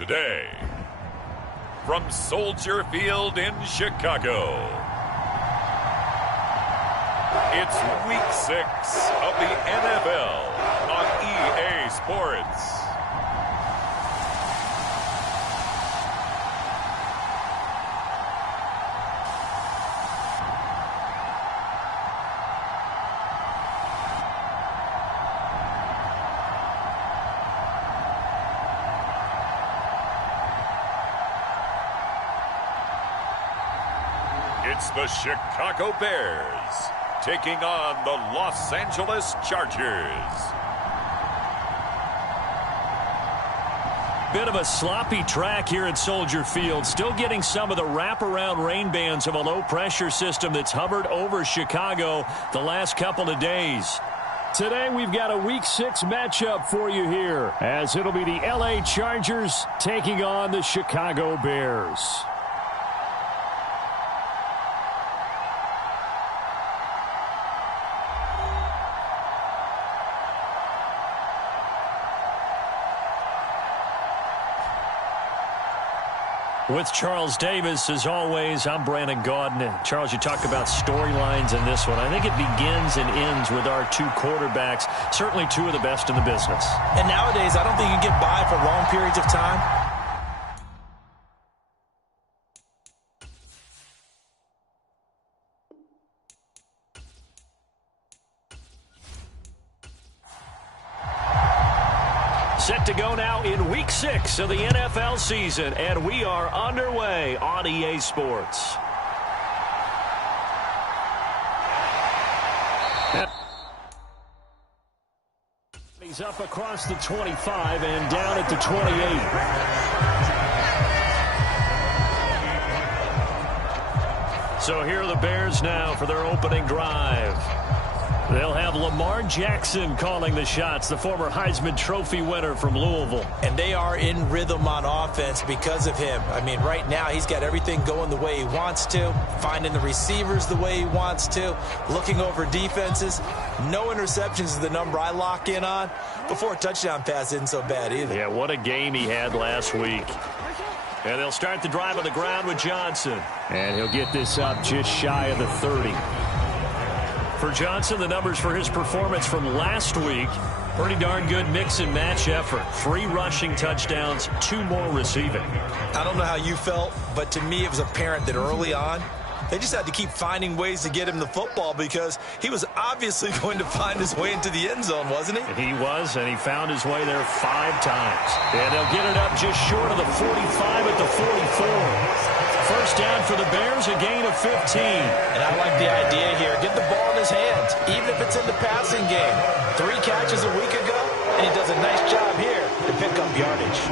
Today, from Soldier Field in Chicago, it's Week 6 of the NFL on EA Sports. It's the Chicago Bears taking on the Los Angeles Chargers. Bit of a sloppy track here at Soldier Field. Still getting some of the wraparound rain bands of a low-pressure system that's hovered over Chicago the last couple of days. Today we've got a Week 6 matchup for you here, as it'll be the LA Chargers taking on the Chicago Bears. With Charles Davis, as always, I'm Brandon Gaudin. Charles, you talked about storylines in this one. I think it begins and ends with our two quarterbacks, certainly two of the best in the business. And nowadays, I don't think you can get by for long periods of time. Set to go now in Week 6 of the NFL season, and we are underway on EA Sports. He's up across the 25 and down at the 28. So here are the Bears now for their opening drive. They'll have Lamar Jackson calling the shots, the former Heisman Trophy winner from Louisville. And they are in rhythm on offense because of him. I mean, right now he's got everything going the way he wants to, finding the receivers the way he wants to, looking over defenses. No interceptions is the number I lock in on. Before a touchdown pass isn't so bad either. Yeah, what a game he had last week. And they'll start the drive on the ground with Johnson. And he'll get this up just shy of the 30. For Johnson, the numbers for his performance from last week, pretty darn good mix and match effort. 3 rushing touchdowns, 2 more receiving. I don't know how you felt, but to me it was apparent that early on, they just had to keep finding ways to get him the football because he was obviously going to find his way into the end zone, wasn't he? He was, and he found his way there 5 times. And they'll get it up just short of the 45 at the 44. First down for the Bears, a gain of 15. And I like the idea here. Get the ball in his hands, even if it's in the passing game. 3 catches a week ago, and he does a nice job here to pick up yardage.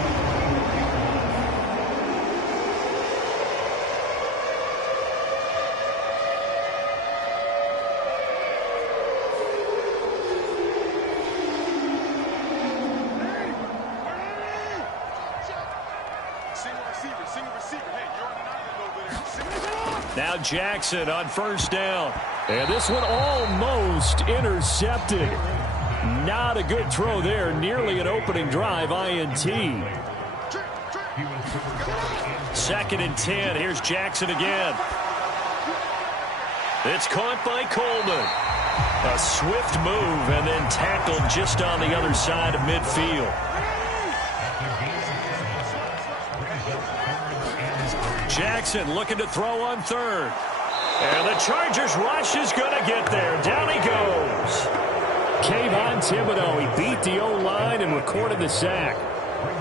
Now Jackson on first down. And this one almost intercepted. Not a good throw there. Nearly an opening drive INT. 2nd and 10. Here's Jackson again. It's caught by Coleman. A swift move and then tackled just on the other side of midfield. Jackson looking to throw on 3rd. And the Chargers rush is going to get there. Down he goes. Kayvon Thibodeau, he beat the O-line and recorded the sack.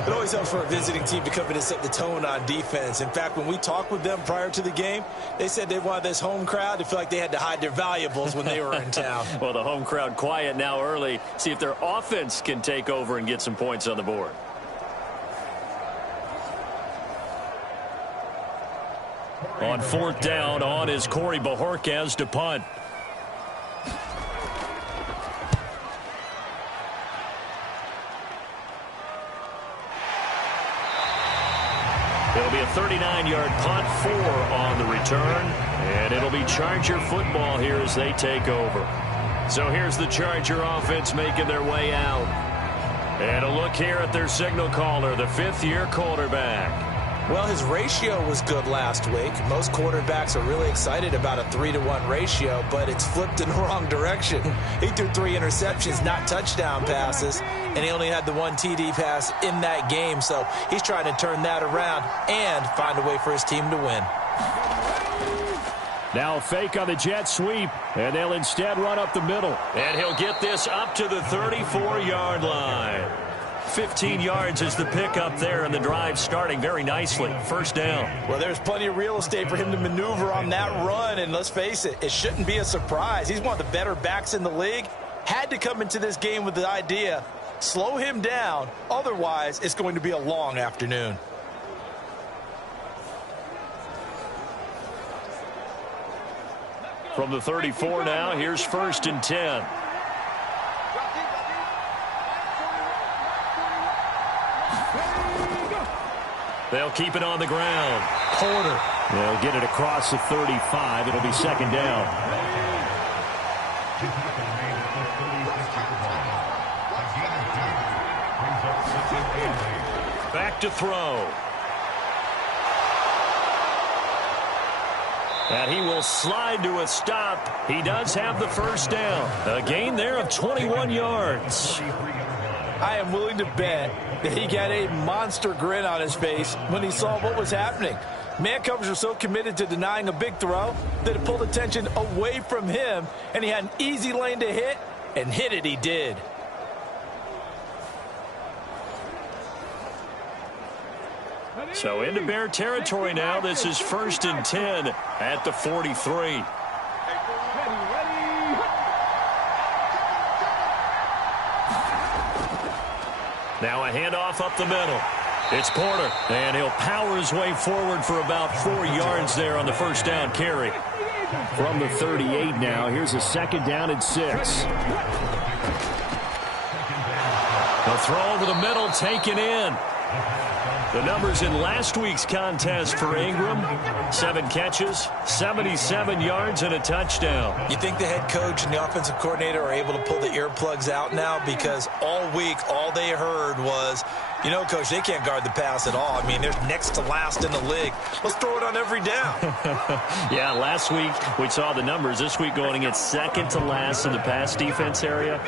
It always helps for a visiting team to come in and set the tone on defense. In fact, when we talked with them prior to the game, they said they wanted this home crowd to feel like they had to hide their valuables when they were in town. Well, the home crowd quiet now early. See if their offense can take over and get some points on the board. On 4th down, on is Corey Bojorquez to punt. It'll be a 39-yard punt, 4 on the return, and it'll be Charger football here as they take over. So here's the Charger offense making their way out. And a look here at their signal caller, the fifth-year quarterback. Well, his ratio was good last week. Most quarterbacks are really excited about a 3-to-1 ratio, but it's flipped in the wrong direction. He threw 3 interceptions, not touchdown passes, and he only had the 1 TD pass in that game. So he's trying to turn that around and find a way for his team to win. Now a fake on the jet sweep, and they'll instead run up the middle. And he'll get this up to the 34-yard line. 15 yards is the pickup there, and the drive starting very nicely. First down. Well, there's plenty of real estate for him to maneuver on that run, and let's face it, it shouldn't be a surprise. He's one of the better backs in the league. Had to come into this game with the idea, slow him down, otherwise it's going to be a long afternoon. From the 34 now, here's 1st and 10. They'll keep it on the ground. Porter. They'll get it across the 35. It'll be 2nd down. Back to throw. And he will slide to a stop. He does have the first down. A gain there of 21 yards. I am willing to bet that he got a monster grin on his face when he saw what was happening. Man covers are so committed to denying a big throw that it pulled attention away from him, and he had an easy lane to hit, and hit it he did. So into Bear territory now. This is 1st and 10 at the 43. Now a handoff up the middle. It's Porter, and he'll power his way forward for about 4 yards there on the first down carry. From the 38 now, here's a 2nd down and 6. The throw over the middle, taken in. The numbers in last week's contest for Ingram: 7 catches, 77 yards, and a touchdown. You think the head coach and the offensive coordinator are able to pull the earplugs out now? Because all week, all they heard was, you know, Coach, they can't guard the pass at all. I mean, they're next to last in the league. Let's throw it on every down. Yeah, last week we saw the numbers. This week going against 2nd to last in the pass defense area.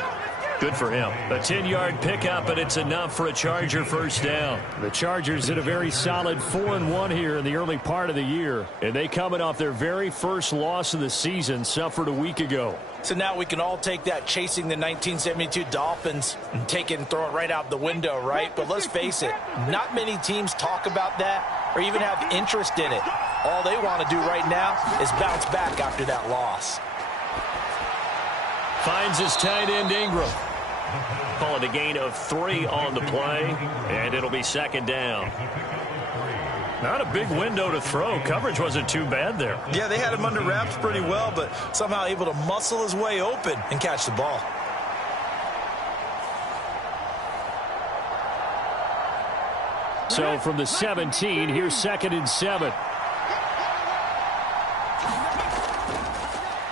Good for him. A 10-yard pickup, and it's enough for a Charger first down. The Chargers did a very solid 4-1 here in the early part of the year, and they coming off their very first loss of the season, suffered a week ago. So now we can all take that chasing the 1972 Dolphins and take it and throw it right out the window, right? But let's face it, not many teams talk about that or even have interest in it. All they want to do right now is bounce back after that loss. Finds his tight end Ingram. Call it a gain of 3 on the play, and it'll be 2nd down. Not a big window to throw. Coverage wasn't too bad there. Yeah, they had him under wraps pretty well, but somehow able to muscle his way open and catch the ball. So from the 17, here's 2nd and 7.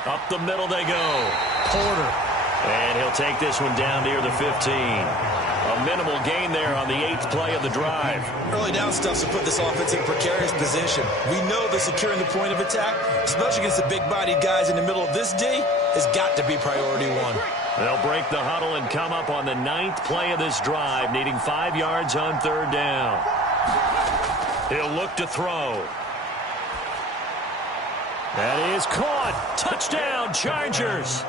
Up the middle they go. Porter. And he'll take this one down near the 15. A minimal gain there on the 8th play of the drive. Early down stuff to put this offense in a precarious position. We know that securing the point of attack, especially against the big-bodied guys in the middle of this D, has got to be priority 1. They'll break the huddle and come up on the 9th play of this drive, needing 5 yards on 3rd down. He'll look to throw. That is caught. Touchdown, Chargers.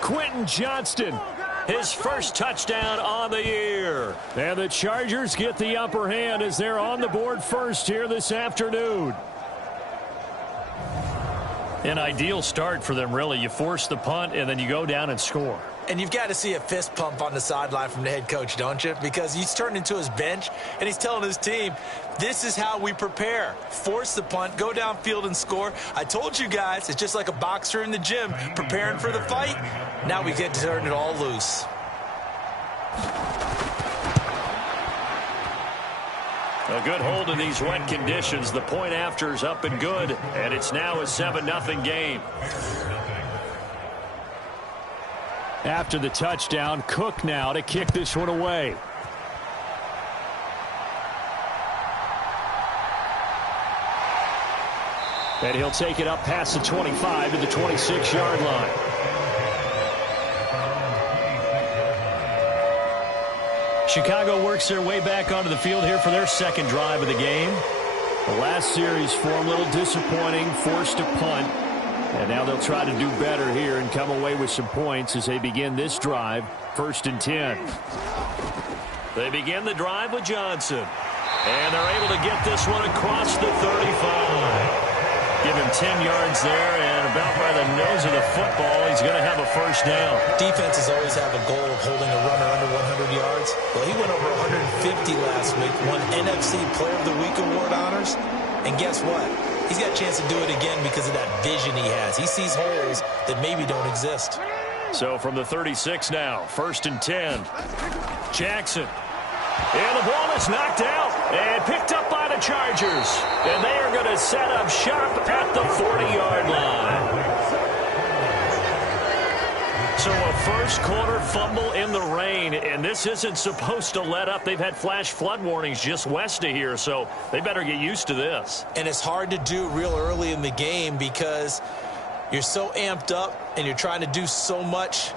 Quentin Johnston, his first touchdown on the year. And the Chargers get the upper hand as they're on the board first here this afternoon. An ideal start for them, really. You force the punt, and then you go down and score. And you've got to see a fist pump on the sideline from the head coach, don't you? Because he's turned into his bench, and he's telling his team, this is how we prepare. Force the punt, go downfield and score. I told you guys, it's just like a boxer in the gym preparing for the fight. Now we get to turn it all loose. A good hold in these wet conditions. The point after is up and good, and it's now a 7-0 game. After the touchdown, Cook now to kick this one away. And he'll take it up past the 25 to the 26-yard line. Chicago works their way back onto the field here for their second drive of the game. The last series for them, a little disappointing, forced a punt. And now they'll try to do better here and come away with some points as they begin this drive, 1st and 10. They begin the drive with Johnson. And they're able to get this one across the 35. Give him 10 yards there, and about by the nose of the football, he's going to have a first down. Defenses always have a goal of holding a runner under 100 yards. Well, he went over 150 last week, won NFC Player of the Week award honors. And guess what? He's got a chance to do it again because of that vision he has. He sees holes that maybe don't exist. So from the 36 now, 1st and 10. Jackson. And the ball is knocked out and picked up by the Chargers. And they are going to set up shop at the 40-yard line. So a first-quarter fumble in the rain, and this isn't supposed to let up. They've had flash flood warnings just west of here, so they better get used to this. And it's hard to do real early in the game because you're so amped up and you're trying to do so much.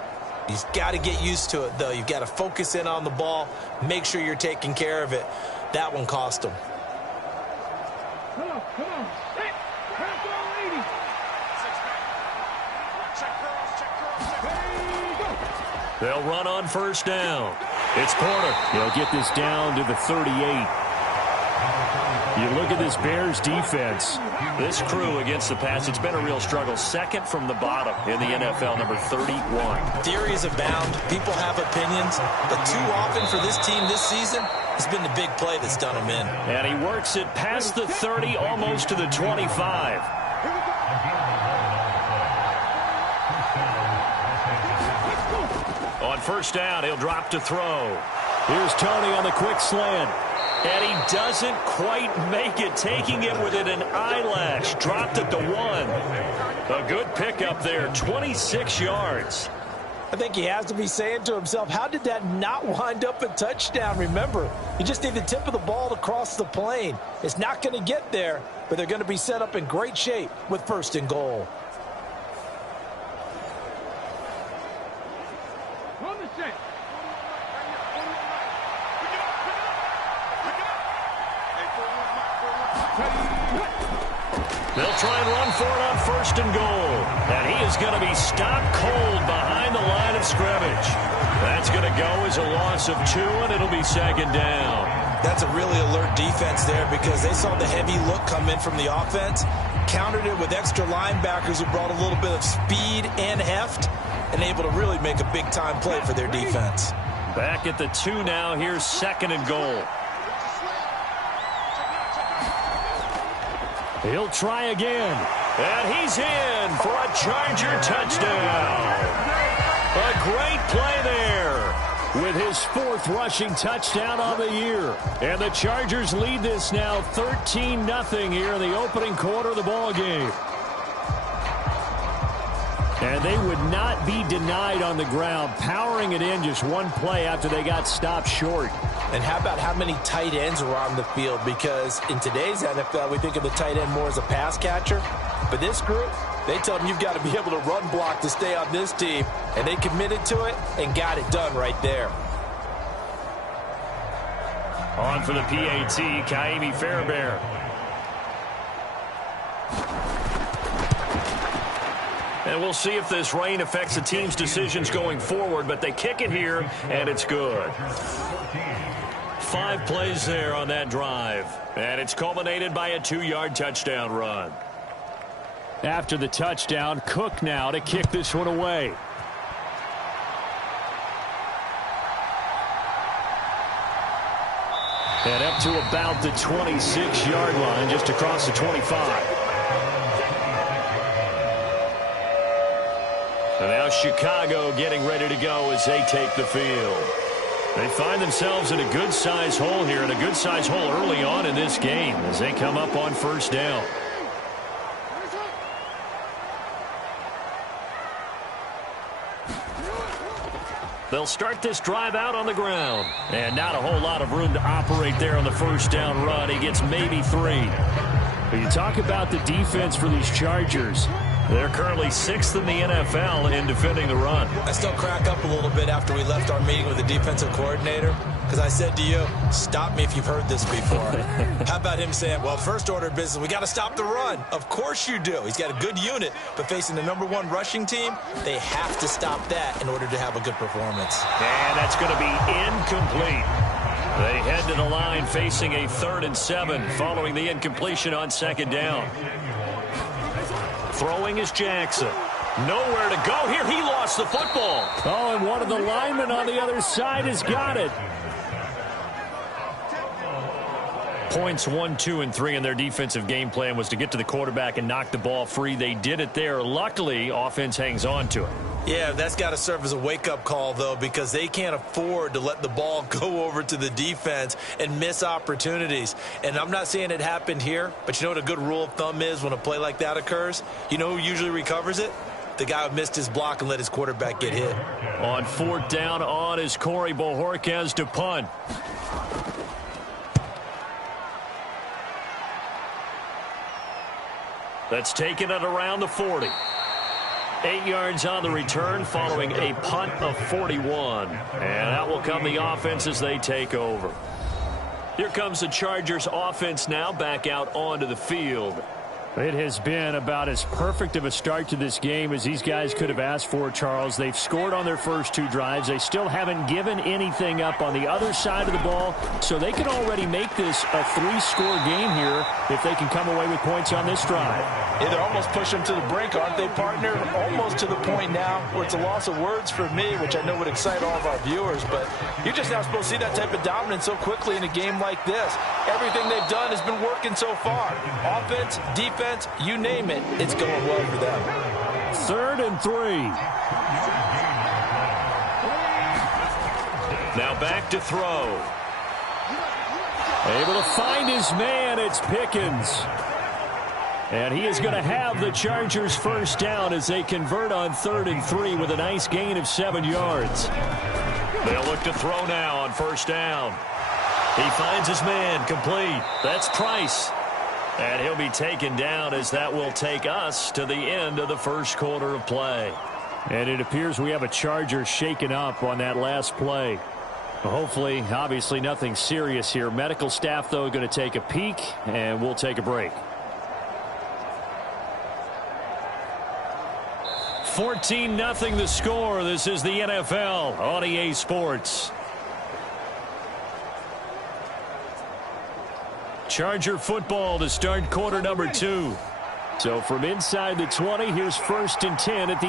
You've got to get used to it, though. You've got to focus in on the ball, make sure you're taking care of it. That one cost them. Come on. Hey, pass it on, lady. They'll run on 1st down. It's Porter. He'll get this down to the 38. You look at this Bears defense. This crew against the pass, it's been a real struggle. 2nd from the bottom in the NFL, number 31. Theories abound. People have opinions. But too often for this team this season, it's been the big play that's done them in. And he works it past the 30, almost to the 25. On 1st down, he'll drop to throw. Here's Tony on the quick slant. And he doesn't quite make it, taking it within an eyelash. Dropped at the 1. A good pickup there, 26 yards. I think he has to be saying to himself, how did that not wind up a touchdown? Remember, you just need the tip of the ball to cross the plane. It's not going to get there, but they're going to be set up in great shape with 1st and goal. On the set. They'll try and run for it on 1st and goal. And he is going to be stopped cold behind the line of scrimmage. That's going to go as a loss of 2, and it'll be 2nd down. That's a really alert defense there because they saw the heavy look come in from the offense, countered it with extra linebackers who brought a little bit of speed and heft, and able to really make a big-time play for their defense. Back at the 2 now. Here's 2nd and goal. He'll try again. And he's in for a Charger touchdown. A great play there with his 4th rushing touchdown on the year. And the Chargers lead this now 13-0 here in the opening quarter of the ball game. And they would not be denied on the ground, powering it in just one play after they got stopped short. And how about how many tight ends were on the field? Because in today's NFL, we think of the tight end more as a pass catcher. But this group, they tell them you've got to be able to run block to stay on this team. And they committed to it and got it done right there. On for the PAT, Kaimi Fairbairn. And we'll see if this rain affects the team's decisions going forward, but they kick it here, and it's good. 5 plays there on that drive, and it's culminated by a 2-yard touchdown run. After the touchdown, Cook now to kick this one away. And up to about the 26-yard line, just across the 25. And now Chicago getting ready to go as they take the field. They find themselves in a good-sized hole here, and a good-sized hole early on in this game as they come up on 1st down. They'll start this drive out on the ground. And not a whole lot of room to operate there on the first down run. He gets maybe 3. But you talk about the defense for these Chargers. They're currently 6th in the NFL in defending the run. I still crack up a little bit after we left our meeting with the defensive coordinator, because I said to you, stop me if you've heard this before. How about him saying, well, first order of business, we got to stop the run. Of course you do. He's got a good unit, but facing the #1 rushing team, they have to stop that in order to have a good performance. And that's going to be incomplete. They head to the line facing a 3rd and 7 following the incompletion on 2nd down. Throwing is Jackson. Nowhere to go here. He lost the football. Oh, and one of the linemen on the other side has got it. Points 1, 2, and 3 in their defensive game plan was to get to the quarterback and knock the ball free. They did it there. Luckily, offense hangs on to it. Yeah, that's got to serve as a wake-up call, though, because they can't afford to let the ball go over to the defense and miss opportunities. And I'm not saying it happened here, but you know what a good rule of thumb is when a play like that occurs? You know who usually recovers it? The guy who missed his block and let his quarterback get hit. On 4th down on is Corey Bojorquez to punt. That's taken at around the 40. 8 yards on the return following a punt of 41. And that will come the offense as they take over. Here comes the Chargers offense now back out onto the field. It has been about as perfect of a start to this game as these guys could have asked for, Charles. They've scored on their first 2 drives. They still haven't given anything up on the other side of the ball, so they can already make this a 3-score game here if they can come away with points on this drive. Yeah, they're almost pushing them to the brink, aren't they, partner? Almost to the point now where it's a loss of words for me, which I know would excite all of our viewers, but you're just not supposed to see that type of dominance so quickly in a game like this. Everything they've done has been working so far. Offense, defense, you name it, it's going well for them. 3rd and 3. Now back to throw. Able to find his man, it's Pickens. And he is going to have the Chargers first down as they convert on 3rd and 3 with a nice gain of 7 yards. They'll look to throw now on 1st down. He finds his man, complete. That's Price. And he'll be taken down as that will take us to the end of the first quarter of play. And it appears we have a Charger shaken up on that last play. Hopefully, obviously nothing serious here. Medical staff, though, going to take a peek, and we'll take a break. 14-0 the score. This is the NFL on EA Sports. Charger football to start quarter number 2. So from inside the 20, here's 1st and 10 at the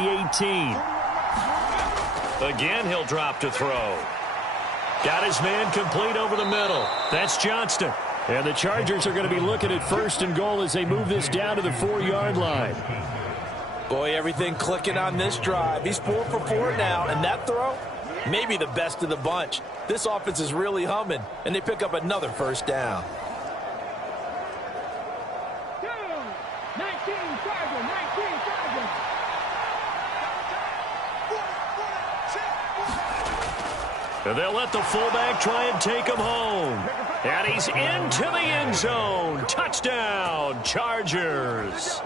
18. Again, he'll drop to throw. Got his man complete over the middle. That's Johnston. And the Chargers are going to be looking at 1st and goal as they move this down to the 4-yard line. Boy, everything clicking on this drive. He's 4 for 4 now, and that throw, maybe the best of the bunch. This offense is really humming, and they pick up another 1st down. 19 Chargers, 19 Chargers. And they'll let the fullback try and take him home. And he's into the end zone. Touchdown, Chargers.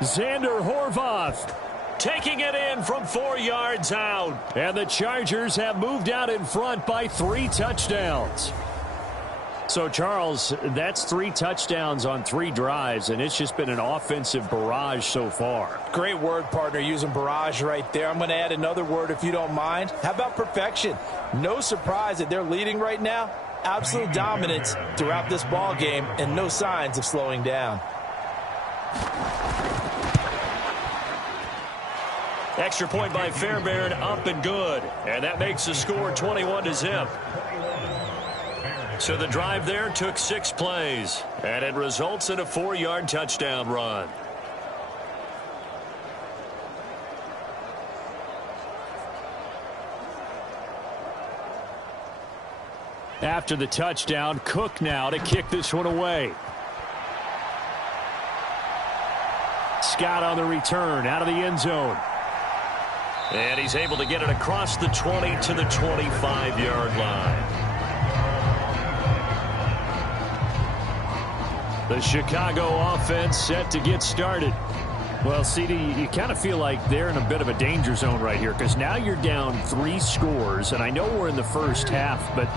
Xander Horvath taking it in from 4 yards out. And the Chargers have moved out in front by 3 touchdowns. So, Charles, that's 3 touchdowns on 3 drives, and it's just been an offensive barrage so far. Great word, partner, using barrage right there. I'm going to add another word if you don't mind. How about perfection? No surprise that they're leading right now. Absolute dominance throughout this ball game and no signs of slowing down. Extra point by Fairbairn, up and good. And that makes the score 21-0. So the drive there took 6 plays, and it results in a 4-yard touchdown run. After the touchdown, Cook now to kick this one away. Scott on the return out of the end zone. And he's able to get it across the 20 to the 25-yard line. The Chicago offense set to get started. Well, CD, you kind of feel like they're in a bit of a danger zone right here because now you're down 3 scores, and I know we're in the first half, but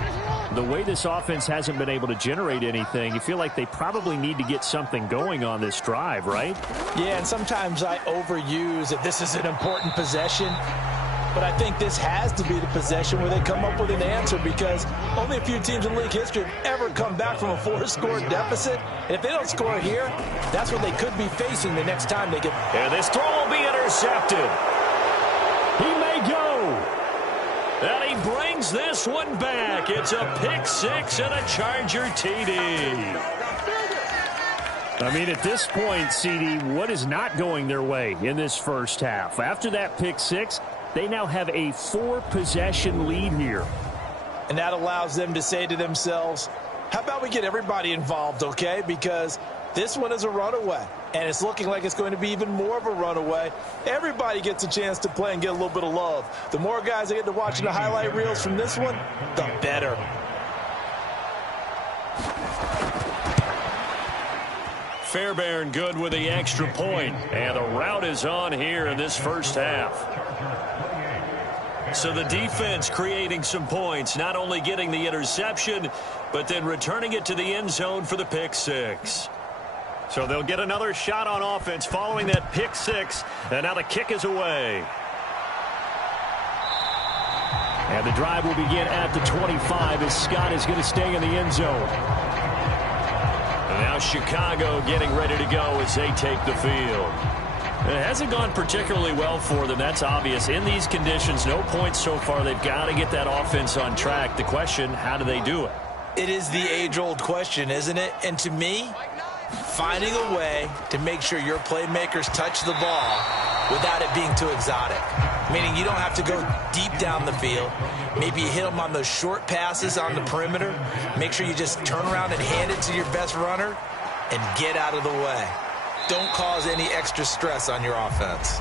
the way this offense hasn't been able to generate anything, you feel like they probably need to get something going on this drive, right? Yeah, and sometimes I overuse that this is an important possession, but I think this has to be the possession where they come up with an answer because only a few teams in league history have ever come back from a 4-score deficit. And if they don't score here, that's what they could be facing the next time they get. And this throw will be intercepted. He may go. And he brings this one back. It's a pick six and a Charger TD. I mean, at this point, CD, what is not going their way in this first half? After that pick six, they now have a 4-possession lead here. And that allows them to say to themselves, how about we get everybody involved, okay? Because this one is a runaway, and it's looking like it's going to be even more of a runaway. Everybody gets a chance to play and get a little bit of love. The more guys that get to watching the highlight reels from this one, the better. Fairbairn good with the extra point, and the route is on here in this first half. So the defense creating some points, not only getting the interception, but then returning it to the end zone for the pick six. So they'll get another shot on offense following that pick six, and now the kick is away. And the drive will begin at the 25 as Scott is going to stay in the end zone. And now Chicago getting ready to go as they take the field. It hasn't gone particularly well for them. That's obvious. In these conditions, no points so far. They've got to get that offense on track. The question, how do they do it? It is the age-old question, isn't it? And to me, finding a way to make sure your playmakers touch the ball without it being too exotic. Meaning you don't have to go deep down the field. Maybe you hit them on those short passes on the perimeter. Make sure you just turn around and hand it to your best runner and get out of the way. Don't cause any extra stress on your offense.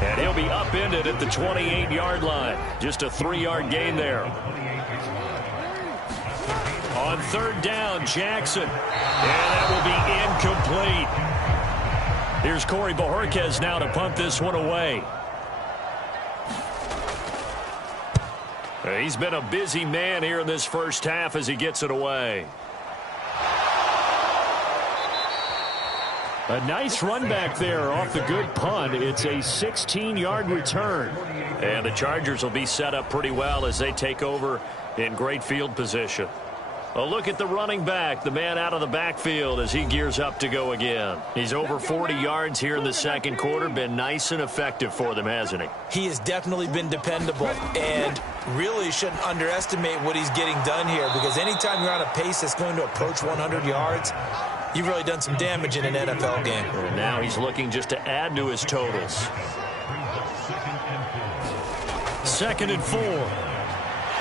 And he'll be upended at the 28-yard line. Just a 3-yard gain there. On third down, Jackson. And that will be incomplete. Here's Corey Bojorquez now to punt this one away. He's been a busy man here in this first half as he gets it away. A nice run back there off the good punt. It's a 16-yard return. And the Chargers will be set up pretty well as they take over in great field position. A look at the running back, the man out of the backfield as he gears up to go again. He's over 40 yards here in the second quarter. Been nice and effective for them, hasn't he? He has definitely been dependable and really shouldn't underestimate what he's getting done here because anytime you're on a pace that's going to approach 100 yards, you've really done some damage in an NFL game. And now he's looking just to add to his totals. 2nd and 4.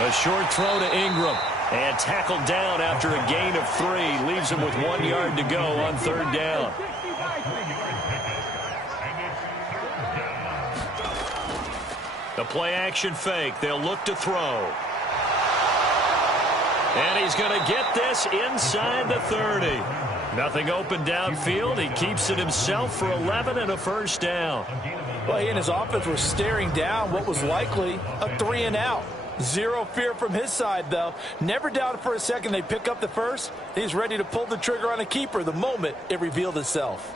A short throw to Ingram. And tackled down after a gain of 3. Leaves him with 1 yard to go on third down. The play action fake. They'll look to throw. And he's going to get this inside the 30. Nothing open downfield. He keeps it himself for 11 and a first down. Well, he and his offense were staring down what was likely a 3-and-out. Zero fear from his side, though. Never doubted for a second they pick up the first. He's ready to pull the trigger on a keeper the moment it revealed itself.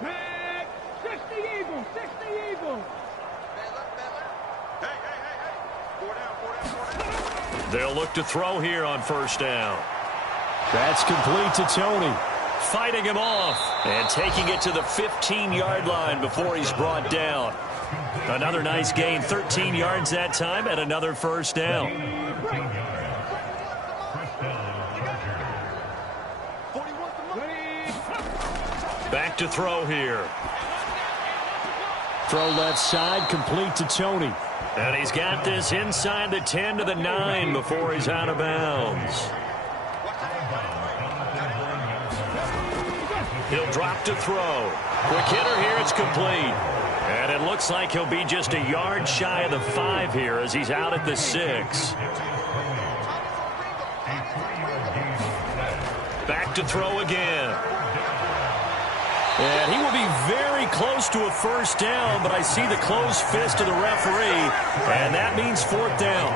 Back. 60 Eagles. 60 Eagles. They'll look to throw here on first down. That's complete to Tony. Fighting him off and taking it to the 15-yard line before he's brought down. Another nice gain, 13 yards that time, and another first down. Back to throw here. Throw left side, complete to Tony. And he's got this inside the 10 to the 9 before he's out of bounds. He'll drop to throw. Quick hitter here. It's complete. And it looks like he'll be just a yard shy of the 5 here as he's out at the 6. Back to throw again. And he will be very close to a first down, but I see the closed fist of the referee, and that means 4th down.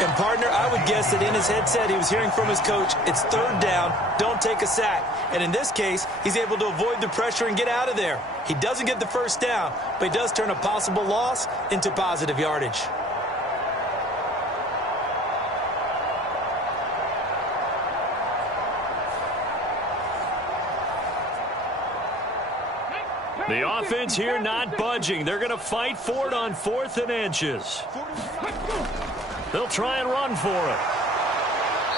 And, partner, I would guess that in his headset he was hearing from his coach, it's 3rd down, don't take a sack. And in this case, he's able to avoid the pressure and get out of there. He doesn't get the first down, but he does turn a possible loss into positive yardage. The offense here not budging. They're going to fight for it on 4th and inches. They'll try and run for it.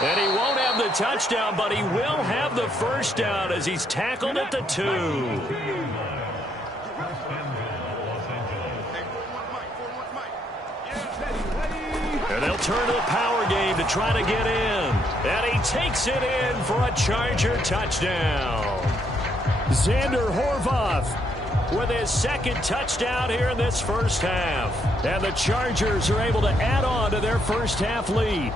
And he won't have the touchdown, but he will have the first down as he's tackled at the 2. And they'll turn to the power game to try to get in. And he takes it in for a Charger touchdown. Xander Horvath with his 2nd touchdown here in this first half. And the Chargers are able to add on to their first half lead.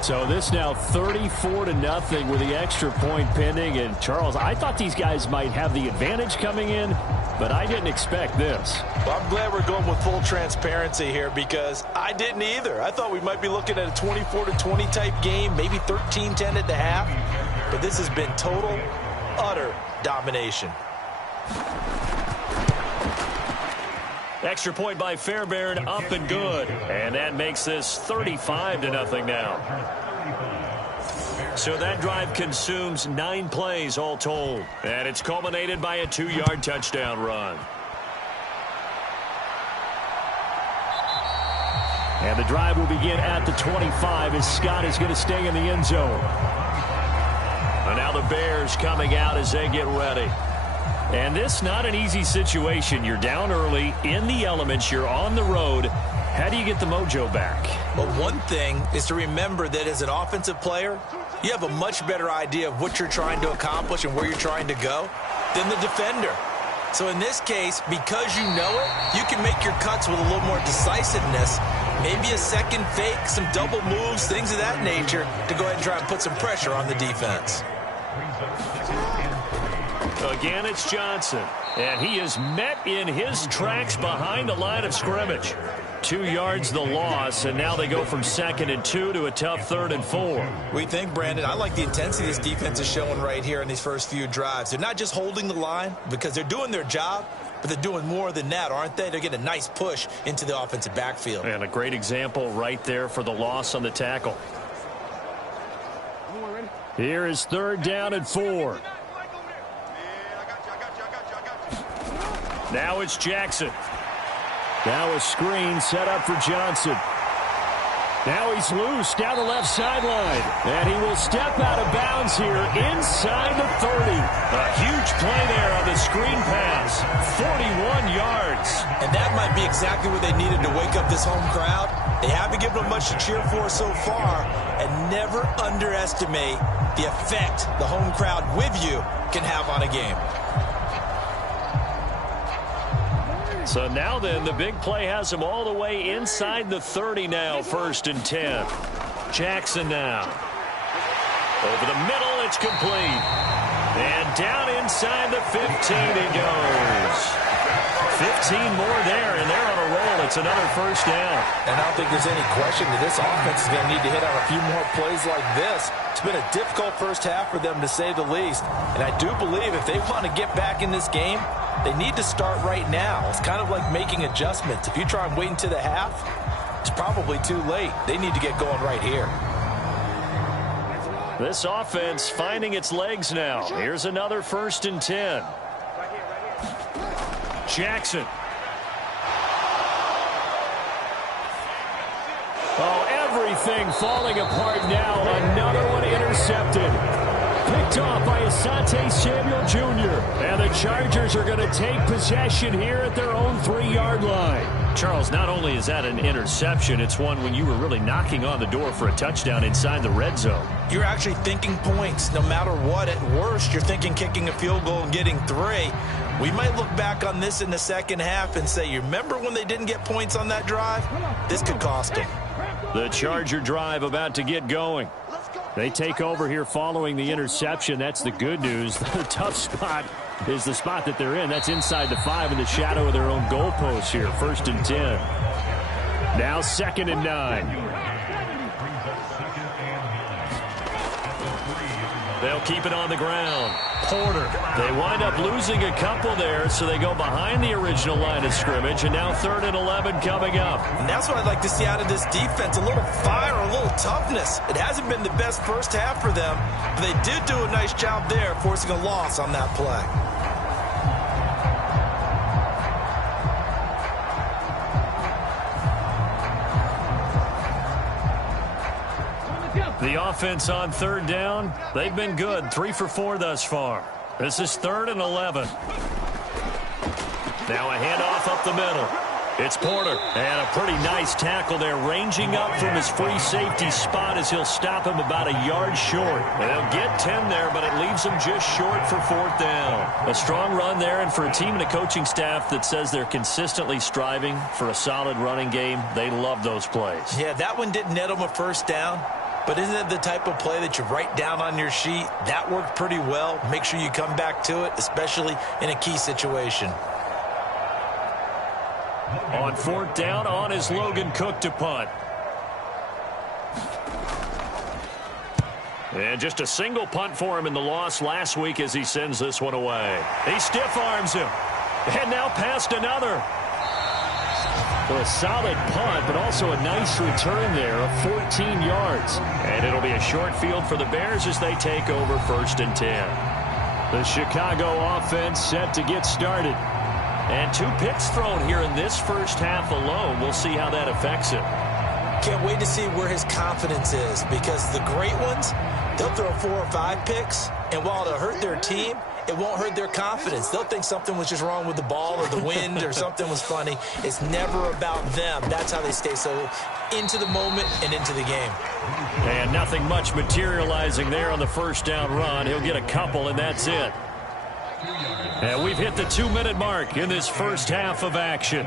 So this now 34-0 with the extra point pending. And, Charles, I thought these guys might have the advantage coming in, but I didn't expect this. Well, I'm glad we're going with full transparency here because I didn't either. I thought we might be looking at a 24-20 type game, maybe 13-10 at the half. But this has been total, utter domination. Extra point by Fairbairn, up and good. And that makes this 35-0 now. So that drive consumes 9 plays all told. And it's culminated by a 2-yard touchdown run. And the drive will begin at the 25 as Scott is going to stay in the end zone. And now the Bears coming out as they get ready. And this not an easy situation. You're down early, in the elements, you're on the road. How do you get the mojo back? Well, one thing is to remember that as an offensive player, you have a much better idea of what you're trying to accomplish and where you're trying to go than the defender. So in this case, because you know it, you can make your cuts with a little more decisiveness, maybe a second fake, some double moves, things of that nature, to go ahead and try and put some pressure on the defense. Again, it's Johnson, and he is met in his tracks behind the line of scrimmage. 2 yards the loss, and now they go from 2nd and 2 to a tough 3rd and 4. We think, Brandon, I like the intensity this defense is showing right here in these first few drives. They're not just holding the line because they're doing their job, but they're doing more than that, aren't they? They're getting a nice push into the offensive backfield. And a great example right there for the loss on the tackle. Here is 3rd down and 4. Now it's Jackson. Now a screen set up for Johnson. Now he's loose down the left sideline. And he will step out of bounds here inside the 30. A huge play there on the screen pass. 41 yards. And that might be exactly what they needed to wake up this home crowd. They haven't given them much to cheer for so far. And never underestimate the effect the home crowd with you can have on a game. So now then, the big play has him all the way inside the 30 now, 1st and 10. Jackson now. Over the middle, it's complete. And down inside the 15 he goes. 15 more there, and they're on a roll. It's another first down. And I don't think there's any question that this offense is going to need to hit on a few more plays like this. It's been a difficult first half for them, to say the least. And I do believe if they want to get back in this game, they need to start right now. It's kind of like making adjustments. If you try and wait until the half, it's probably too late. They need to get going right here. This offense finding its legs now. Here's another 1st and 10. Jackson. Oh, everything falling apart now. Another one intercepted. Picked off by Asante Samuel Jr. And the Chargers Bears are going to take possession here at their own 3-yard line. Charles, not only is that an interception, it's one when you were really knocking on the door for a touchdown inside the red zone. You're actually thinking points. No matter what, at worst, you're thinking kicking a field goal and getting 3. We might look back on this in the second half and say, you remember when they didn't get points on that drive? This could cost them. The Charger drive about to get going. They take over here following the interception. That's the good news. The tough spot is the spot that they're in. That's inside the 5 in the shadow of their own goalpost here. 1st and 10. Now 2nd and 9. They'll keep it on the ground. Porter. They wind up losing a couple there, so they go behind the original line of scrimmage, and now 3rd and 11 coming up. And that's what I'd like to see out of this defense, a little fire, a little toughness. It hasn't been the best first half for them, but they did do a nice job there, forcing a loss on that play. The offense on 3rd down, they've been good. 3 for 4 thus far. This is 3rd and 11. Now a handoff up the middle. It's Porter. And a pretty nice tackle there, ranging up from his free safety spot as he'll stop him about a yard short. They'll get 10 there, but it leaves them just short for 4th down. A strong run there, and for a team and a coaching staff that says they're consistently striving for a solid running game, they love those plays. Yeah, that one didn't net them a 1st down. But isn't it the type of play that you write down on your sheet? That worked pretty well. Make sure you come back to it, especially in a key situation. On 4th down, on is Logan Cook to punt. And just a single punt for him in the loss last week as he sends this one away. He stiff arms him. And now past another. For a solid punt, but also a nice return there of 14 yards. And it'll be a short field for the Bears as they take over 1st and 10. The Chicago offense set to get started. And 2 picks thrown here in this first half alone. We'll see how that affects it. Can't wait to see where his confidence is, because the great ones, they'll throw 4 or 5 picks, and while it'll hurt their team, it won't hurt their confidence. They'll think something was just wrong with the ball or the wind or something was funny. It's never about them. That's how they stay so into the moment and into the game. And nothing much materializing there on the 1st down run. He'll get a couple, and that's it. And we've hit the 2-minute mark in this first half of action.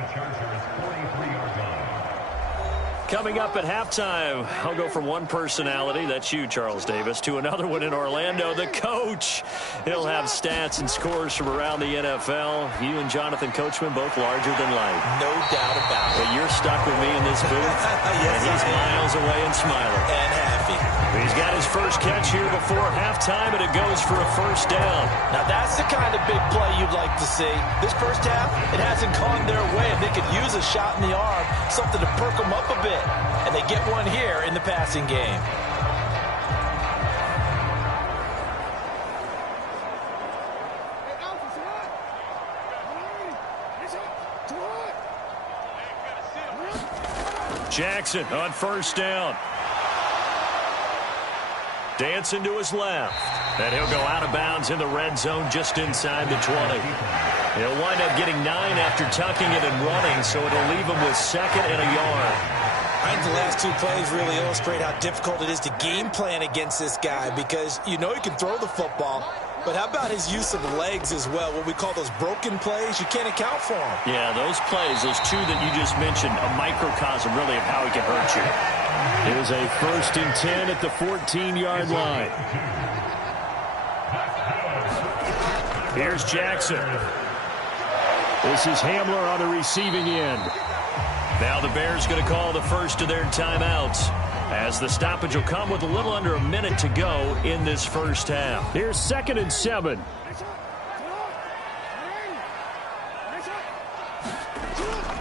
Coming up at halftime, I'll go from one personality, that's you, Charles Davis, to another one in Orlando, the coach. He'll have stats and scores from around the NFL. You and Jonathan Coachman, both larger than life. No doubt about it. But you're stuck with me in this booth, yes, and he's miles away and smiling. And happy. He's got his first catch here before halftime, and it goes for a 1st down. Now, that's the kind of big play you'd like to see. This first half, it hasn't gone their way. If they could use a shot in the arm, something to perk them up a bit. And they get one here in the passing game. Jackson on 1st down. Dancing to his left. And he'll go out of bounds in the red zone just inside the 20. He'll wind up getting 9 after tucking it and running, so it'll leave him with 2nd and a yard. I think the last 2 plays really illustrate how difficult it is to game plan against this guy, because you know he can throw the football, but how about his use of legs as well? What we call those broken plays, you can't account for them. Yeah, those plays, those 2 that you just mentioned, a microcosm really of how he can hurt you. It is a 1st and 10 at the 14-yard line. Here's Jackson. This is Hamler on the receiving end. Now the Bears going to call the first of their timeouts, as the stoppage will come with a little under a minute to go in this first half. Here's 2nd and 7.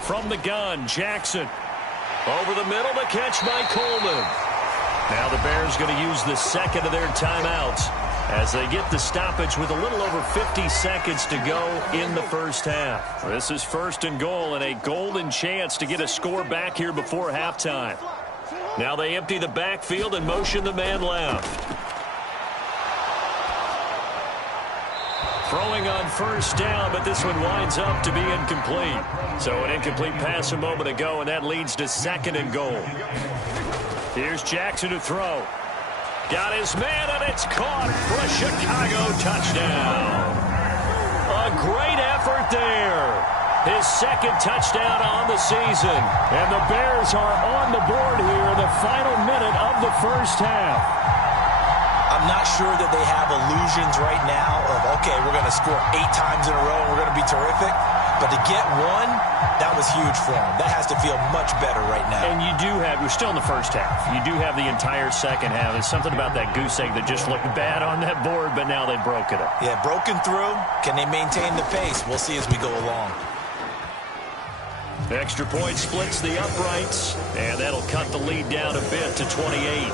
From the gun, Jackson. Over the middle, the catch by Coleman. Now the Bears going to use the 2nd of their timeouts as they get the stoppage with a little over 50 seconds to go in the first half. This is 1st and goal, and a golden chance to get a score back here before halftime. Now they empty the backfield and motion the man left. Throwing on first down, but this one winds up to be incomplete. So an incomplete pass a moment ago, and that leads to 2nd and goal. Here's Jackson to throw. Got his man, and it's caught for a Chicago touchdown. A great effort there. His 2nd touchdown on the season. And the Bears are on the board here in the final minute of the first half. I'm not sure that they have illusions right now of, okay, we're going to score 8 times in a row and we're going to be terrific. But to get one, that was huge for them. That has to feel much better right now. And you do have, we're still in the first half. You do have the entire second half. There's something about that goose egg that just looked bad on that board, but now they've broken it. Yeah, broken through. Can they maintain the pace? We'll see as we go along. Extra point splits the uprights, and that'll cut the lead down a bit to 28.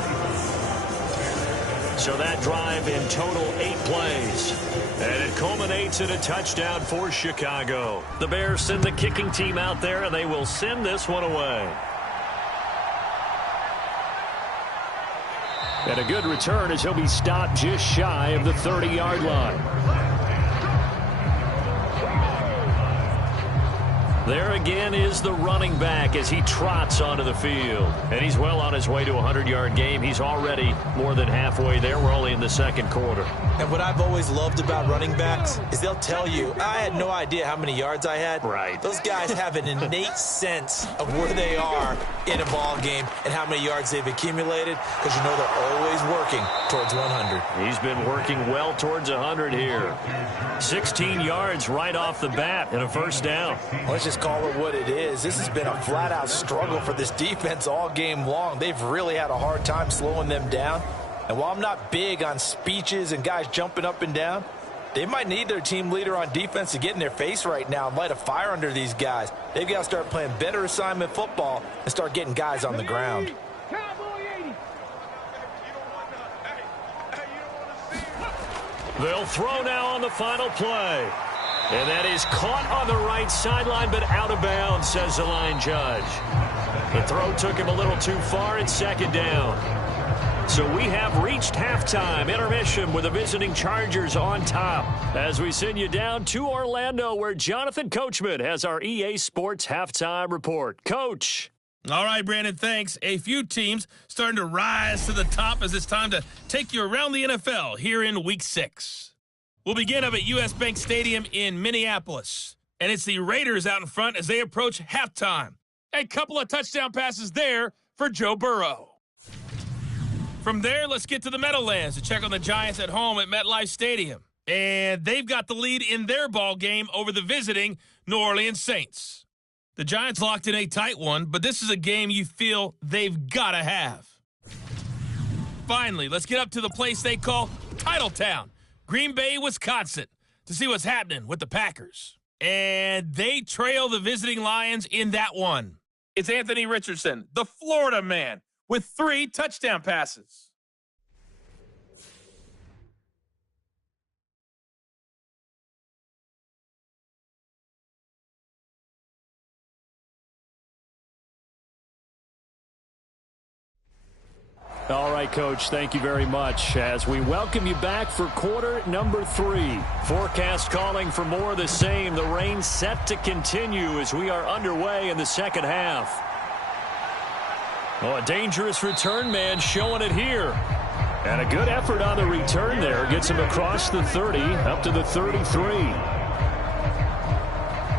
So that drive in total 8 plays. And it culminates in a touchdown for Chicago. The Bears send the kicking team out there, and they will send this one away. And a good return as he'll be stopped just shy of the 30-yard line. There again is the running back as he trots onto the field. And he's well on his way to a 100-yard game. He's already more than halfway there. We're only in the second quarter. And what I've always loved about running backs is they'll tell you, I had no idea how many yards I had. Right. Those guys have an innate sense of where they are in a ball game and how many yards they've accumulated because you know they're always working towards 100. He's been working well towards 100 here. 16 yards right off the bat and a first down. Let's just call it what it is. This has been a flat-out struggle for this defense all game long. They've really had a hard time slowing them down. And while I'm not big on speeches and guys jumping up and down, they might need their team leader on defense to get in their face right now and light a fire under these guys. They've got to start playing better assignment football and start getting guys on the ground. They'll throw now on the final play. And that is caught on the right sideline, but out of bounds, says the line judge. The throw took him a little too far, and 2nd down. So we have reached halftime, intermission with the visiting Chargers on top. As we send you down to Orlando, where Jonathan Coachman has our EA Sports halftime report. Coach. All right, Brandon, thanks. A few teams starting to rise to the top as it's time to take you around the NFL here in Week 6. We'll begin up at U.S. Bank Stadium in Minneapolis. And it's the Raiders out in front as they approach halftime. A couple of touchdown passes there for Joe Burrow. From there, let's get to the Meadowlands to check on the Giants at home at MetLife Stadium. And they've got the lead in their ball game over the visiting New Orleans Saints. The Giants locked in a tight one, but this is a game you feel they've got to have. Finally, let's get up to the place they call Titletown, Green Bay, Wisconsin, to see what's happening with the Packers. And they trail the visiting Lions in that one. It's Anthony Richardson, the Florida man, with 3 touchdown passes. All right, Coach, thank you very much as we welcome you back for quarter number 3. Forecast calling for more of the same. The rain set to continue as we are underway in the second half. Oh, a dangerous return man showing it here. And a good effort on the return there. Gets him across the 30, up to the 33.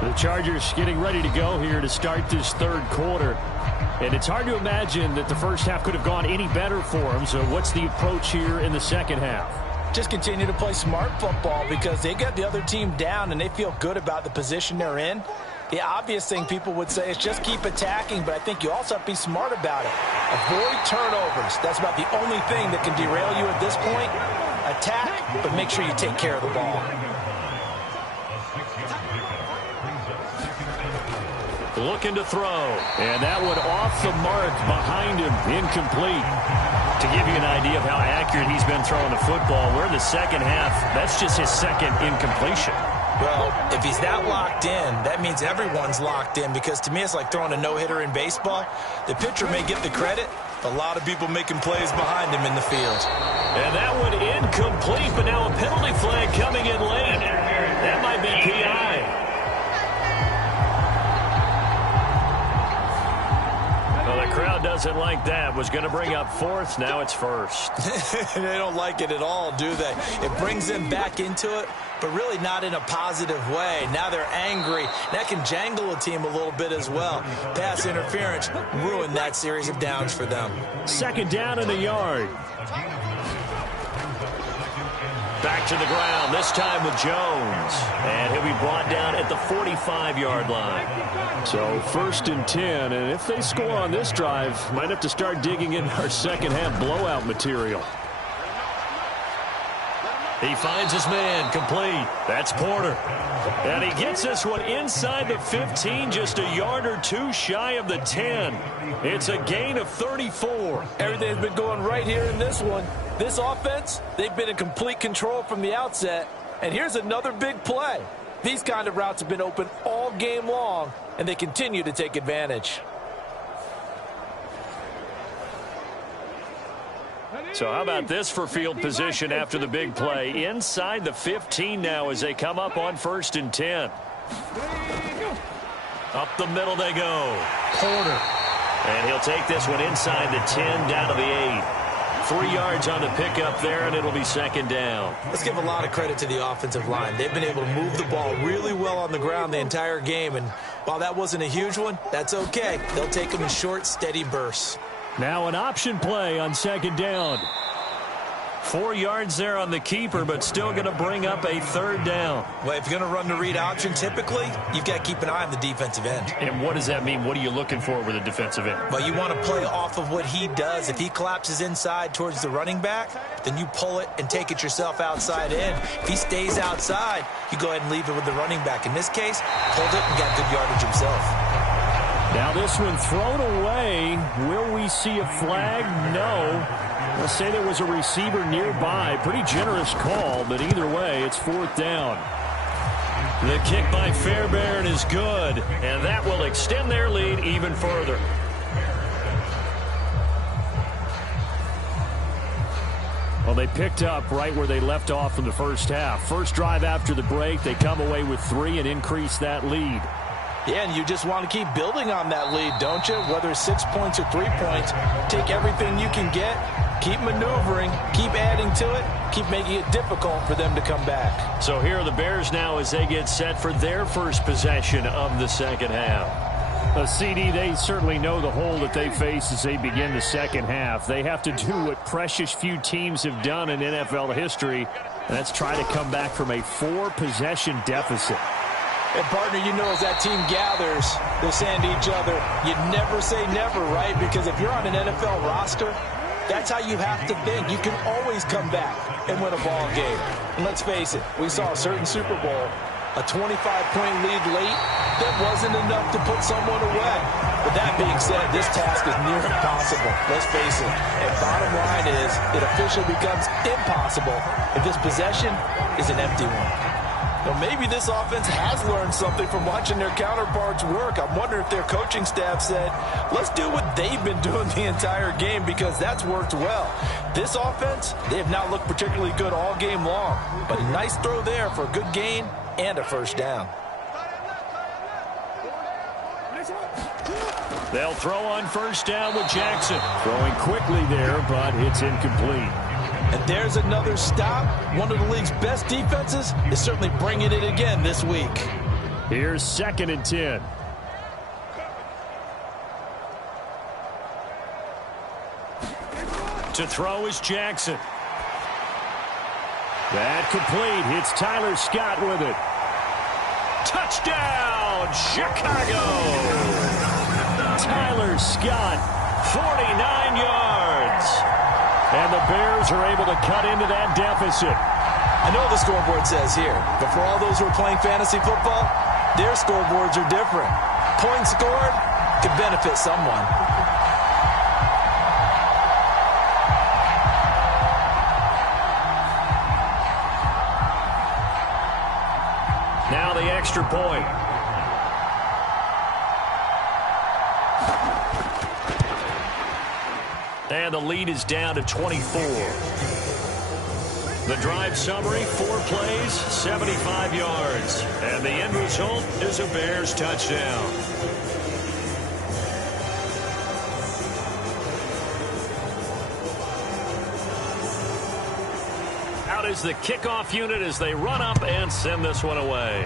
The Chargers getting ready to go here to start this third quarter. And it's hard to imagine that the first half could have gone any better for them. So what's the approach here in the second half? Just continue to play smart football because they got the other team down and they feel good about the position they're in. The obvious thing people would say is just keep attacking, but I think you also have to be smart about it. Avoid turnovers. That's about the only thing that can derail you at this point. Attack, but make sure you take care of the ball. Looking to throw. And that one off the mark behind him. Incomplete. To give you an idea of how accurate he's been throwing the football, we're in the second half. That's just his second incompletion. Well, if he's that locked in, that means everyone's locked in because to me it's like throwing a no-hitter in baseball. The pitcher may get the credit. A lot of people making plays behind him in the field. And that one incomplete, but now a penalty flag coming in late. doesn't like that. Was going to bring up fourth. Now it's first. They don't like it at all, do they? It brings them back into it, but really not in a positive way. Now they're angry. That can jangle a team a little bit as well. Pass interference ruined that series of downs for them. Second down in a yard. Back to the ground, this time with Jones. And he'll be brought down at the 45-yard line. So 1st and 10, and if they score on this drive, might have to start digging in our second half blowout material. He finds his man, complete. That's Porter. And he gets this one inside the 15, just a yard or two shy of the 10. It's a gain of 34. Everything's been going right here in this one. This offense, they've been in complete control from the outset. And here's another big play. These kind of routes have been open all game long, and they continue to take advantage. So how about this for field position after the big play? Inside the 15 now as they come up on 1st and 10. Up the middle they go. Porter. And he'll take this one inside the 10 down to the 8. 3 yards on the pickup there, and it'll be second down. Let's give a lot of credit to the offensive line. They've been able to move the ball really well on the ground the entire game, and while that wasn't a huge one, that's okay. They'll take them in short, steady bursts. Now an option play on 2nd down. 4 yards there on the keeper, but still going to bring up a 3rd down. Well, if you're going to run the read option, typically, you've got to keep an eye on the defensive end. And what does that mean? What are you looking for with a defensive end? Well, you want to play off of what he does. If he collapses inside towards the running back, then you pull it and take it yourself outside in. If he stays outside, you go ahead and leave it with the running back. In this case, pulled it and got good yardage himself. Now this one thrown away. Will we see a flag? No. Let's say there was a receiver nearby. Pretty generous call, but either way, it's 4th down. The kick by Fairbairn is good, and that will extend their lead even further. Well, they picked up right where they left off in the first half. First drive after the break, they come away with 3 and increase that lead. Yeah, and you just want to keep building on that lead, don't you? Whether it's 6 points or 3 points, take everything you can get, keep maneuvering, keep adding to it, keep making it difficult for them to come back. So here are the Bears now as they get set for their first possession of the second half. CD, they certainly know the hole that they face as they begin the second half. They have to do what precious few teams have done in NFL history, and that's try to come back from a 4-possession deficit. And, partner, you know as that team gathers, they're saying to each other, you never say never, right? Because if you're on an NFL roster, that's how you have to think. You can always come back and win a ball game. And let's face it, we saw a certain Super Bowl, a 25-point lead late, that wasn't enough to put someone away. But that being said, this task is near impossible. Let's face it. And bottom line is, it officially becomes impossible if this possession is an empty one. Well, maybe this offense has learned something from watching their counterparts work. I'm wondering if their coaching staff said, let's do what they've been doing the entire game because that's worked well. This offense, they have not looked particularly good all game long. But a nice throw there for a good gain and a first down. They'll throw on first down with Jackson. Throwing quickly there, but it's incomplete. And there's another stop. One of the league's best defenses is certainly bringing it again this week. Here's 2nd and 10. To throw is Jackson. That complete. Hits Tyler Scott with it. Touchdown, Chicago! Tyler Scott, 49 yards. And the Bears are able to cut into that deficit. I know the scoreboard says here, but for all those who are playing fantasy football, their scoreboards are different. Points scored could benefit someone. Now the extra point. And the lead is down to 24. The drive summary, 4 plays, 75 yards. And the end result is a Bears touchdown. is the kickoff unit as they run up and send this one away.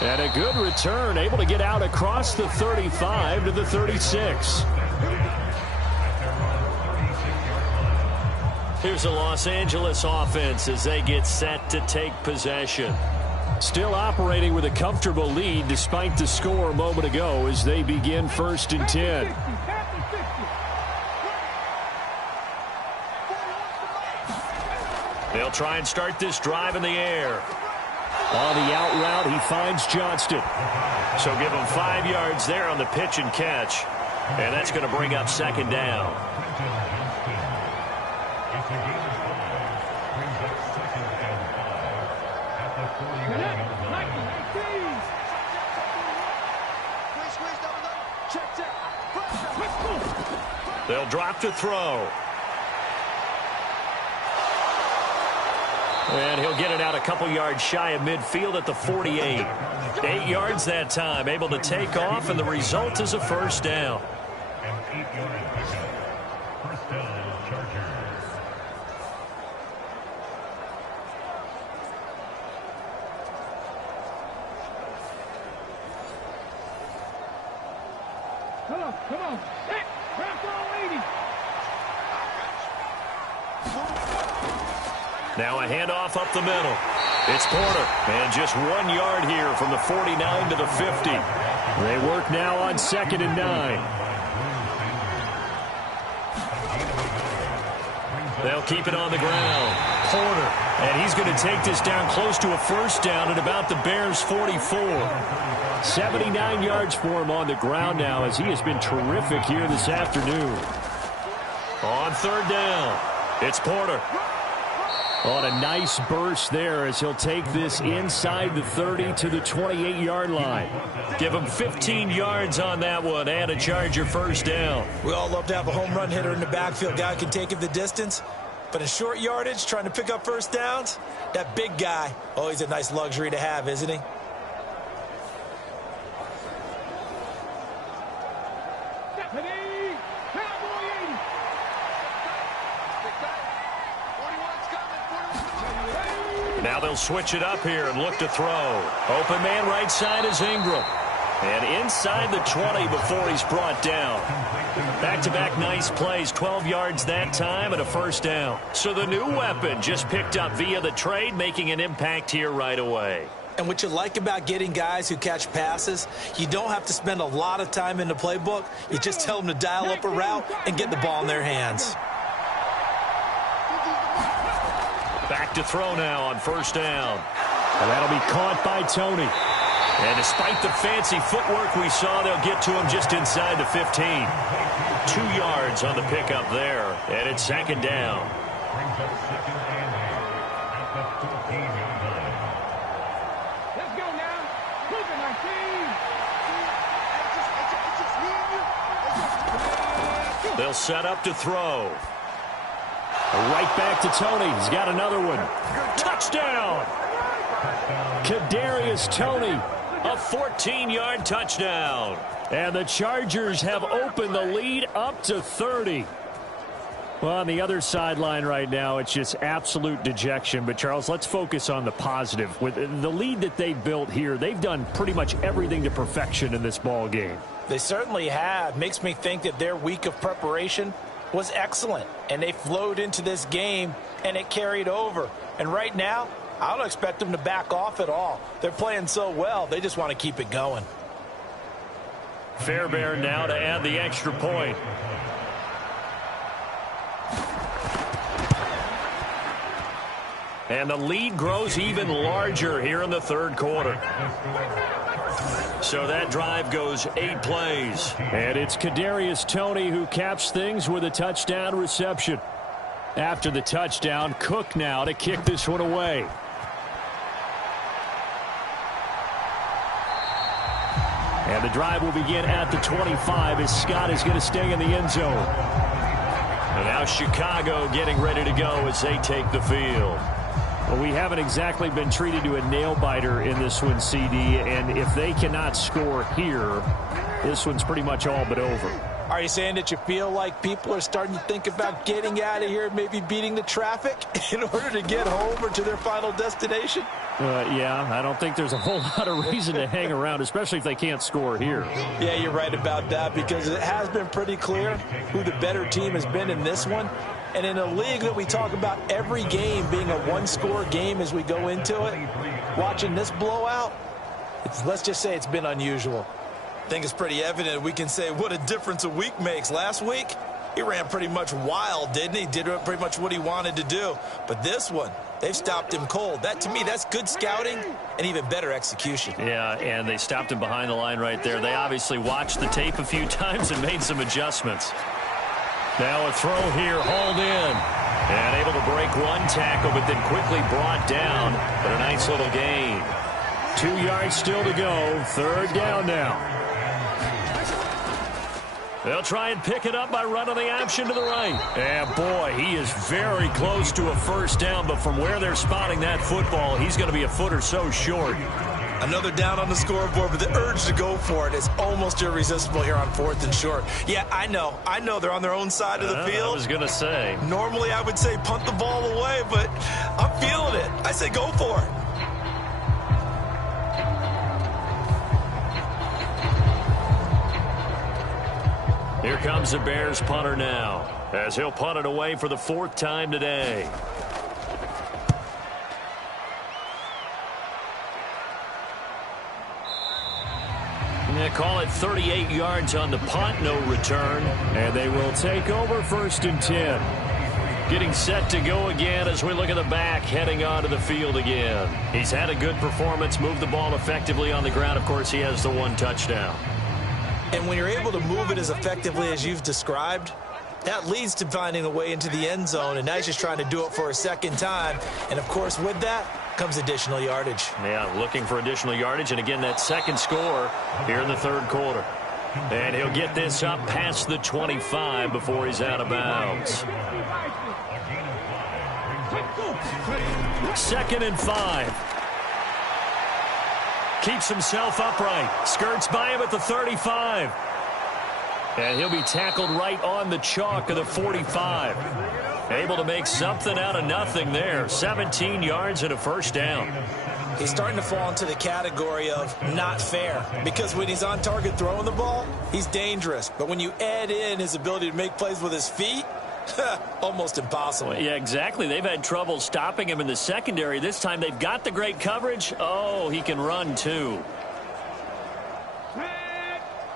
And a good return, able to get out across the 35 to the 36. Here's the Los Angeles offense as they get set to take possession. Still operating with a comfortable lead despite the score a moment ago as they begin 1st and 10. They'll try and start this drive in the air. On the out route, he finds Johnston. So give him 5 yards there on the pitch and catch. And that's going to bring up 2nd down. They'll drop to throw. And he'll get it out a couple yards shy of midfield at the 48. 8 yards that time, able to take off, and the result is a 1st down. An 8-yard pickup. 1st down, Chargers. Come on. Hey, craft all 80. Now a handoff up the middle. It's Porter. And just 1 yard here from the 49 to the 50. They work now on 2nd and 9. They'll keep it on the ground. Porter. And he's going to take this down close to a 1st down at about the Bears' 44. 79 yards for him on the ground now as he has been terrific here this afternoon. On 3rd down, it's Porter. On a nice burst there as he'll take this inside the 30 to the 28-yard line. Give him 15 yards on that one and a Charger 1st down. We all love to have a home run hitter in the backfield. Guy can take it the distance. But in short yardage, trying to pick up 1st downs, that big guy, always a nice luxury to have, isn't he? Now they'll switch it up here and look to throw. Open man right side is Ingram. And inside the 20 before he's brought down. Back-to-back nice plays, 12 yards that time and a 1st down. So the new weapon just picked up via the trade, making an impact here right away. And what you like about getting guys who catch passes, you don't have to spend a lot of time in the playbook. You just tell them to dial up a route and get the ball in their hands. Back to throw now on 1st down. And that'll be caught by Tony. And despite the fancy footwork we saw, they'll get to him just inside the 15. 2 yards on the pickup there. And it's 2nd down. Brings up 2nd and 8 at the 14-yard line. Let's go now. Move it, my team. They'll set up to throw. Right back to Tony. He's got another one. Touchdown! Kadarius Toney. A 14-yard touchdown. And the Chargers have opened the lead up to 30. Well, on the other sideline right now, it's just absolute dejection. But, Charles, let's focus on the positive. With the lead that they've built here, they've done pretty much everything to perfection in this ball game. They certainly have. Makes me think that their week of preparation was excellent. And they flowed into this game, and it carried over. And right now, I don't expect them to back off at all. They're playing so well, they just want to keep it going. Fairbairn now to add the extra point. And the lead grows even larger here in the 3rd quarter. So that drive goes 8 plays. And it's Kadarius Toney who caps things with a touchdown reception. After the touchdown, Cook now to kick this one away. And the drive will begin at the 25 as Scott is going to stay in the end zone. And now Chicago getting ready to go as they take the field. Well, we haven't exactly been treated to a nail-biter in this one, CD, and if they cannot score here, this one's pretty much all but over. Are you saying that you feel like people are starting to think about getting out of here, maybe beating the traffic in order to get home or to their final destination? Yeah, I don't think there's a whole lot of reason to hang around, especially if they can't score here. Yeah, you're right about that, because it has been pretty clear who the better team has been in this one. And in a league that we talk about every game being a one-score game as we go into it, watching this blowout, let's just say it's been unusual. I think it's pretty evident we can say what a difference a week makes. Last week, he ran pretty much wild, didn't he? Did pretty much what he wanted to do. But this one, they've stopped him cold. That, to me, that's good scouting and even better execution. Yeah, and they stopped him behind the line right there. They obviously watched the tape a few times and made some adjustments. Now a throw here, hauled in. And able to break one tackle, but then quickly brought down. But a nice little gain. 2 yards still to go. Third down now. They'll try and pick it up by running the option to the right. And, boy, he is very close to a first down, but from where they're spotting that football, he's going to be a foot or so short. Another down on the scoreboard, but the urge to go for it is almost irresistible here on 4th and short. Yeah, I know they're on their own side of the field. I was going to say. Normally, I would say punt the ball away, but I'm feeling it. I say go for it. Here comes the Bears punter now, as he'll punt it away for the 4th time today. They call it 38 yards on the punt, no return, and they will take over 1st and 10. Getting set to go again as we look at the back, heading onto the field again. He's had a good performance, moved the ball effectively on the ground. Of course, he has the 1 touchdown. And when you're able to move it as effectively as you've described, that leads to finding a way into the end zone, and now he's just trying to do it for a second time. And, of course, with that comes additional yardage. Yeah, looking for additional yardage, and again, that second score here in the 3rd quarter. And he'll get this up past the 25 before he's out of bounds. 2nd and 5. Keeps himself upright. Skirts by him at the 35. And he'll be tackled right on the chalk of the 45. Able to make something out of nothing there. 17 yards and a first down. He's starting to fall into the category of not fair, because when he's on target throwing the ball, he's dangerous. But when you add in his ability to make plays with his feet, almost impossible. Well, yeah, exactly. They've had trouble stopping him in the secondary. This time they've got the great coverage. Oh, he can run too.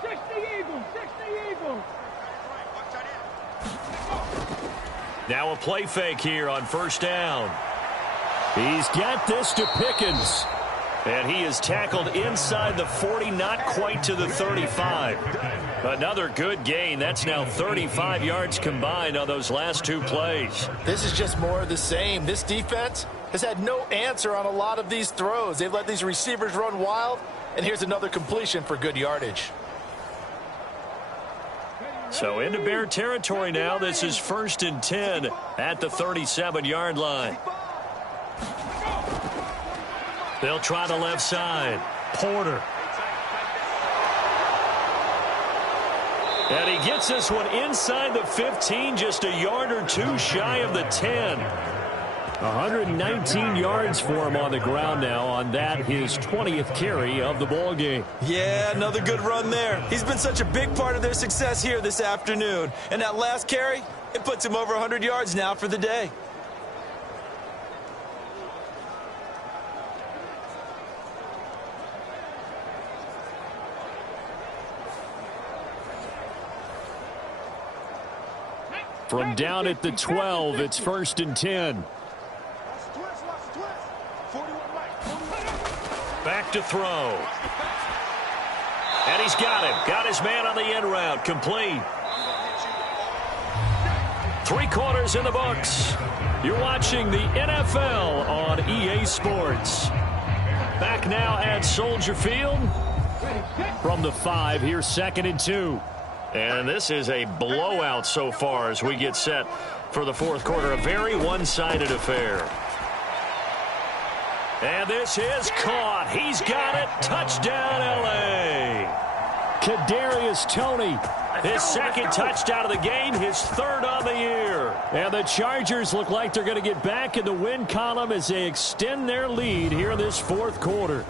60 Eagles, 60 Eagles. Now a play fake here on 1st down. He's got this to Pickens. And he is tackled inside the 40, not quite to the 35. Another good gain. That's now 35 yards combined on those last 2 plays. This is just more of the same. This defense has had no answer on a lot of these throws. They've let these receivers run wild, and here's another completion for good yardage. So into Bear territory now. This is 1st and 10 at the 37-yard line. They'll try the left side. Porter. And he gets this one inside the 15, just a yard or 2 shy of the 10. 119 yards for him on the ground now on that, his 20th carry of the ball game. Yeah, another good run there. He's been such a big part of their success here this afternoon. And that last carry, it puts him over 100 yards now for the day. From down at the 12, it's 1st and 10. Back to throw. And he's got him. Got his man on the end route. Complete. 3 quarters in the books. You're watching the NFL on EA Sports. Back now at Soldier Field. From the 5, here's 2nd and 2. And this is a blowout so far as we get set for the 4th quarter. A very one-sided affair. And this is caught. He's got it. Touchdown, L.A. Kadarius Toney His second touchdown of the game, his third on the year. And the Chargers look like they're going to get back in the win column as they extend their lead here in this fourth quarter.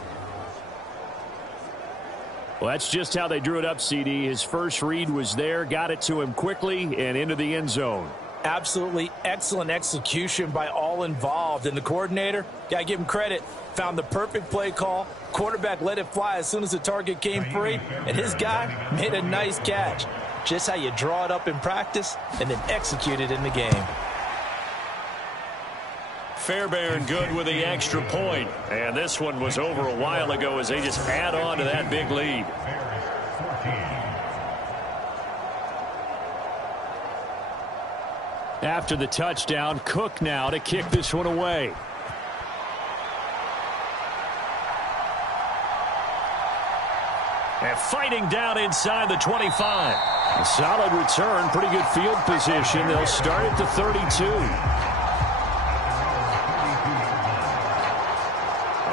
Well, that's just how they drew it up, CD. His first read was there, got it to him quickly, and into the end zone. Absolutely excellent execution by all involved. And the coordinator, got to give him credit, found the perfect play call. Quarterback let it fly as soon as the target came free, and his guy made a nice catch. Just how you draw it up in practice and then execute it in the game. Fairbairn good with the extra point. And this one was over a while ago as they just add on to that big lead. After the touchdown, Cook now to kick this one away. And fighting down inside the 25. A solid return, pretty good field position. They'll start at the 32.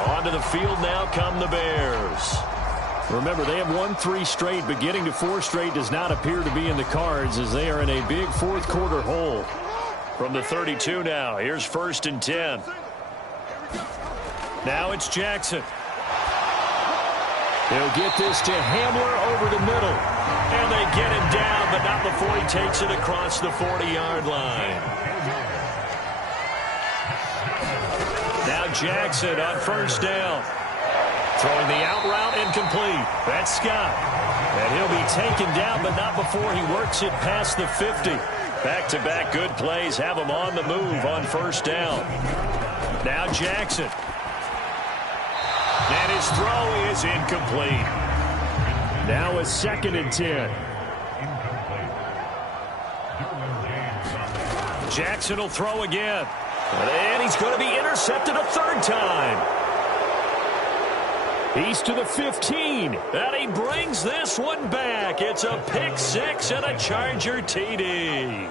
Onto the field now come the Bears. Remember, they have won 3 straight, but getting to 4 straight does not appear to be in the cards as they are in a big fourth quarter hole. From the 32 now, here's 1st and 10. Now it's Jackson. They'll get this to Hamler over the middle. And they get him down, but not before he takes it across the 40-yard line. Now Jackson on 1st down. Throwing the out route incomplete. That's Scott. And he'll be taken down, but not before he works it past the 50. Back-to-back good plays have him on the move on 1st down. Now Jackson. And his throw is incomplete. Now a 2nd and 10. Jackson will throw again. And he's going to be intercepted a 3rd time. He's to the 15. And he brings this one back. It's a pick 6 and a Charger TD.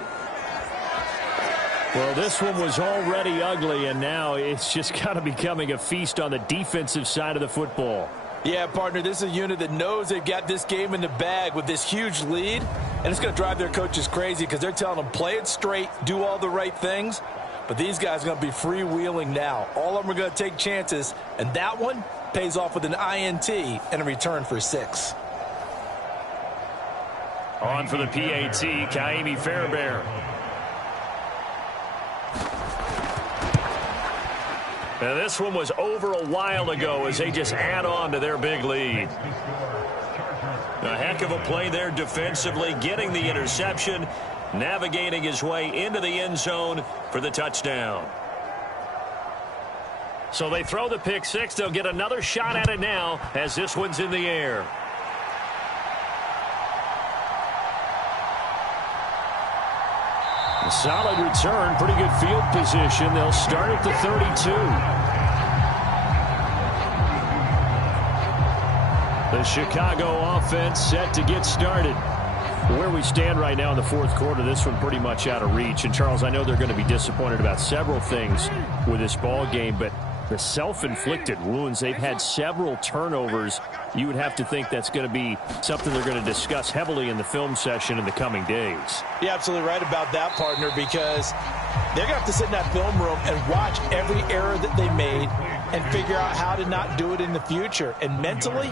Well, this one was already ugly, and now it's just kind of becoming a feast on the defensive side of the football. Yeah, partner, this is a unit that knows they've got this game in the bag with this huge lead, and it's going to drive their coaches crazy because they're telling them play it straight, do all the right things, but these guys are going to be freewheeling now. All of them are going to take chances, and that one pays off with an INT and a return for 6. On for the PAT, Kaimi Fairbairn. Now this one was over a while ago as they just add on to their big lead. A heck of a play there defensively, getting the interception, navigating his way into the end zone for the touchdown. So they throw the pick 6. They'll get another shot at it now as this one's in the air. A solid return, pretty good field position. They'll start at the 32. The Chicago offense set to get started. Where we stand right now in the fourth quarter, this one pretty much out of reach. And, Charles, I know they're going to be disappointed about several things with this ball game, but the self-inflicted wounds, they've had several turnovers. You would have to think that's going to be something they're going to discuss heavily in the film session in the coming days. You're absolutely right about that, partner, because they're going to have to sit in that film room and watch every error that they made and figure out how to not do it in the future. And mentally,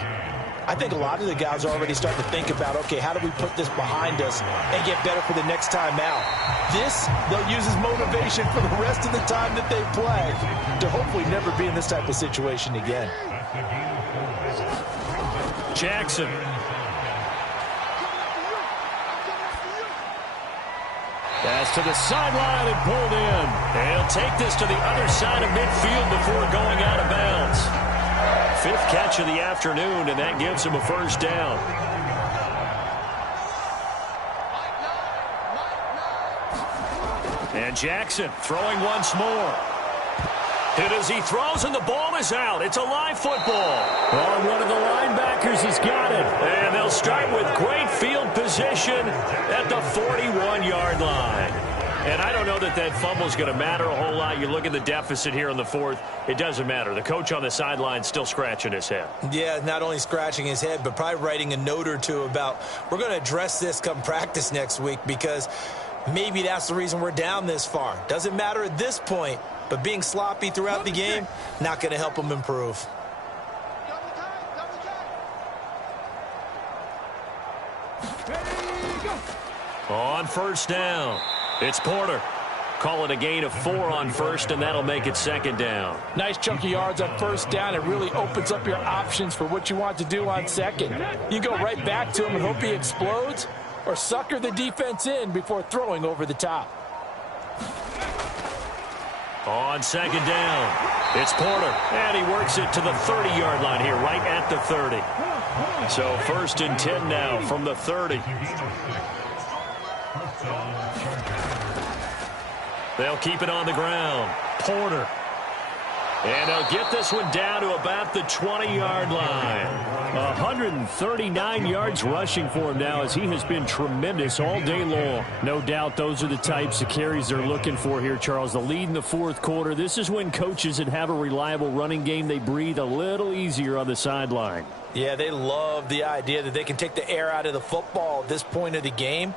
I think a lot of the guys are already starting to think about, okay, how do we put this behind us and get better for the next time out? This, they'll use as motivation for the rest of the time that they play to hopefully never be in this type of situation again. Jackson. Pass to the sideline and pulled in. And he'll take this to the other side of midfield before going out of bounds. 5th catch of the afternoon, and that gives him a 1st down. And Jackson throwing once more. Hit as he throws, and the ball is out. It's a live football. Oh, one of the linebackers has got it. And they'll start with great field position at the 41-yard line. And I don't know that fumble is going to matter a whole lot. You look at the deficit here in the fourth, it doesn't matter. The coach on the sideline still scratching his head. Yeah, not only scratching his head, but probably writing a note or two about, we're going to address this come practice next week, because maybe that's the reason we're down this far. Doesn't matter at this point, but being sloppy throughout the game, not going to help him improve. On first down, it's Porter. Call it a gain of 4 on first, and that'll make it second down. Nice chunk of yards on first down. It really opens up your options for what you want to do on second. You go right back to him and hope he explodes, or sucker the defense in before throwing over the top. On second down, it's Porter, and he works it to the 30-yard line here, right at the 30. So first and 10 now from the 30. They'll keep it on the ground. Porter. And they'll get this one down to about the 20-yard line. 139 yards rushing for him now, as he has been tremendous all day long. No doubt those are the types of carries they're looking for here, Charles. The lead in the fourth quarter. This is when coaches that have a reliable running game, they breathe a little easier on the sideline. Yeah, they love the idea that they can take the air out of the football at this point of the game.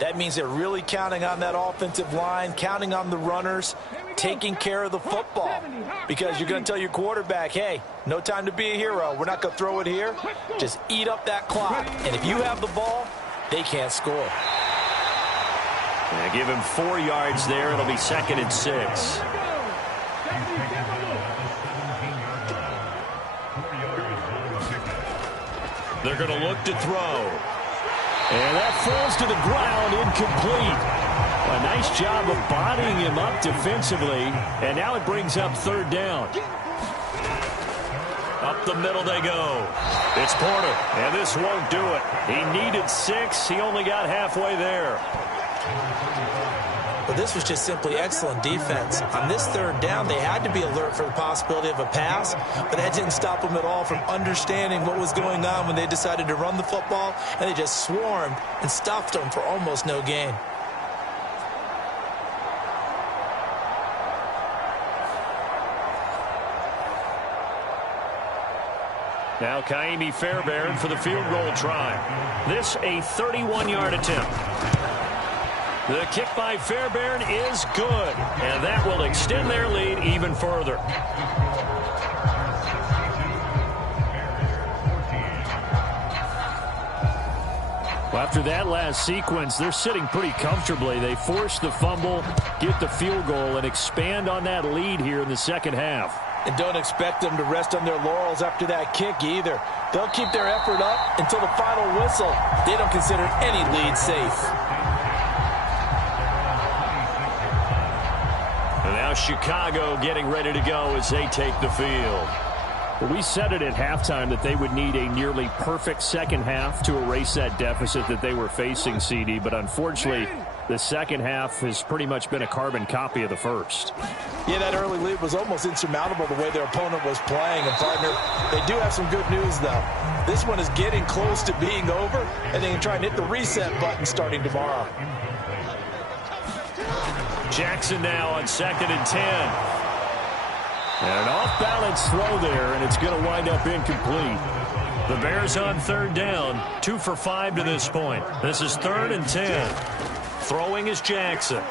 That means they're really counting on that offensive line, counting on the runners, taking care of the football. Because you're going to tell your quarterback, hey, no time to be a hero. We're not going to throw it here. Just eat up that clock. And if you have the ball, they can't score. Yeah, give him 4 yards there. It'll be second and 6. They're going to look to throw. And that falls to the ground, incomplete. A nice job of bodying him up defensively. And now it brings up third down. Up the middle they go. It's Porter, and this won't do it. He needed 6. He only got halfway there. But this was just simply excellent defense. On this third down, they had to be alert for the possibility of a pass, but that didn't stop them at all from understanding what was going on when they decided to run the football, and they just swarmed and stuffed them for almost no gain. Now Kaimi Fairbairn for the field goal try. This a 31-yard attempt. The kick by Fairbairn is good, and that will extend their lead even further. Well, after that last sequence, they're sitting pretty comfortably. They force the fumble, get the field goal, and expand on that lead here in the second half. And don't expect them to rest on their laurels after that kick either. They'll keep their effort up until the final whistle. They don't consider any lead safe. And now Chicago getting ready to go as they take the field. Well, we said it at halftime that they would need a nearly perfect second half to erase that deficit that they were facing, CD. But unfortunately, the second half has pretty much been a carbon copy of the first. Yeah, that early lead was almost insurmountable the way their opponent was playing. And, partner, they do have some good news, though. This one is getting close to being over, and they can try and hit the reset button starting tomorrow. Jackson now on second and 10. And an off-balance throw there, and it's going to wind up incomplete. The Bears on third down, 2 for 5 to this point. This is third and 10. Throwing is Jackson.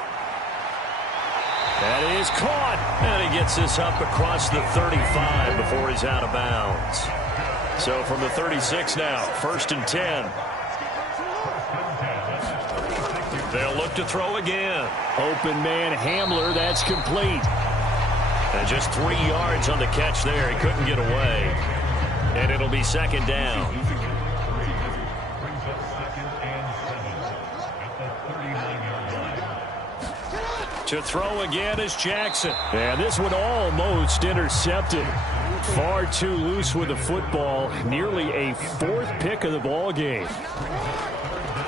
That is caught, and he gets this up across the 35 before he's out of bounds. So from the 36 now, first and 10. They'll look to throw again. Open man Hamler, that's complete. And just 3 yards on the catch there. He couldn't get away. And it'll be second down. To throw again is Jackson. And this one almost intercepted. Far too loose with the football. Nearly a 4th pick of the ball game.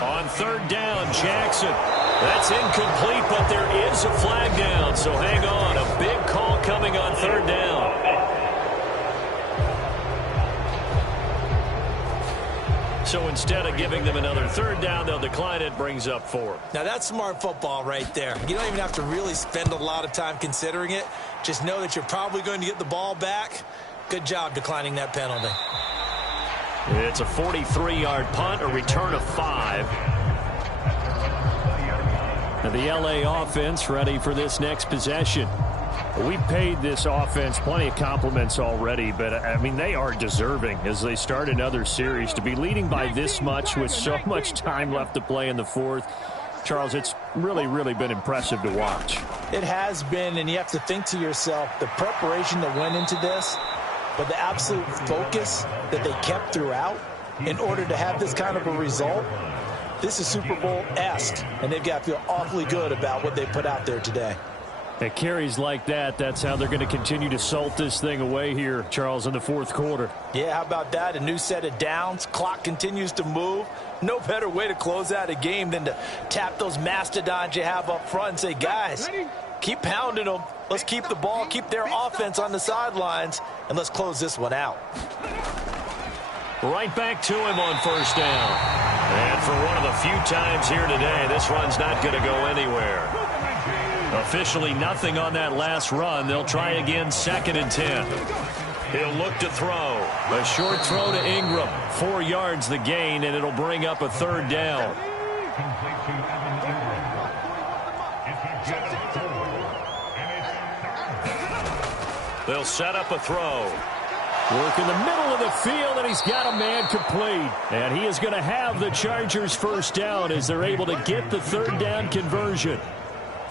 On third down, Jackson. That's incomplete, but there is a flag down, so hang on. A big call coming on third down. So instead of giving them another third down, they'll decline it, brings up 4. Now, that's smart football right there. You don't even have to really spend a lot of time considering it. Just know that you're probably going to get the ball back. Good job declining that penalty. It's a 43-yard punt, a return of 5. And the LA offense ready for this next possession. We paid this offense plenty of compliments already, but, I mean, they are deserving as they start another series. To be leading by this much with so much time left to play in the fourth, Charles, it's really, really been impressive to watch. It has been, and you have to think to yourself, the preparation that went into this, but the absolute focus that they kept throughout in order to have this kind of a result. This is Super Bowl-esque, and they've got to feel awfully good about what they put out there today. At carries like that, that's how they're going to continue to salt this thing away here, Charles, in the fourth quarter. Yeah, how about that? A new set of downs. Clock continues to move. No better way to close out a game than to tap those mastodons you have up front and say, guys, keep pounding them. Let's keep the ball, keep their offense on the sidelines, and let's close this one out. Right back to him on first down. And for one of the few times here today, this run's not going to go anywhere. Officially nothing on that last run. They'll try again, 2nd and 10. He'll look to throw. A short throw to Ingram. 4 yards the gain, and it'll bring up a 3rd down. They'll set up a throw. Work in the middle of the field, and he's got a man complete. And he is going to have the Chargers first down as they're able to get the 3rd down conversion.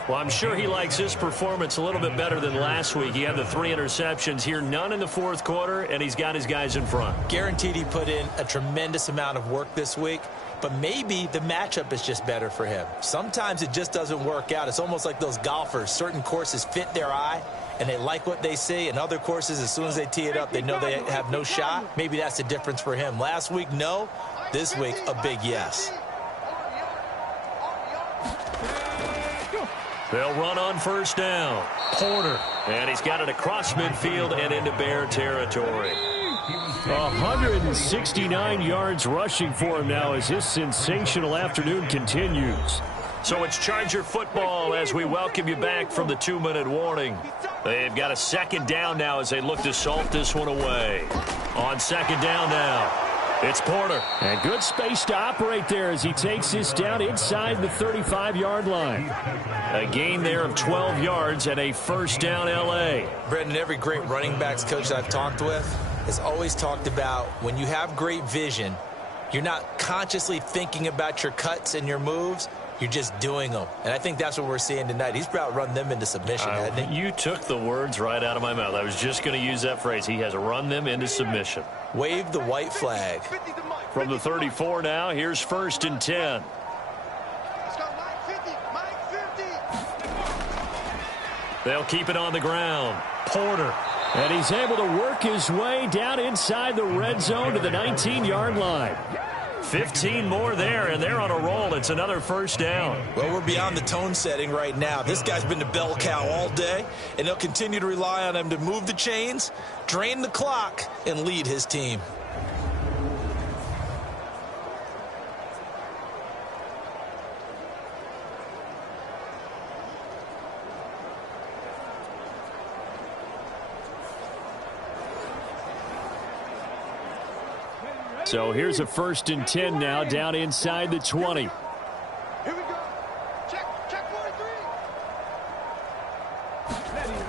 Well, I'm sure he likes his performance a little bit better than last week. He had the 3 interceptions here, none in the fourth quarter, and he's got his guys in front. Guaranteed he put in a tremendous amount of work this week, but maybe the matchup is just better for him. Sometimes it just doesn't work out. It's almost like those golfers. Certain courses fit their eye, and they like what they see. And other courses, as soon as they tee it up, they know they have no shot. Maybe that's the difference for him. Last week, no. This week, a big yes. They'll run on first down. Porter. And he's got it across midfield and into Bear territory. 169 yards rushing for him now as this sensational afternoon continues. So it's Charger football as we welcome you back from the 2-minute warning. They've got a 2nd down now as they look to salt this one away. On 2nd down now, it's Porter. And good space to operate there as he takes this down inside the 35-yard line. A gain there of 12 yards and a first down L.A. Brendan, every great running backs coach that I've talked with has always talked about when you have great vision, you're not consciously thinking about your cuts and your moves. You're just doing them. And I think that's what we're seeing tonight. He's about run them into submission, hasn't he? You took the words right out of my mouth. I was just going to use that phrase. He has run them into submission. Wave the white flag. From the 34 now, here's 1st and 10. They'll keep it on the ground. Porter. And he's able to work his way down inside the red zone to the 19-yard line. 15 more there, and they're on a roll. It's another first down. Well, we're beyond the tone setting right now. This guy's been the bell cow all day, and they'll continue to rely on him to move the chains, drain the clock, and lead his team. So here's a 1st and 10 now down inside the 20. Here we go. Check 43.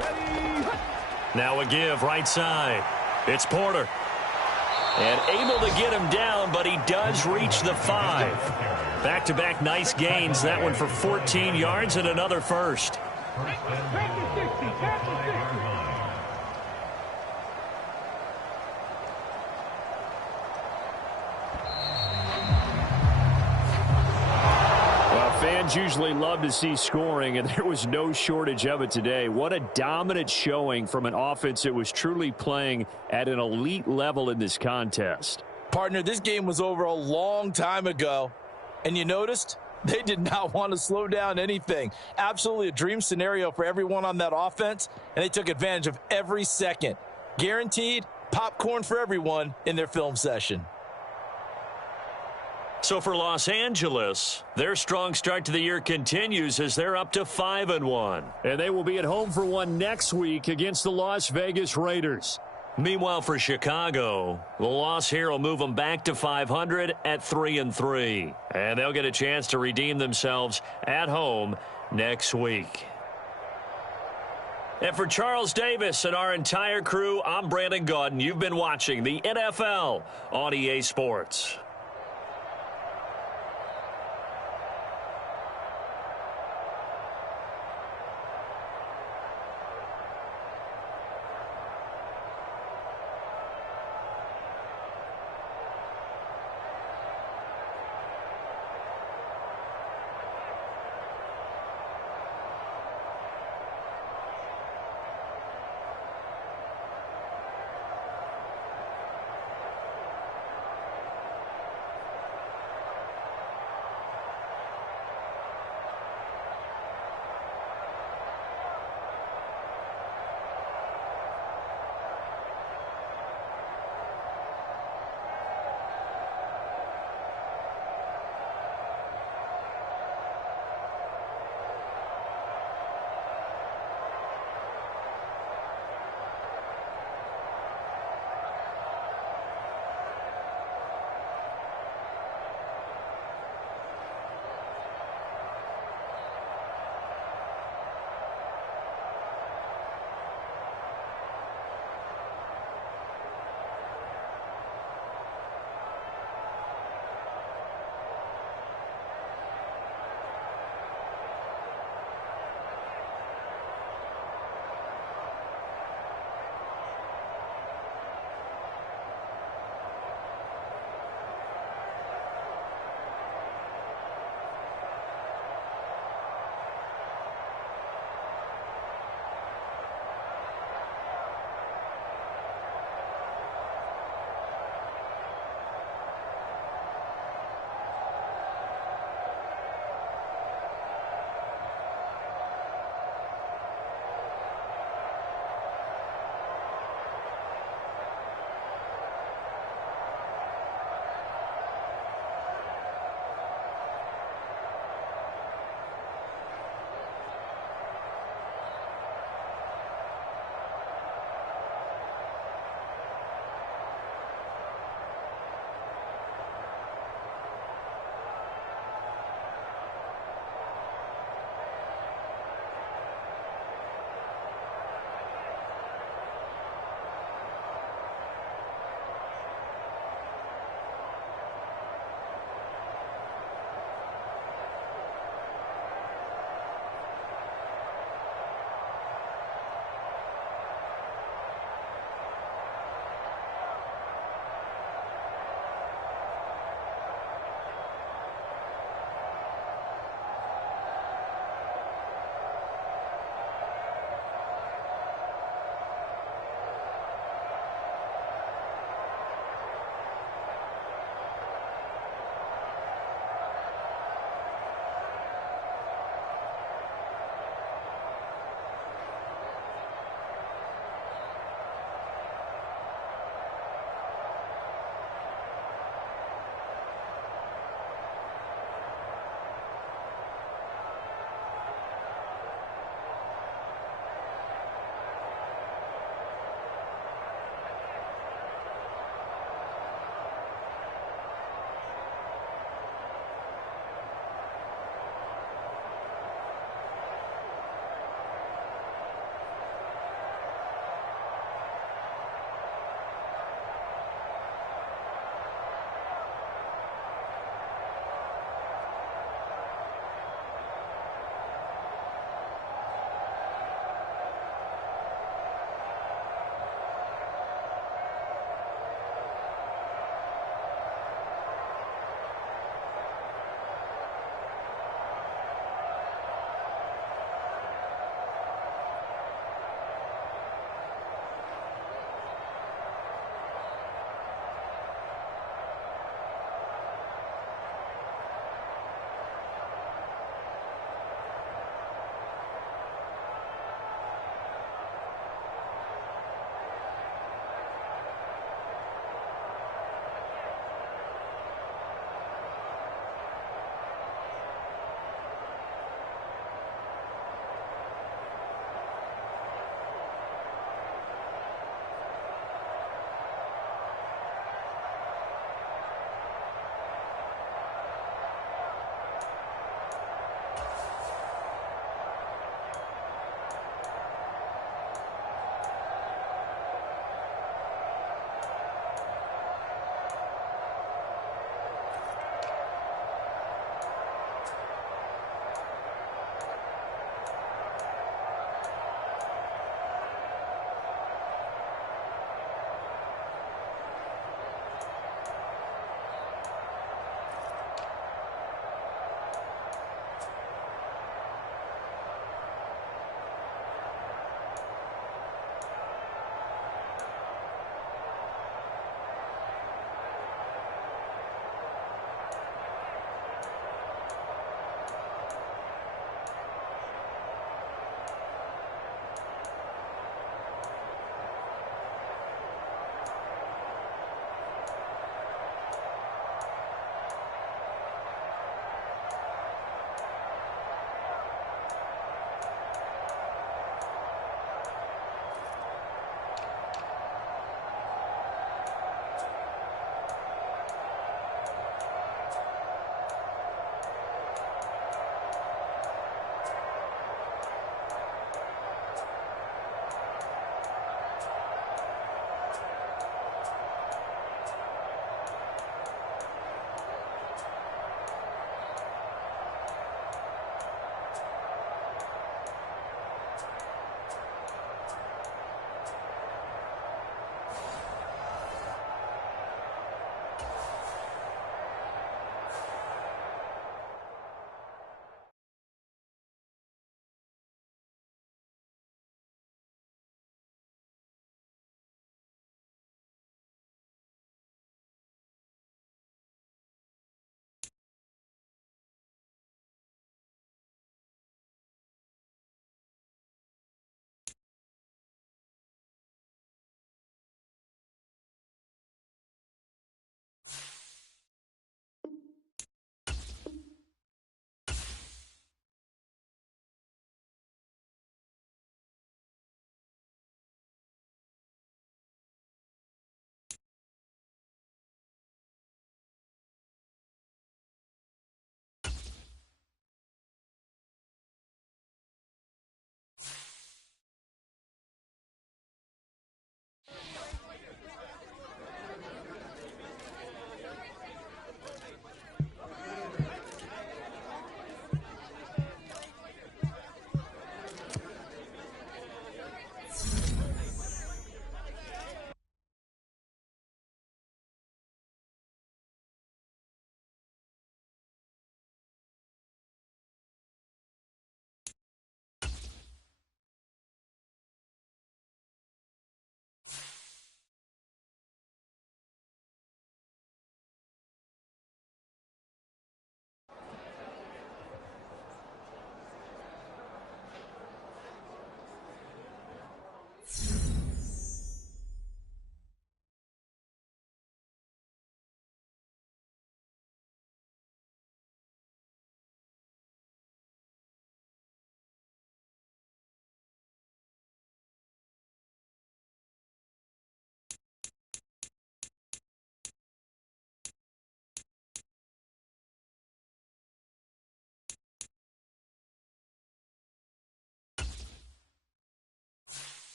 Ready. Now a give right side. It's Porter. And able to get him down, but he does reach the 5. Back-to-back nice gains. That one for 14 yards and another first. Fans usually love to see scoring, and there was no shortage of it today. What a dominant showing from an offense that was truly playing at an elite level in this contest. Partner, this game was over a long time ago, and you noticed they did not want to slow down anything. Absolutely a dream scenario for everyone on that offense, and they took advantage of every second. Guaranteed popcorn for everyone in their film session. So for Los Angeles, their strong start to the year continues as they're up to 5-1. And they will be at home for one next week against the Las Vegas Raiders. Meanwhile, for Chicago, the loss here will move them back to 500 at 3-3. And they'll get a chance to redeem themselves at home next week. And for Charles Davis and our entire crew, I'm Brandon Gaudin. You've been watching the NFL on EA Sports.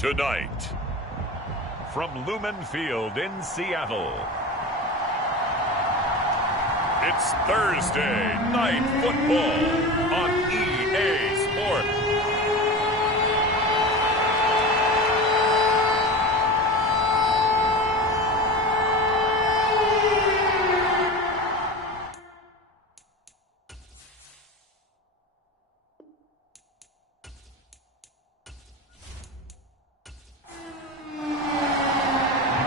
Tonight, from Lumen Field in Seattle, it's Thursday Night Football on EA Sports.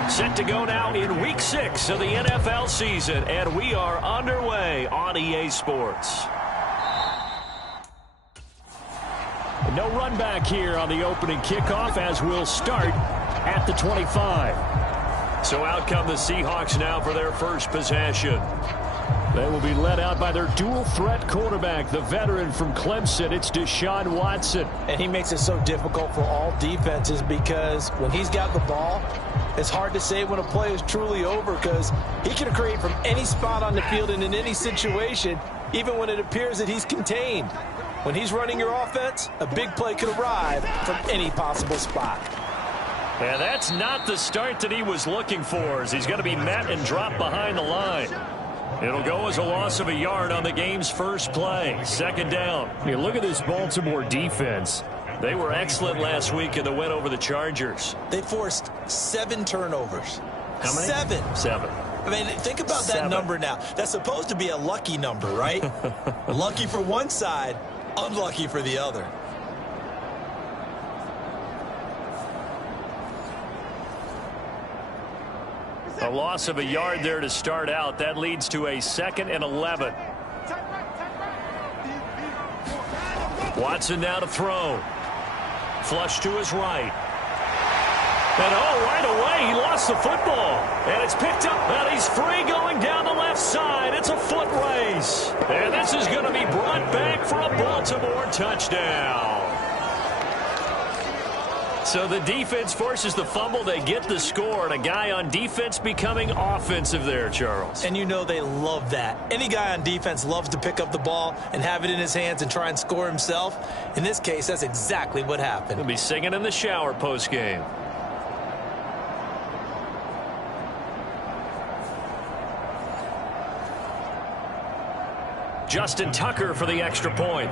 Set to go now in Week 6 of the NFL season, and we are underway on EA Sports. No run back here on the opening kickoff as we'll start at the 25. So out come the Seahawks now for their first possession. They will be led out by their dual-threat quarterback, the veteran from Clemson. It's Deshaun Watson. And he makes it so difficult for all defenses because when he's got the ball, it's hard to say when a play is truly over because he can create from any spot on the field and in any situation, even when it appears that he's contained. When he's running your offense, a big play could arrive from any possible spot. And that's not the start that he was looking for, as he's going to be met and dropped behind the line. It'll go as a loss of a yard on the game's first play. Second down. Hey, look at this Baltimore defense. They were excellent last week in the win over the Chargers. They forced 7 turnovers. How many? 7. I mean, think about that number now. That's supposed to be a lucky number, right? Lucky for one side, unlucky for the other. A loss of a yard there to start out. That leads to a 2nd and 11. Watson now to throw. Flush to his right. And right away, he lost the football. And it's picked up, and he's free going down the left side. It's a foot race. And this is going to be brought back for a Baltimore touchdown. So the defense forces the fumble. They get the score, and a guy on defense becoming offensive there, Charles. And you know they love that. Any guy on defense loves to pick up the ball and have it in his hands and try and score himself. In this case, that's exactly what happened. He'll be singing in the shower post-game. Justin Tucker for the extra point.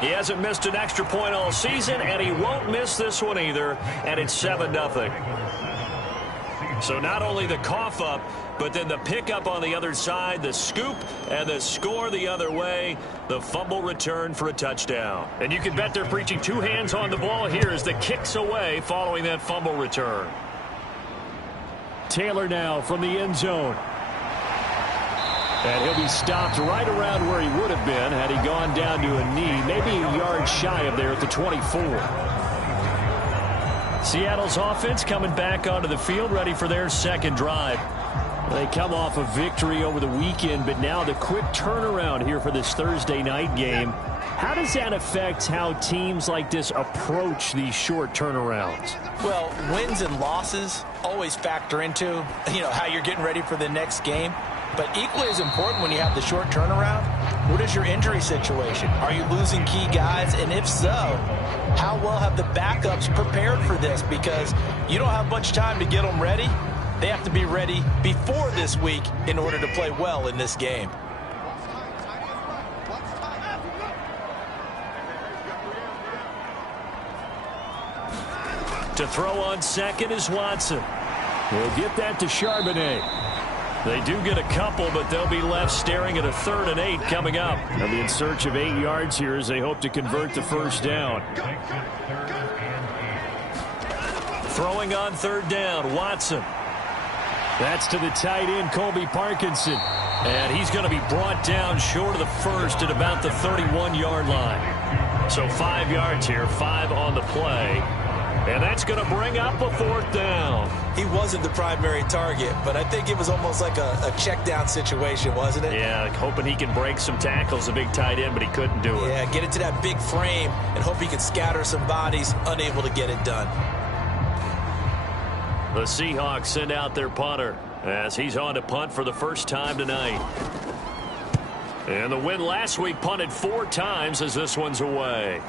He hasn't missed an extra point all season, and he won't miss this one either, and it's 7-0. So not only the cough up, but then the pickup on the other side, the scoop, and the score the other way, the fumble return for a touchdown. And you can bet they're preaching 2 hands on the ball here as the kicks away following that fumble return. Taylor now from the end zone. And he'll be stopped right around where he would have been had he gone down to a knee, maybe a yard shy of there at the 24. Seattle's offense coming back onto the field, ready for their second drive. They come off a victory over the weekend, but now the quick turnaround here for this Thursday night game. How does that affect how teams like this approach these short turnarounds? Well, wins and losses always factor into, how you're getting ready for the next game. But equally as important when you have the short turnaround, what is your injury situation? Are you losing key guys? And if so, how well have the backups prepared for this? Because you don't have much time to get them ready. They have to be ready before this week in order to play well in this game. To throw on second is Watson. We'll get that to Charbonnet. They do get a couple, but they'll be left staring at a 3rd and 8 coming up. They'll be in search of 8 yards here as they hope to convert the first down. Throwing on 3rd down, Watson. That's to the tight end, Colby Parkinson. And he's going to be brought down short of the first at about the 31-yard line. So 5 yards here, 5 on the play. And that's going to bring up a 4th down. He wasn't the primary target, but I think it was almost like a check down situation, wasn't it? Yeah, hoping he can break some tackles, a big tight end, but he couldn't do it. Yeah, get into that big frame and hope he can scatter some bodies, unable to get it done. The Seahawks send out their punter as he's on to punt for the first time tonight. And the win last week punted 4 times as this one's away.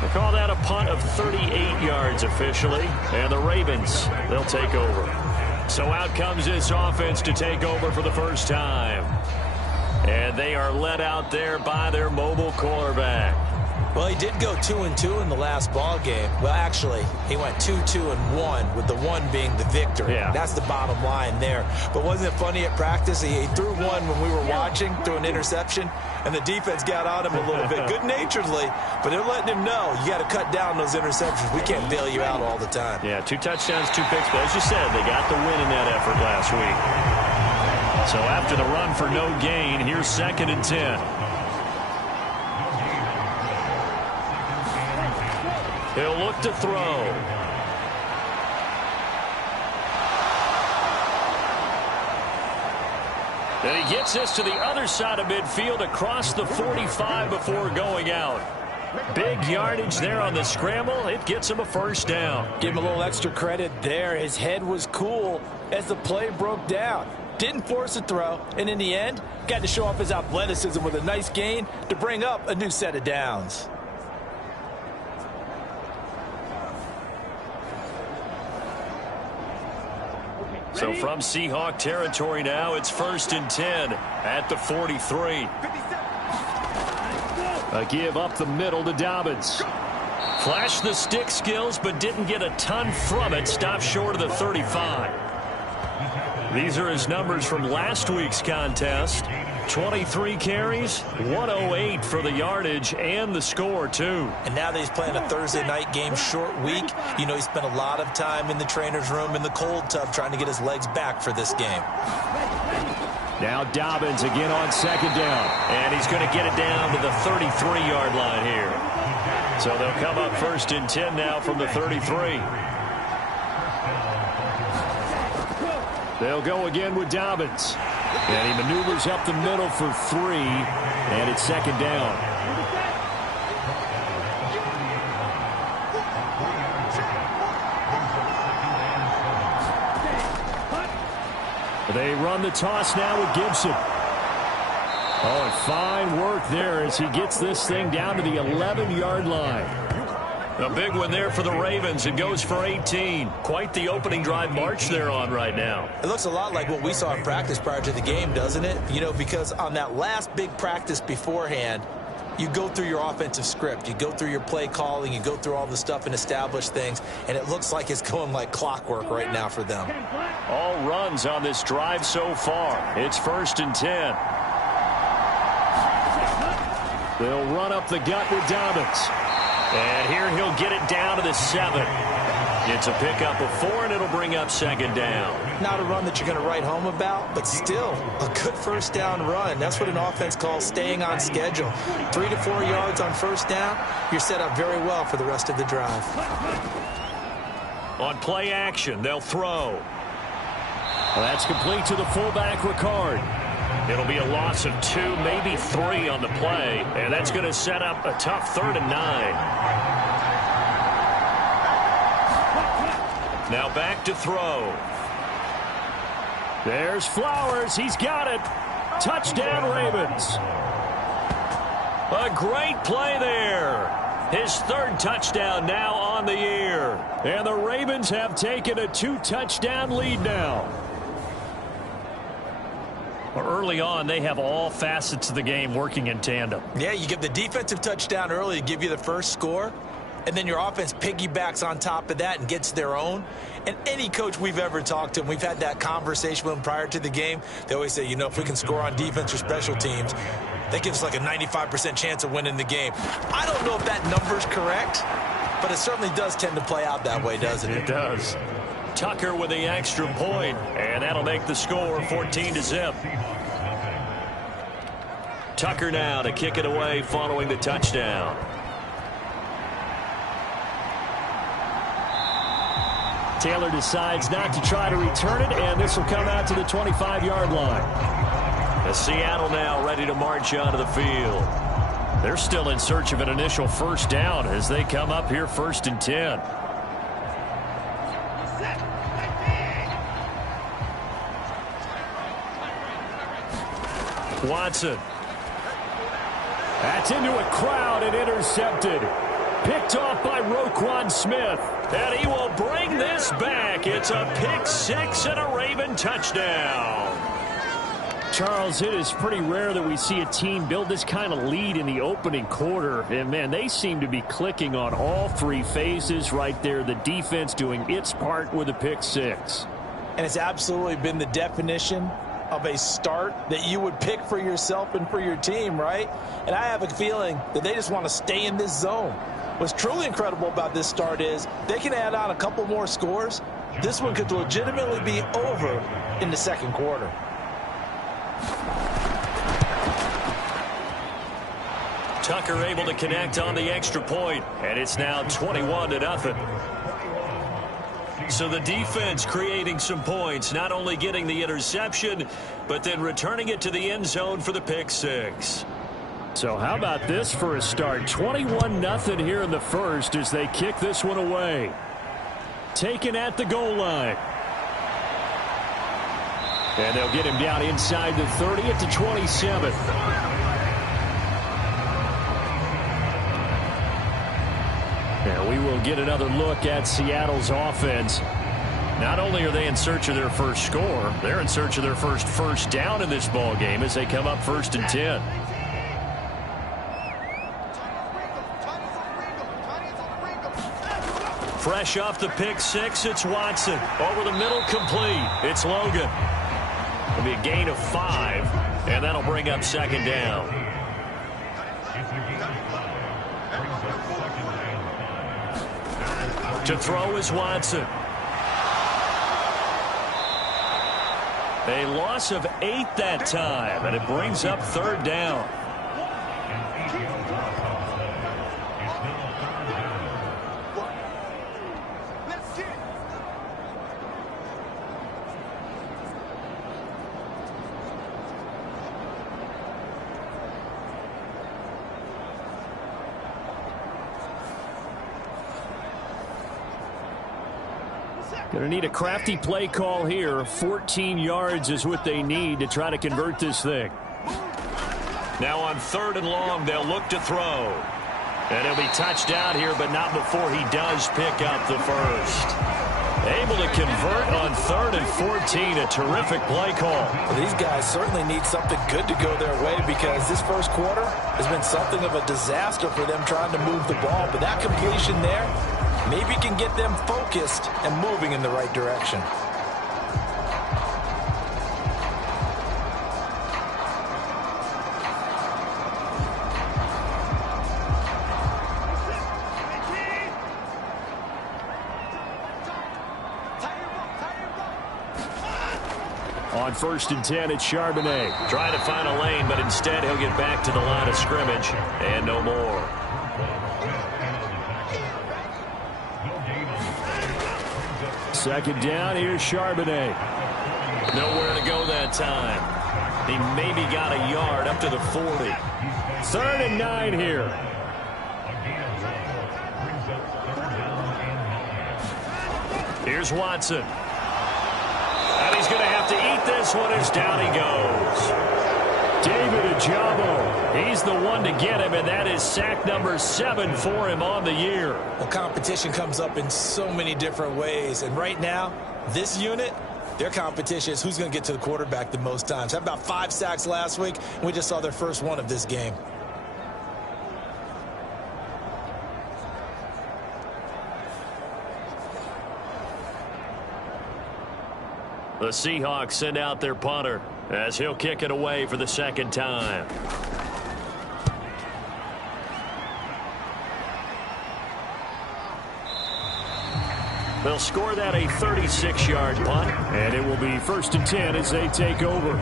We'll call that a punt of 38 yards officially. And the Ravens, they'll take over. So out comes this offense to take over for the first time. And they are led out there by their mobile quarterback. Well, he did go 2-2 in the last ball game. Well, actually, he went 2-2-1, with the 1 being the victory. Yeah. That's the bottom line there. But wasn't it funny at practice? He threw one when we were watching, threw an interception, and the defense got on him a little bit, good-naturedly. But they're letting him know, you got to cut down those interceptions. We can't bail you out all the time. Yeah, 2 touchdowns, 2 picks. But as you said, they got the win in that effort last week. So after the run for no gain, here's 2nd and 10. He'll look to throw. And he gets this to the other side of midfield across the 45 before going out. Big yardage there on the scramble. It gets him a first down. Give him a little extra credit there. His head was cool as the play broke down. Didn't force a throw, and in the end, got to show off his athleticism with a nice gain to bring up a new set of downs. So from Seahawk territory now, it's 1st and 10 at the 43. A give up the middle to Dobbins. Flashed the stick skills, but didn't get a ton from it. Stopped short of the 35. These are his numbers from last week's contest. 23 carries, 108 for the yardage and the score, too. And now that he's playing a Thursday night game, short week, you know he spent a lot of time in the trainer's room in the cold tub trying to get his legs back for this game. Now Dobbins again on 2nd down. And he's going to get it down to the 33-yard line here. So they'll come up 1st and 10 now from the 33. They'll go again with Dobbins. And he maneuvers up the middle for 3. And it's 2nd down. They run the toss now with Gibson. Oh, and fine work there as he gets this thing down to the 11-yard line. A big one there for the Ravens. It goes for 18. Quite the opening drive march they're on right now. It looks a lot like what we saw in practice prior to the game, doesn't it? You know, because on that last big practice beforehand, you go through your offensive script. You go through your play calling. You go through all the stuff and establish things. And it looks like it's going like clockwork right now for them. All runs on this drive so far. It's 1st and 10. They'll run up the gut with Dobbins. And here he'll get it down to the 7. It's a pickup of 4, and it'll bring up 2nd down. Not a run that you're going to write home about, but still a good first down run. That's what an offense calls staying on schedule. 3 to 4 yards on first down, you're set up very well for the rest of the drive. On play action, they'll throw. Well, that's complete to the fullback, Ricard. It'll be a loss of 2, maybe 3 on the play, and that's going to set up a tough 3rd and 9. Now back to throw. There's Flowers. He's got it. Touchdown, Ravens. A great play there. His 3rd touchdown now on the year. And the Ravens have taken a 2-touchdown lead now. Early on, they have all facets of the game working in tandem. Yeah, you get the defensive touchdown early to give you the first score, and then your offense piggybacks on top of that and gets their own. And any coach we've ever talked to, and we've had that conversation with them prior to the game, they always say, you know, if we can score on defense or special teams, that gives us like a 95% chance of winning the game. I don't know if that number's correct, but it certainly does tend to play out that way, doesn't it? It does. Tucker with the extra point, and that'll make the score 14-0. Tucker now to kick it away following the touchdown. Taylor decides not to try to return it, and this will come out to the 25-yard line. Seattle now ready to march onto the field. They're still in search of an initial first down as they come up here 1st and 10. Watson. That's into a crowd and intercepted. Picked off by Roquan Smith. And he will bring this back. It's a pick six and a Raven touchdown. Charles, it is pretty rare that we see a team build this kind of lead in the opening quarter. And, man, they seem to be clicking on all three phases right there. The defense doing its part with a pick six. And it's absolutely been the definition of a start that you would pick for yourself and for your team, right? And I have a feeling that they just want to stay in this zone. What's truly incredible about this start is they can add on a couple more scores. This one could legitimately be over in the second quarter. Tucker able to connect on the extra point, and it's now 21-0. So the defense creating some points, not only getting the interception, but then returning it to the end zone for the pick six. So how about this for a start? 21-0 here in the first as they kick this one away. Taken at the goal line. And they'll get him down inside the 30 at the 27. And we will get another look at Seattle's offense. Not only are they in search of their first score, they're in search of their first down in this ball game as they come up 1st and 10. Fresh off the pick six, it's Watson. Over the middle, complete. It's Logan. It'll be a gain of 5, and that'll bring up 2nd down. To throw is Watson. A loss of 8 that time, and it brings up 3rd down. Going to need a crafty play call here. 14 yards is what they need to try to convert this thing. Now on 3rd and long, they'll look to throw. And he'll be touched out here, but not before he does pick up the first. Able to convert on 3rd and 14. A terrific play call. Well, these guys certainly need something good to go their way because this first quarter has been something of a disaster for them trying to move the ball. But that completion there maybe can get them focused and moving in the right direction. On 1st and 10, it's Charbonnet. Trying to find a lane, but instead he'll get back to the line of scrimmage and no more. Second down, here's Charbonnet. Nowhere to go that time. He maybe got a yard up to the 40. 3rd and 9 here. Here's Watson. And he's going to have to eat this one as down he goes. David Ajabo, he's the one to get him, and that is sack number 7 for him on the year. Well, competition comes up in so many different ways, and right now, this unit, their competition is who's going to get to the quarterback the most times. Had about 5 sacks last week, and we just saw their first one of this game. The Seahawks send out their punter as he'll kick it away for the 2nd time. They'll score that a 36-yard punt. And it will be 1st and 10 as they take over.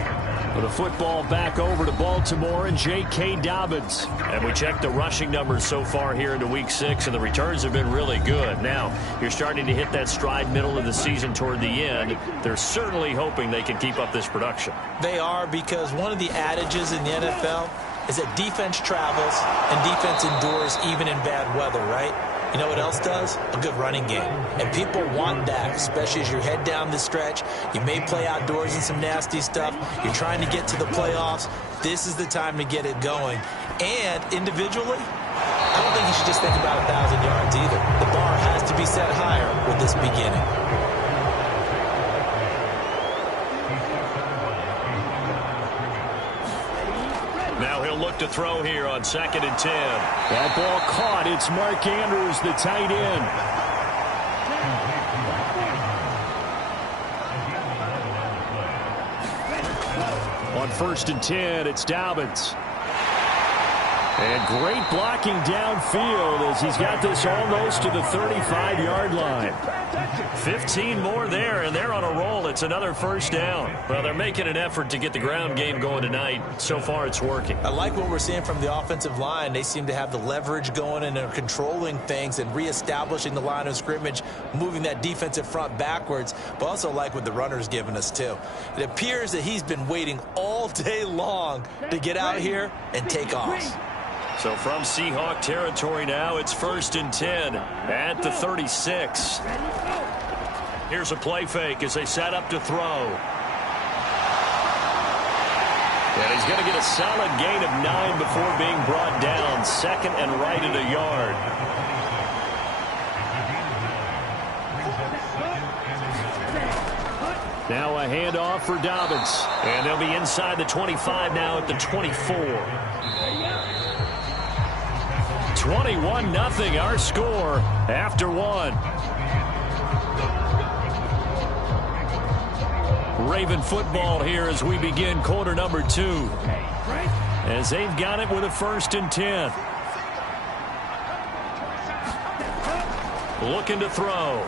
With the football back over to Baltimore and J.K. Dobbins. And we checked the rushing numbers so far here into Week 6, and the returns have been really good. Now, you're starting to hit that stride middle of the season toward the end. They're certainly hoping they can keep up this production. They are, because one of the adages in the NFL is that defense travels and defense endures even in bad weather, right? You know what else does? A good running game. And people want that, especially as you head down the stretch. You may play outdoors in some nasty stuff. You're trying to get to the playoffs. This is the time to get it going. And individually, I don't think you should just think about 1,000 yards either. The bar has to be set higher with this beginning. Now he'll look to throw here on 2nd and 10. That ball caught. It's Mark Andrews, the tight end. On 1st and 10, it's Dobbins. And great blocking downfield as he's got this almost to the 35-yard line. 15 more there, and they're on a roll. It's another first down. Well, they're making an effort to get the ground game going tonight. So far, it's working. I like what we're seeing from the offensive line. They seem to have the leverage going and are controlling things and reestablishing the line of scrimmage, moving that defensive front backwards, but also like what the runner's giving us, too. It appears that he's been waiting all day long to get out here and take off. So from Seahawk territory now, it's 1st and 10 at the 36. Here's a play fake as they set up to throw. And he's going to get a solid gain of 9 before being brought down. 2nd and right at a yard. Now a handoff for Dobbins. And they'll be inside the 25 now at the 24. 21-0 our score after 1. Raven football here as we begin quarter number 2. As they've got it with a 1st and 10. Looking to throw.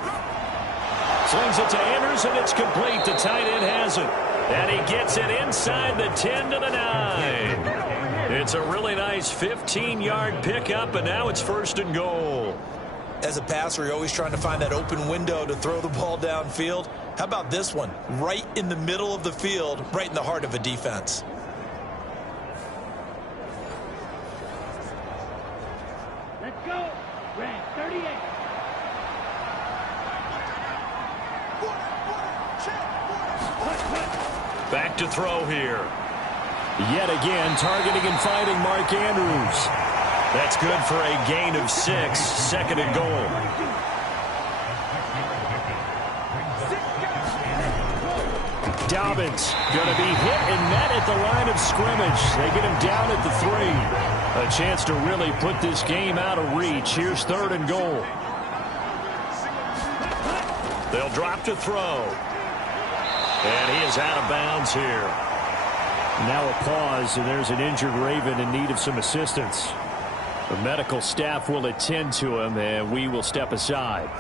Slings it to Andrews, and it's complete. The tight end has it. And he gets it inside the 10 to the 9. It's a really nice 15-yard pickup, and now it's 1st and goal. As a passer, you're always trying to find that open window to throw the ball downfield. How about this one? Right in the middle of the field, right in the heart of a defense. Let's go. Red 38. Back to throw here. Yet again, targeting and finding Mark Andrews. That's good for a gain of 6, 2nd and goal. Dobbins going to be hit and met at the line of scrimmage. They get him down at the 3. A chance to really put this game out of reach. Here's 3rd and goal. They'll drop to throw. And he is out of bounds here. Now a pause, and there's an injured Raven in need of some assistance. The medical staff will attend to him, and we will step aside.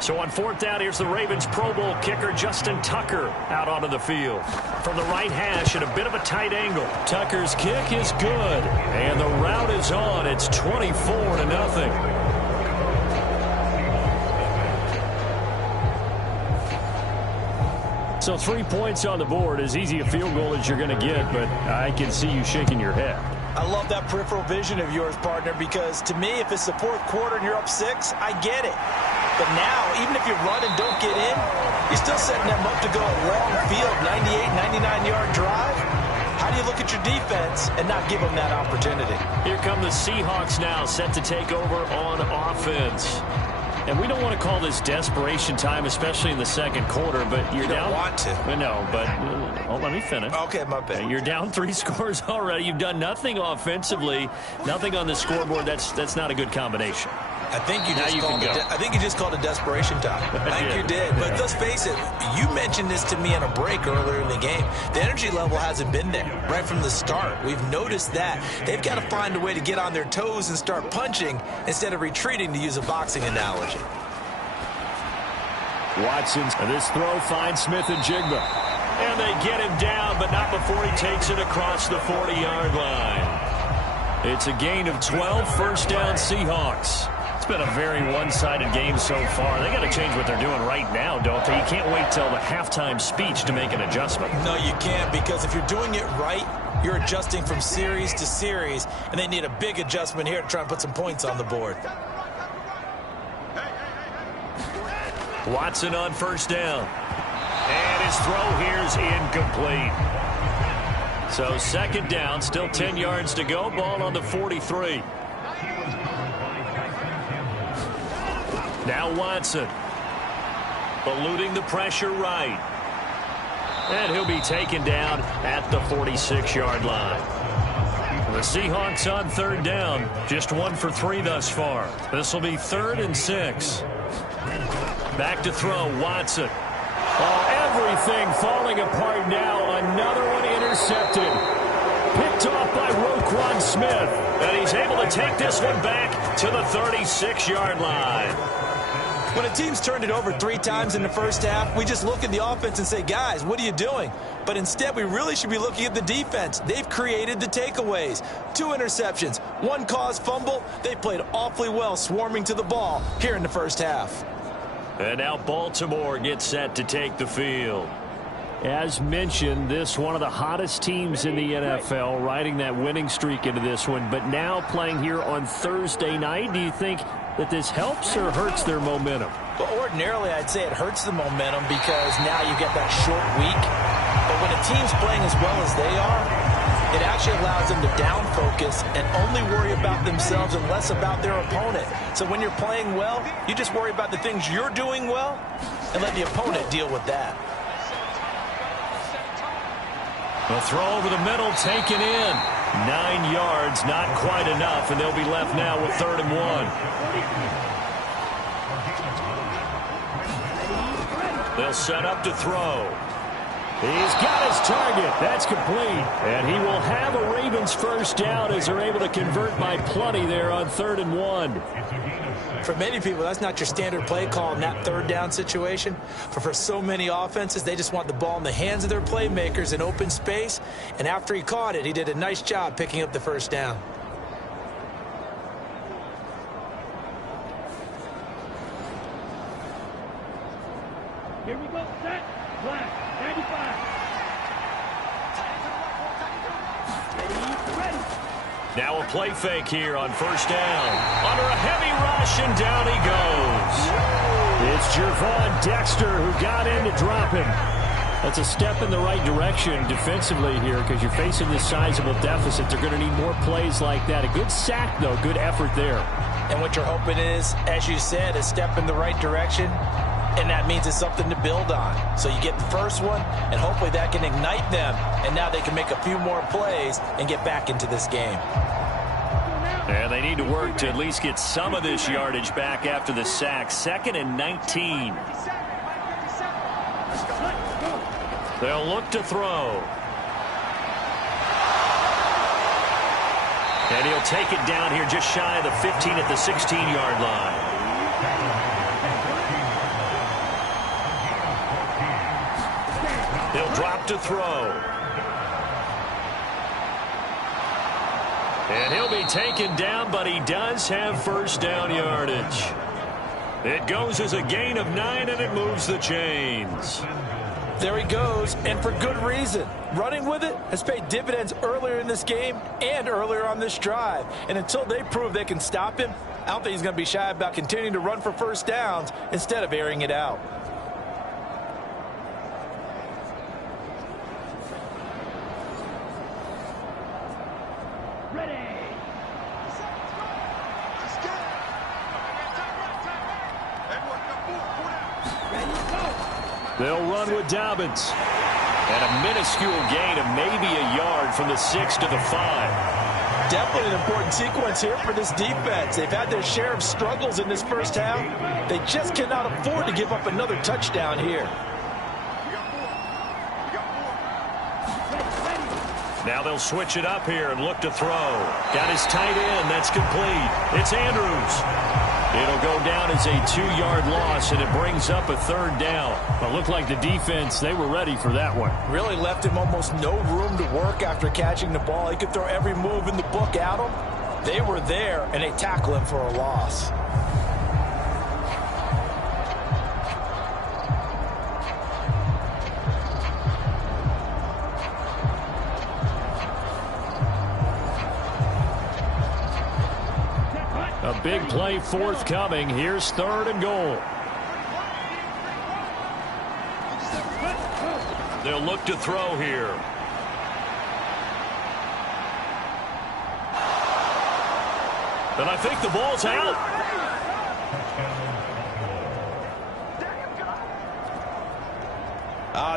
So on 4th down, here's the Ravens Pro Bowl kicker Justin Tucker out onto the field. From the right hash at a bit of a tight angle. Tucker's kick is good. And the route is on. It's 24-0. So 3 points on the board, as easy a field goal as you're going to get, but I can see you shaking your head. I love that peripheral vision of yours, partner, because to me, if it's the 4th quarter and you're up 6, I get it. But now, even if you run and don't get in, you're still setting them up to go a long field, 98, 99-yard drive. How do you look at your defense and not give them that opportunity? Here come the Seahawks now, set to take over on offense. And we don't want to call this desperation time, especially in the 2nd quarter, but you're down. You don't want to. No, but let me finish. Okay, my bad. You're down 3 scores already. You've done nothing offensively, nothing on the scoreboard. That's not a good combination. I think you just called it desperation time. I think you did. But let's face it, you mentioned this to me in a break earlier in the game. The energy level hasn't been there right from the start. We've noticed that. They've got to find a way to get on their toes and start punching instead of retreating, to use a boxing analogy. Watson's this throw finds Smith and Jigba. And they get him down, but not before he takes it across the 40-yard line. It's a gain of 12, 1st down Seahawks. been a very one-sided game so far. They got to change what they're doing right now, don't they? You can't wait till the halftime speech to make an adjustment. No, you can't, because if you're doing it right, you're adjusting from series to series, and they need a big adjustment here to try and put some points on the board. Watson on first down. And his throw here is incomplete. So second down, still 10 yards to go. Ball on the 43. Now Watson. Eluding the pressure right. And he'll be taken down at the 46-yard line. The Seahawks on third down. Just 1 for 3 thus far. This will be 3rd and 6. Back to throw, Watson. Oh, everything falling apart now. Another one intercepted. Picked off by Roquan Smith. And he's able to take this one back to the 36-yard line. When a team's turned it over 3 times in the first half, we just look at the offense and say, guys, what are you doing? But instead, we really should be looking at the defense. They've created the takeaways. 2 interceptions, 1 caused fumble. They played awfully well swarming to the ball here in the first half. And now Baltimore gets set to take the field. As mentioned, this one of the hottest teams in the NFL, riding that winning streak into this one, but now playing here on Thursday night. Do you think that this helps or hurts their momentum? Well, ordinarily, I'd say it hurts the momentum because now you get that short week. But when a team's playing as well as they are, it actually allows them to down focus and only worry about themselves and less about their opponent. So when you're playing well, you just worry about the things you're doing well and let the opponent deal with that. The throw over the middle taken in. 9 yards, not quite enough, and they'll be left now with 3rd and 1. They'll set up to throw. He's got his target. That's complete. And he will have a Ravens first down as they're able to convert by plenty there on 3rd and 1. For many people, that's not your standard play call in that 3rd down situation. But for so many offenses, they just want the ball in the hands of their playmakers in open space. And after he caught it, he did a nice job picking up the first down. Here we go. Set. Flag. 95. Ready. Now a play fake here on first down. Under a heavy rush, and down he goes. It's Gervon Dexter who got in to drop him. That's a step in the right direction defensively here because you're facing this sizable deficit. They're going to need more plays like that. A good sack, though. Good effort there. And what you're hoping is, as you said, a step in the right direction. And that means it's something to build on. So you get the first one, and hopefully that can ignite them. And now they can make a few more plays and get back into this game. And they need to work to at least get some of this yardage back after the sack. 2nd and 19. They'll look to throw. And he'll take it down here just shy of the 15 at the 16-yard line. They'll drop to throw. And he'll be taken down, but he does have first down yardage. It goes as a gain of 9, and it moves the chains. There he goes, and for good reason. Running with it has paid dividends earlier in this game and earlier on this drive. And until they prove they can stop him, I don't think he's going to be shy about continuing to run for first downs instead of airing it out. They'll run with Dobbins. And a minuscule gain of maybe a yard from the 6 to the 5. Definitely an important sequence here for this defense. They've had their share of struggles in this first half. They just cannot afford to give up another touchdown here. Now they'll switch it up here and look to throw. Got his tight end. That's complete. It's Andrews. It'll go down as a 2-yard loss, and it brings up a 3rd down. It looked like the defense, they were ready for that one. Really left him almost no room to work after catching the ball. He could throw every move in the book at him. They were there, and they tackle him for a loss. A big play forthcoming. Here's 3rd and goal. They'll look to throw here. And I think the ball's out.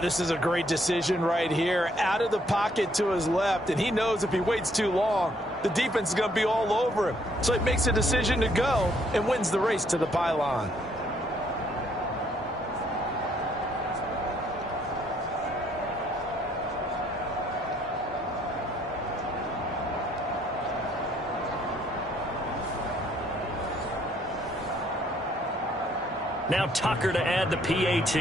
This is a great decision right here. Out of the pocket to his left, and he knows if he waits too long, the defense is going to be all over him. So he makes a decision to go and wins the race to the pylon. Now Tucker to add the PAT.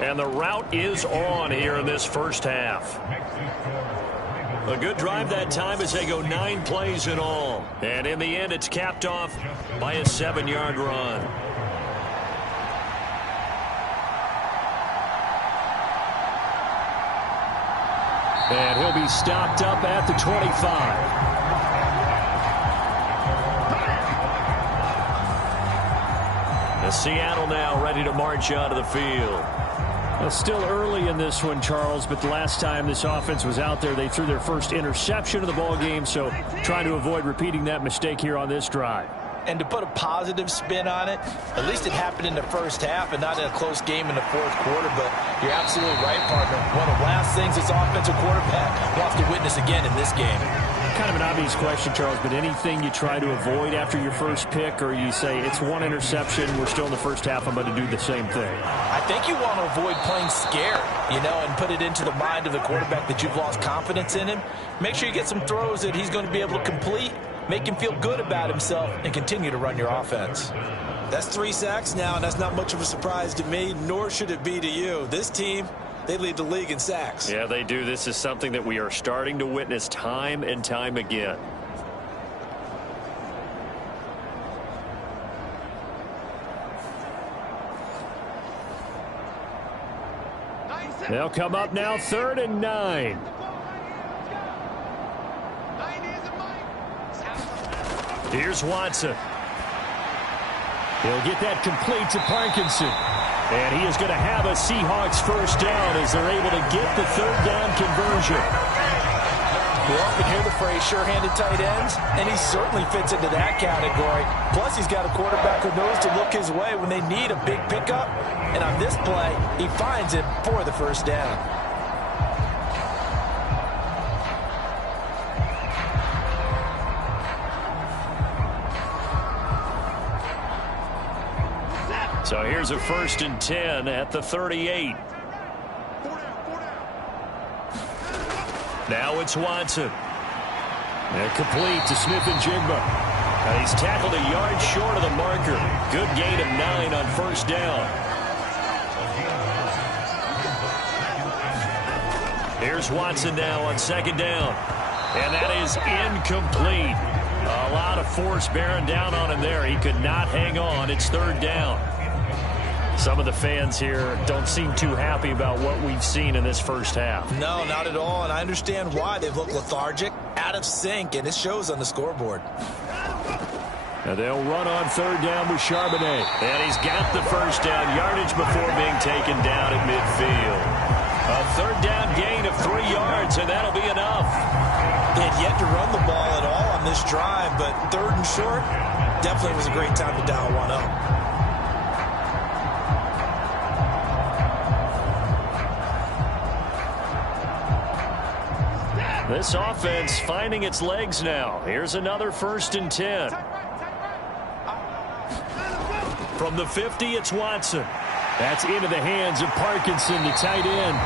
And the route is on here in this first half. A good drive that time as they go 9 plays in all. And in the end, it's capped off by a 7-yard run. And he'll be stopped up at the 25. Seattle now ready to march onto the field. Well, still early in this one, Charles, but the last time this offense was out there, they threw their first interception of the ball game, so trying to avoid repeating that mistake here on this drive. And to put a positive spin on it, at least it happened in the first half and not in a close game in the fourth quarter. But you're absolutely right, partner. One of the last things this offensive quarterback wants to witness again in this game. Kind of an obvious question, Charles, but anything you try to avoid after your first pick, or you say it's one interception, we're still in the first half, I'm going to do the same thing? I think you want to avoid playing scared, and put it into the mind of the quarterback that you've lost confidence in him. Make sure you get some throws that he's going to be able to complete, make him feel good about himself, and continue to run your offense. That's 3 sacks now, and that's not much of a surprise to me, nor should it be to you. This team, they lead the league in sacks. Yeah, they do. This is something that we are starting to witness time and time again. They'll come up now 3rd and 9. Here's Watson. He'll get that complete to Parkinson. And he is going to have a Seahawks first down as they're able to get the 3rd down conversion. You often hear the phrase sure-handed tight ends, and he certainly fits into that category. Plus, he's got a quarterback who knows to look his way when they need a big pickup. And on this play, he finds it for the first down. So here's a 1st and 10 at the 38. Now it's Watson. And complete to Smith-Njigba. And he's tackled a yard short of the marker. Good gain of 9 on first down. Here's Watson now on 2nd down. And that is incomplete. A lot of force bearing down on him there. He could not hang on. It's 3rd down. Some of the fans here don't seem too happy about what we've seen in this first half. No, not at all, and I understand why. They've looked lethargic, out of sync, and it shows on the scoreboard. And they'll run on 3rd down with Charbonnet. And he's got the first down yardage before being taken down at midfield. A 3rd down gain of 3 yards, and that'll be enough. They had yet to run the ball at all on this drive, but 3rd and short definitely was a great time to dial one up. This offense finding its legs now. Here's another 1st and 10. From the 50, it's Watson. That's into the hands of Parkinson, the tight end.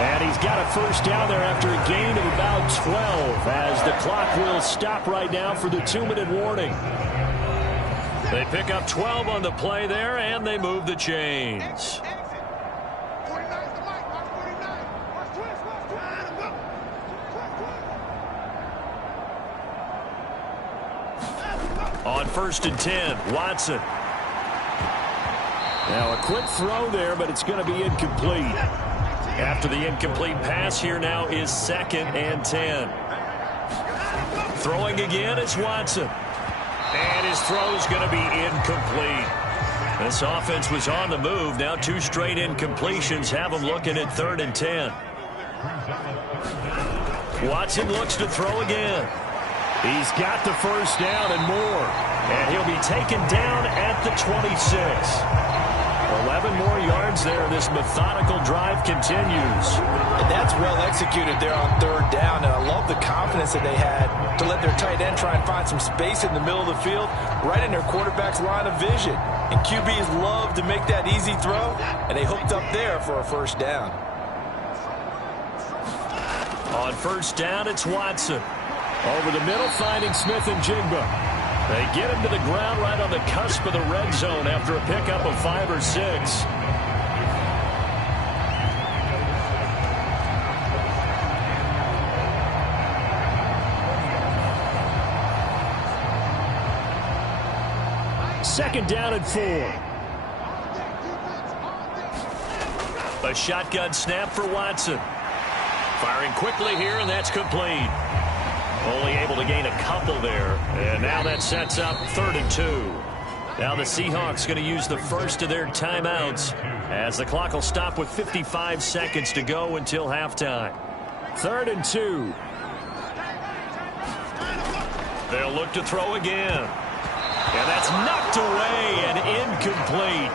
And he's got a first down there after a gain of about 12 as the clock will stop right now for the 2-minute warning. They pick up 12 on the play there, and they move the chains. On 1st and 10, Watson. Now a quick throw there, but it's going to be incomplete. After the incomplete pass, here now is 2nd and 10. Throwing again is Watson. And his throw's going to be incomplete. This offense was on the move. Now 2 straight incompletions have them looking at 3rd and 10. Watson looks to throw again. He's got the first down and more. And he'll be taken down at the 26. 11 more yards there. This methodical drive continues. And that's well executed there on 3rd down. And I love the confidence that they had to let their tight end try and find some space in the middle of the field, right in their quarterback's line of vision. And QBs love to make that easy throw, and they hooked up there for a first down. On 1st down, it's Watson. Over the middle, finding Smith and Jigba. They get him to the ground right on the cusp of the red zone after a pickup of 5 or 6. Second down and 4. A shotgun snap for Watson. Firing quickly here, and that's complete. Only able to gain a couple there. And now that sets up 3rd and 2. Now the Seahawks going to use the first of their timeouts as the clock will stop with 55 seconds to go until halftime. 3rd and 2. They'll look to throw again. And that's knocked away and incomplete.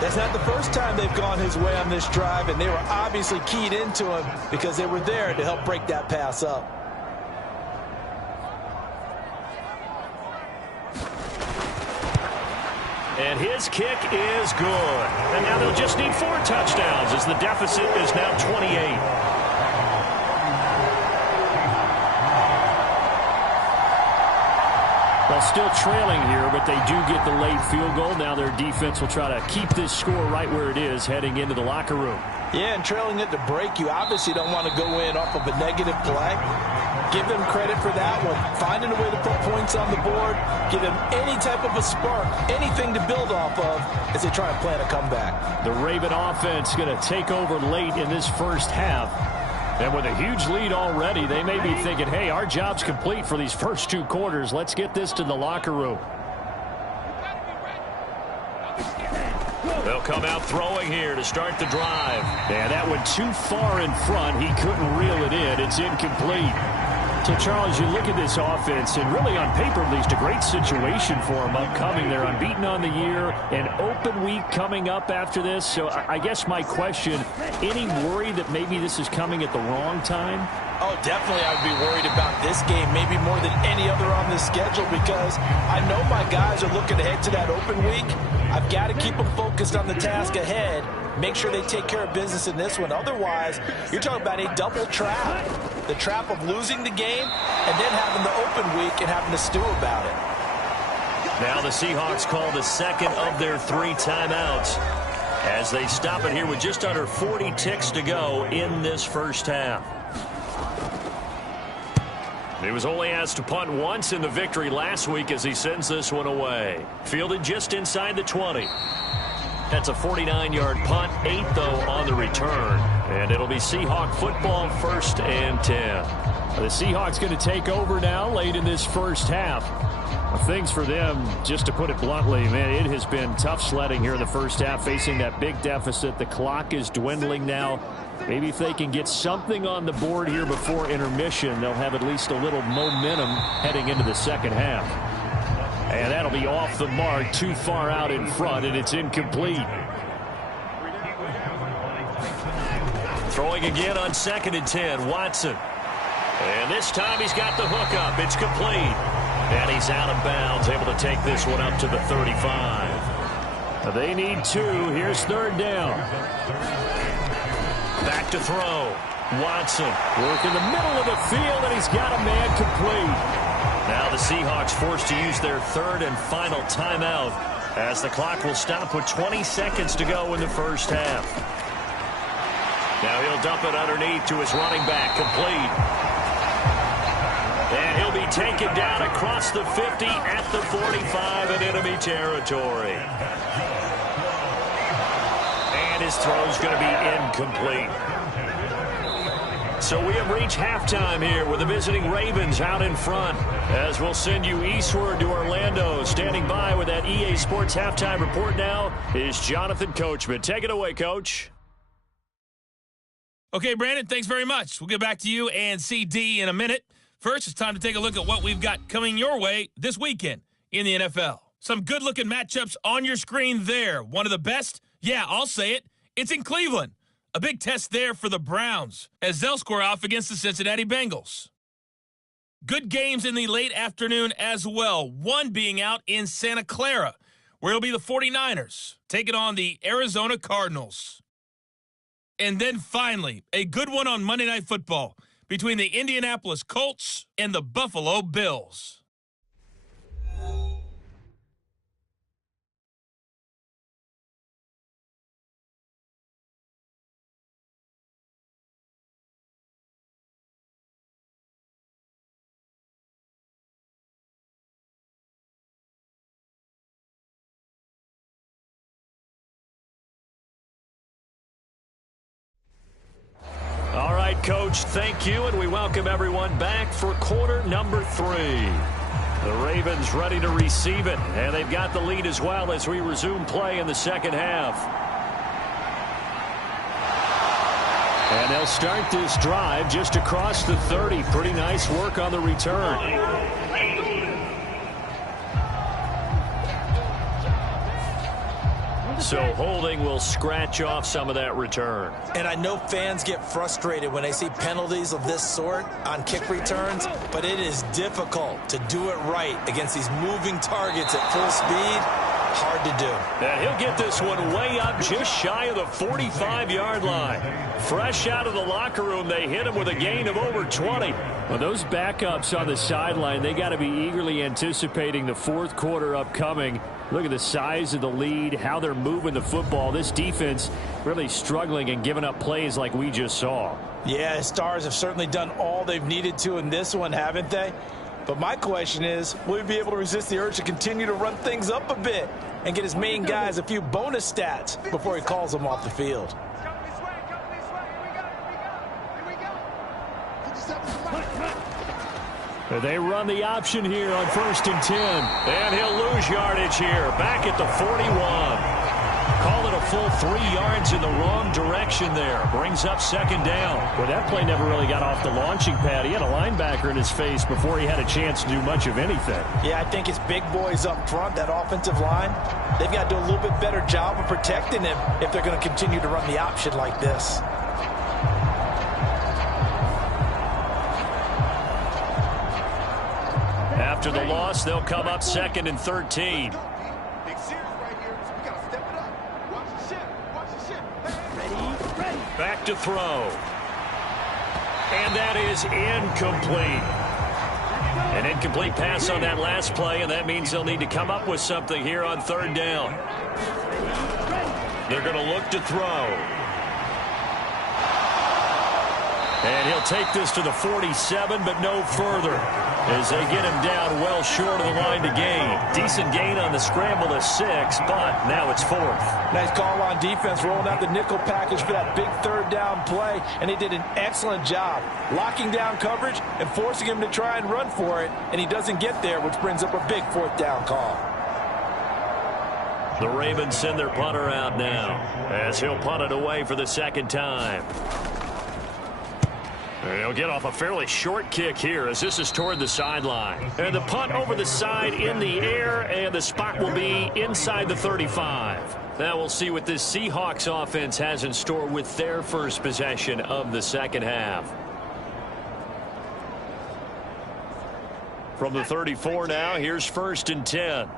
That's not the first time they've gone his way on this drive, and they were obviously keyed into him because they were there to help break that pass up. And his kick is good. And now they'll just need 4 touchdowns as the deficit is now 28. Well, still trailing here, but they do get the late field goal. Now their defense will try to keep this score right where it is heading into the locker room. Yeah, and trailing at the break, you obviously don't want to go in off of a negative play. Give them credit for that one. Finding a way to put points on the board, give them any type of a spark, anything to build off of as they try and plan a comeback. The Raven offense going to take over late in this first half. And with a huge lead already, they may be thinking, hey, our job's complete for these first 2 quarters. Let's get this to the locker room. They'll come out throwing here to start the drive. And that went too far in front. He couldn't reel it in. It's incomplete. So, Charles, you look at this offense, and really on paper, at least, a great situation for them upcoming. They're unbeaten on the year, an open week coming up after this. So I guess my question, any worry that maybe this is coming at the wrong time? Oh, definitely I would be worried about this game, maybe more than any other on the schedule, because I know my guys are looking ahead to that open week. I've got to keep them focused on the task ahead, make sure they take care of business in this one. Otherwise, you're talking about a double trap. The trap of losing the game and then having the open week and having to stew about it. Now the Seahawks call the second of their 3 timeouts as they stop it here with just under 40 ticks to go in this first half. He was only asked to punt once in the victory last week as he sends this one away. Fielded just inside the 20. That's a 49-yard punt, 8 though on the return. And it'll be Seahawk football, 1st and 10. The Seahawks going to take over now late in this first half. Things for them, just to put it bluntly, man, it has been tough sledding here in the first half, facing that big deficit. The clock is dwindling now. Maybe if they can get something on the board here before intermission, they'll have at least a little momentum heading into the second half. And that'll be off the mark, too far out in front, and it's incomplete. Throwing again on 2nd and 10, Watson. And this time he's got the hook up. It's complete. And he's out of bounds, able to take this one up to the 35. They need 2. Here's 3rd down. Back to throw. Watson. Work in the middle of the field, and he's got a man complete. Now the Seahawks forced to use their 3rd and final timeout as the clock will stop with 20 seconds to go in the first half. Now he'll dump it underneath to his running back, complete. And he'll be taken down across the 50 at the 45 in enemy territory. And his throw's going to be incomplete. So we have reached halftime here with the visiting Ravens out in front. As we'll send you eastward to Orlando. Standing by with that EA Sports halftime report now is Jonathan Coachman. Take it away, Coach. Okay, Brandon, thanks very much. We'll get back to you and CD in a minute. First, it's time to take a look at what we've got coming your way this weekend in the NFL. Some good-looking matchups on your screen there. One of the best, yeah, I'll say it, it's in Cleveland. A big test there for the Browns as they'll square off against the Cincinnati Bengals. Good games in the late afternoon as well, one being out in Santa Clara, where it'll be the 49ers taking on the Arizona Cardinals. And then finally, a good one on Monday Night Football between the Indianapolis Colts and the Buffalo Bills. All right, Coach, thank you, and we welcome everyone back for quarter number 3. The Ravens ready to receive it, and they've got the lead as well as we resume play in the second half. And they'll start this drive just across the 30. Pretty nice work on the return. So holding will scratch off some of that return. And I know fans get frustrated when they see penalties of this sort on kick returns, but it is difficult to do it right against these moving targets at full speed. Hard to do. And he'll get this one way up just shy of the 45-yard line. Fresh out of the locker room, they hit him with a gain of over 20. Well, those backups on the sideline, they got to be eagerly anticipating the fourth quarter upcoming. Look at the size of the lead, how they're moving the football. This defense really struggling and giving up plays like we just saw. Yeah, Stars have certainly done all they've needed to in this one, haven't they? But my question is, will he be able to resist the urge to continue to run things up a bit and get his main guys a few bonus stats before he calls them off the field? They run the option here on 1st and 10. And he'll lose yardage here. Back at the 41. Call it a full 3 yards in the wrong direction there. Brings up second down. Well, that play never really got off the launching pad. He had a linebacker in his face before he had a chance to do much of anything. Yeah, I think his big boys up front, that offensive line, they've got to do a little bit better job of protecting him if they're going to continue to run the option like this. After the loss, they'll come up 2nd and 13. Back to throw. And that is incomplete. An incomplete pass on that last play, and that means they'll need to come up with something here on 3rd down. They're going to look to throw. And he'll take this to the 47, but no further, as they get him down well short of the line to gain. Decent gain on the scramble to 6, but now it's 4th. Nice call on defense, rolling out the nickel package for that big 3rd down play, and they did an excellent job locking down coverage and forcing him to try and run for it, and he doesn't get there, which brings up a big 4th down call. The Ravens send their punter out now, as he'll punt it away for the 2nd time. He'll get off a fairly short kick here as this is toward the sideline. And the punt over the side in the air, and the spot will be inside the 35. Now we'll see what this Seahawks offense has in store with their first possession of the second half. From the 34 now, here's 1st and 10.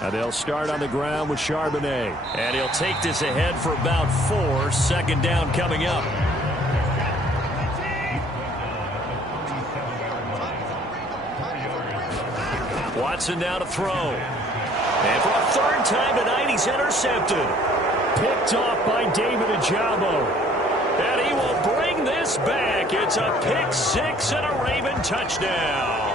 And they'll start on the ground with Charbonnet. And he'll take this ahead for about 4. 2nd down coming up. Watson now to throw. And for a 3rd time tonight, he's intercepted. Picked off by David Ojabo. And he will bring this back. It's a pick six and a Raven touchdown.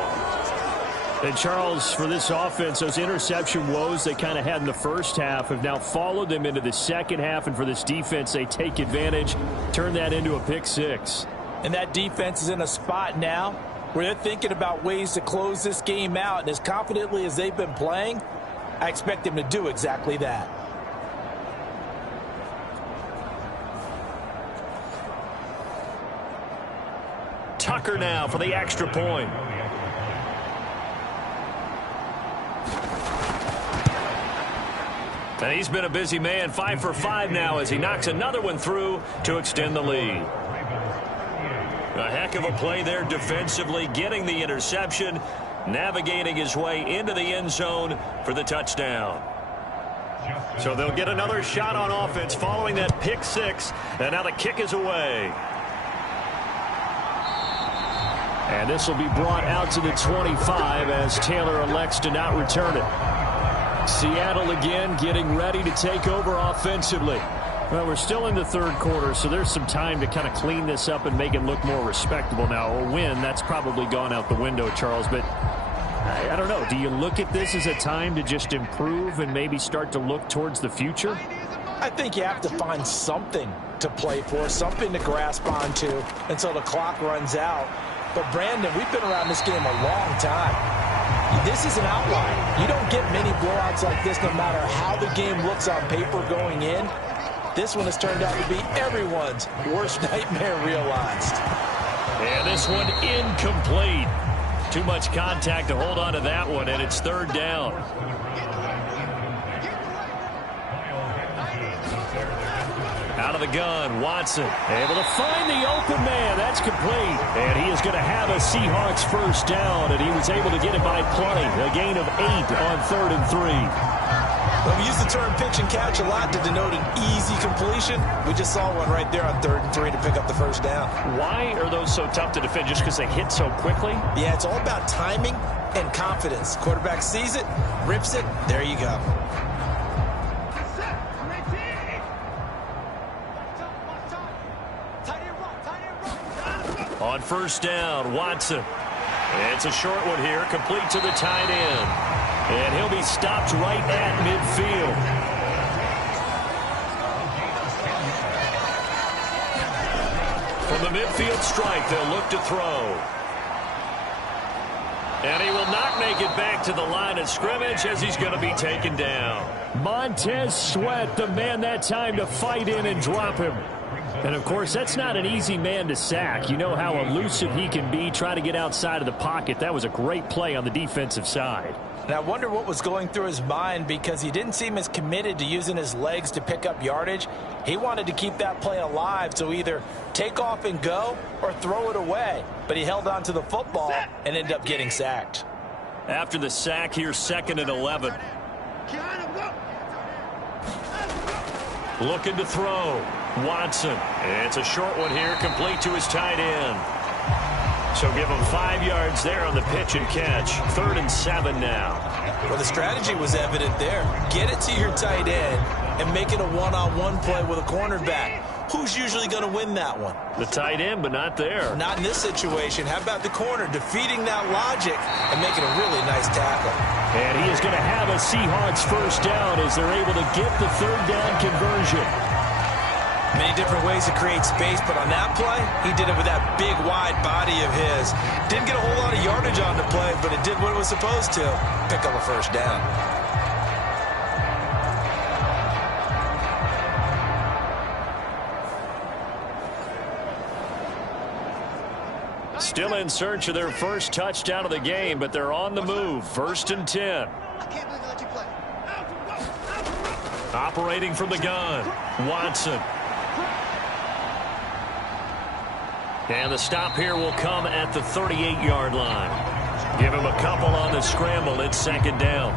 And, Charles, for this offense, those interception woes they kind of had in the first half have now followed them into the second half. And for this defense, they take advantage, turn that into a pick six. And that defense is in a spot now where they're thinking about ways to close this game out. And as confidently as they've been playing, I expect them to do exactly that. Tucker now for the extra point. And he's been a busy man, 5 for 5 now as he knocks another one through to extend the lead. A heck of a play there defensively, getting the interception, navigating his way into the end zone for the touchdown. So they'll get another shot on offense following that pick six, and now the kick is away. And this will be brought out to the 25 as Taylor elects to not return it. Seattle again getting ready to take over offensively. Well, we're still in the third quarter, so there's some time to kind of clean this up and make it look more respectable now. A win, that's probably gone out the window, Charles, but I don't know. Do you look at this as a time to just improve and maybe start to look towards the future? I think you have to find something to play for, something to grasp onto until the clock runs out. But, Brandon, we've been around this game a long time. This is an outlier. You don't get many blowouts like this no matter how the game looks on paper going in. This one has turned out to be everyone's worst nightmare realized. And this one incomplete. Too much contact to hold on to that one, and it's third down. Out of the gun, Watson able to find the open man. That's complete. And he is going to have a Seahawks first down, and he was able to get it by play. A gain of 8 on 3rd and 3. Well, we use the term pitch and catch a lot to denote an easy completion. We just saw one right there on 3rd and 3 to pick up the first down. Why are those so tough to defend? Just because they hit so quickly? Yeah, it's all about timing and confidence. Quarterback sees it, rips it, there you go. On first down, Watson. It's a short one here, complete to the tight end. And he'll be stopped right at midfield. From the midfield strike, they'll look to throw. And he will not make it back to the line of scrimmage as he's going to be taken down. Montez Sweat, the man that time to fight in and drop him. And, of course, that's not an easy man to sack. You know how elusive he can be, try to get outside of the pocket. That was a great play on the defensive side. And I wonder what was going through his mind because he didn't seem as committed to using his legs to pick up yardage. He wanted to keep that play alive, so either take off and go or throw it away. But he held on to the football and ended up getting sacked. After the sack here, 2nd and 11. Looking to throw. Watson. It's a short one here, complete to his tight end. So give him 5 yards there on the pitch and catch. 3rd and 7 now. Well, the strategy was evident there. Get it to your tight end and make it a one-on-one play with a cornerback. Who's usually going to win that one? The tight end, but not there. Not in this situation. How about the corner defeating that logic and making a really nice tackle? And he is going to have a Seahawks first down as they're able to get the 3rd down conversion. Many different ways to create space, but on that play, he did it with that big, wide body of his. Didn't get a whole lot of yardage on the play, but it did what it was supposed to. Pick up a first down. Still in search of their first touchdown of the game, but they're on the move. 1st and 10. Operating from the gun, Watson. And the stop here will come at the 38-yard line. Give him a couple on the scramble. It's 2nd down.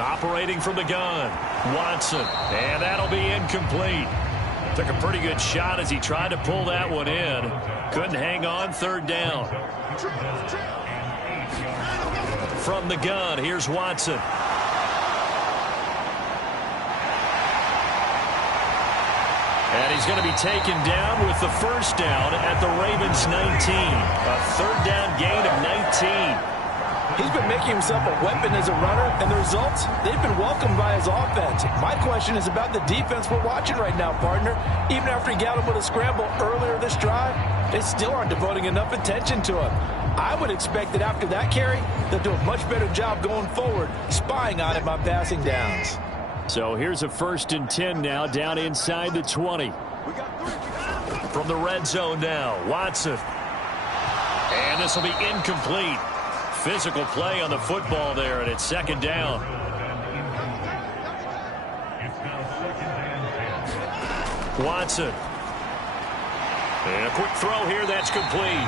Operating from the gun, Watson. And that'll be incomplete. Took a pretty good shot as he tried to pull that one in. Couldn't hang on. 3rd down. From the gun, here's Watson. And he's going to be taken down with the first down at the Ravens' 19. A third down gain of 19. He's been making himself a weapon as a runner, and the results, they've been welcomed by his offense. My question is about the defense we're watching right now, partner. Even after he got him with a scramble earlier this drive, they still aren't devoting enough attention to him. I would expect that after that carry, they'll do a much better job going forward, spying on him on passing downs. So here's a 1st and 10 now, down inside the 20. From the red zone now, Watson. And this will be incomplete. Physical play on the football there, and it's 2nd down. Watson. And a quick throw here, that's complete.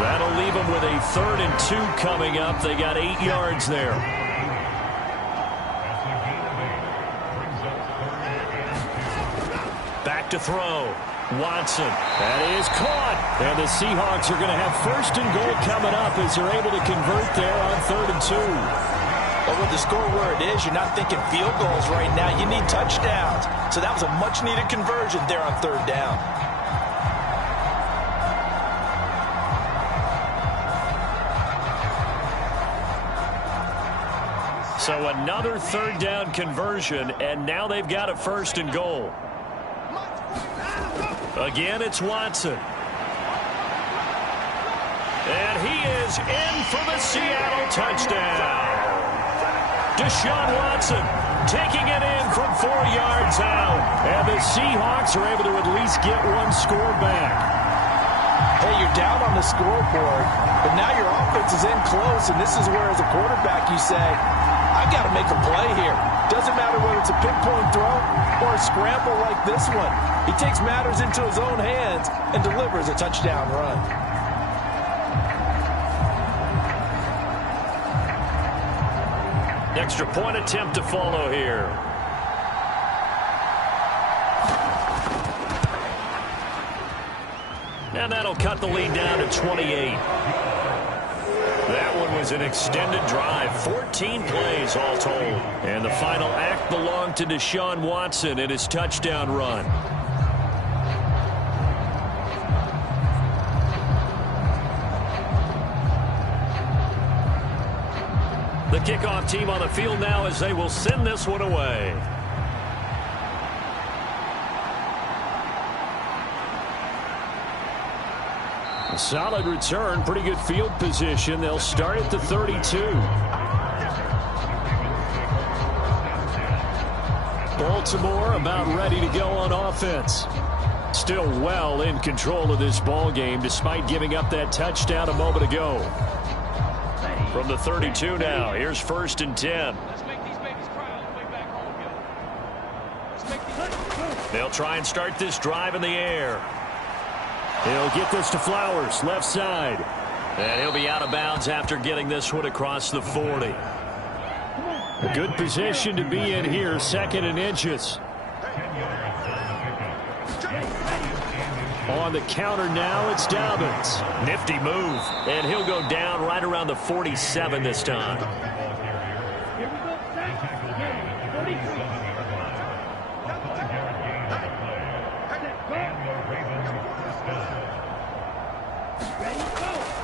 That'll leave them with a 3rd and 2 coming up. They got 8 yards there. Back to throw. Watson. That is caught. And the Seahawks are going to have 1st and goal coming up as they're able to convert there on 3rd and 2. Well, with the score where it is, you're not thinking field goals right now. You need touchdowns. So that was a much-needed conversion there on 3rd down. So another 3rd down conversion, and now they've got a 1st and goal. Again, it's Watson. And he is in for the Seattle touchdown. Deshaun Watson taking it in from 4 yards out. And the Seahawks are able to at least get one score back. Hey, you're down on the scoreboard, but now your offense is in close, and this is where, as a quarterback, you say, I've got to make a play here. Doesn't matter whether it's a pinpoint throw or a scramble like this one. He takes matters into his own hands and delivers a touchdown run. Extra point attempt to follow here. And that'll cut the lead down to 28. That one was an extended drive, 14 plays all told. And the final act belonged to Deshaun Watson in his touchdown run. The kickoff team on the field now as they will send this one away. A solid return, pretty good field position. They'll start at the 32. Baltimore about ready to go on offense. Still well in control of this ball game despite giving up that touchdown a moment ago. From the 32 now, here's 1st and 10. They'll try and start this drive in the air. He'll get this to Flowers, left side. And he'll be out of bounds after getting this one across the 40. A good position to be in here, 2nd and inches. On the counter now, it's Dobbins. Nifty move. And he'll go down right around the 47 this time. Here we go, set. 43.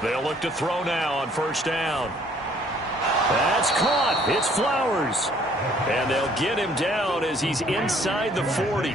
They'll look to throw now on 1st down. That's caught. It's Flowers. And they'll get him down as he's inside the 40.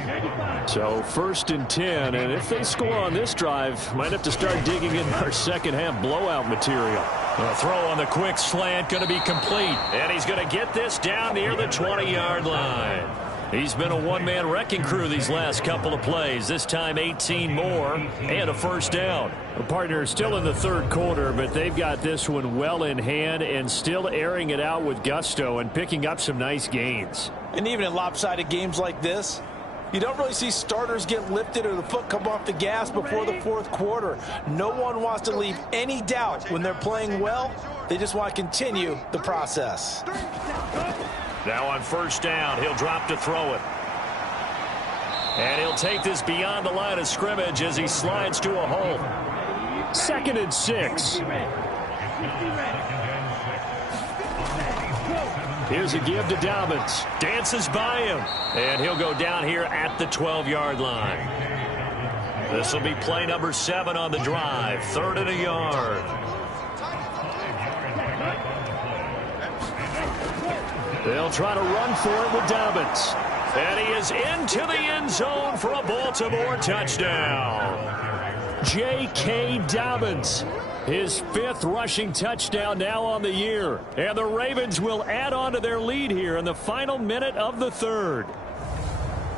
So 1st and 10, and if they score on this drive, might have to start digging in our second half blowout material. The throw on the quick slant going to be complete. And he's going to get this down near the 20-yard line. He's been a one-man wrecking crew these last couple of plays. This time 18 more and a 1st down. The partner still in the 3rd quarter, but they've got this one well in hand and still airing it out with gusto and picking up some nice gains. And even in lopsided games like this, you don't really see starters get lifted or the foot come off the gas before the 4th quarter. No one wants to leave any doubt when they're playing well. They just want to continue the process. Now on 1st down, he'll drop to throw it. And he'll take this beyond the line of scrimmage as he slides to a hole. 2nd and 6. Here's a give to Dobbins. Dances by him. And he'll go down here at the 12-yard line. This will be play number 7 on the drive. 3rd and a yard. They'll try to run for it with Dobbins. And he is into the end zone for a Baltimore touchdown. J.K. Dobbins, his 5th rushing touchdown now on the year. And the Ravens will add on to their lead here in the final minute of the 3rd.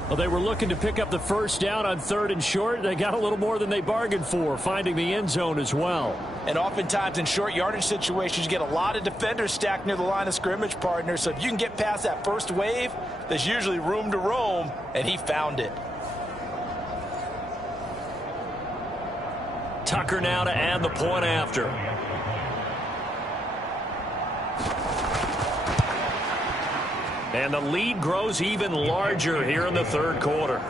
Well, they were looking to pick up the first down on 3rd and short. They got a little more than they bargained for, finding the end zone as well. And oftentimes in short yardage situations, you get a lot of defenders stacked near the line of scrimmage, partner. So if you can get past that first wave, there's usually room to roam, and he found it. Tucker now to add the point after. And the lead grows even larger here in the 3rd quarter.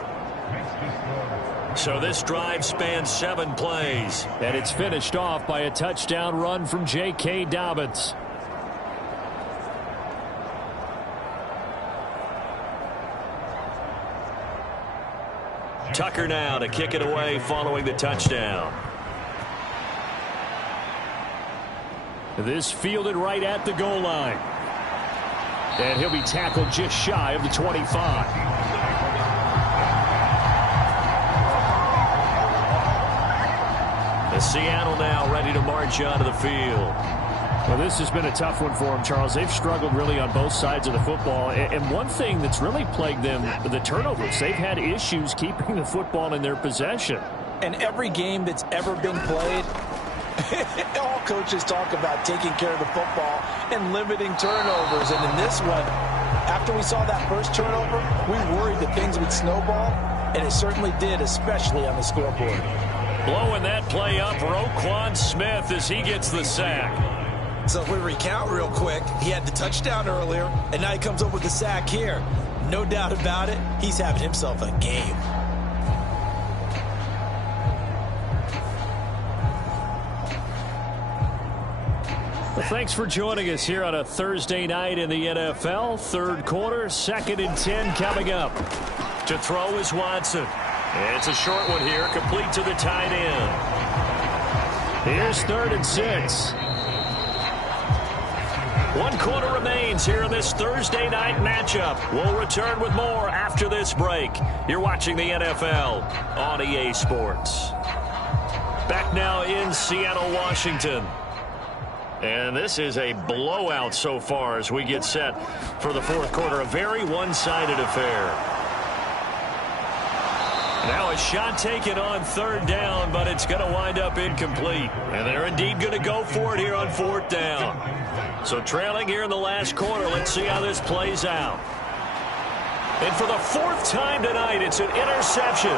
So this drive spans 7 plays. And it's finished off by a touchdown run from J.K. Dobbins. Tucker now to kick it away following the touchdown. This fielded right at the goal line. And he'll be tackled just shy of the 25. The Seattle now ready to march onto the field. Well, this has been a tough one for them, Charles. They've struggled really on both sides of the football. And one thing that's really plagued them, the turnovers. They've had issues keeping the football in their possession. And every game that's ever been played, all coaches talk about taking care of the football and limiting turnovers. And in this one, after we saw that first turnover, we worried that things would snowball, and it certainly did, especially on the scoreboard. Blowing that play up, Roquan Smith as he gets the sack. So if we recount real quick, he had the touchdown earlier, and now he comes up with the sack here. No doubt about it, he's having himself a game. Well, thanks for joining us here on a Thursday night in the NFL. 3rd quarter, 2nd and 10 coming up. To throw is Watson. It's a short one here, complete to the tight end. Here's 3rd and 6. 1 quarter remains here in this Thursday night matchup. We'll return with more after this break. You're watching the NFL on EA Sports. Back now in Seattle, Washington. And this is a blowout so far as we get set for the 4th quarter. A very one-sided affair. Now a shot taken on 3rd down, but it's going to wind up incomplete. And they're indeed going to go for it here on 4th down. So trailing here in the last quarter, let's see how this plays out. And for the 4th time tonight, it's an interception.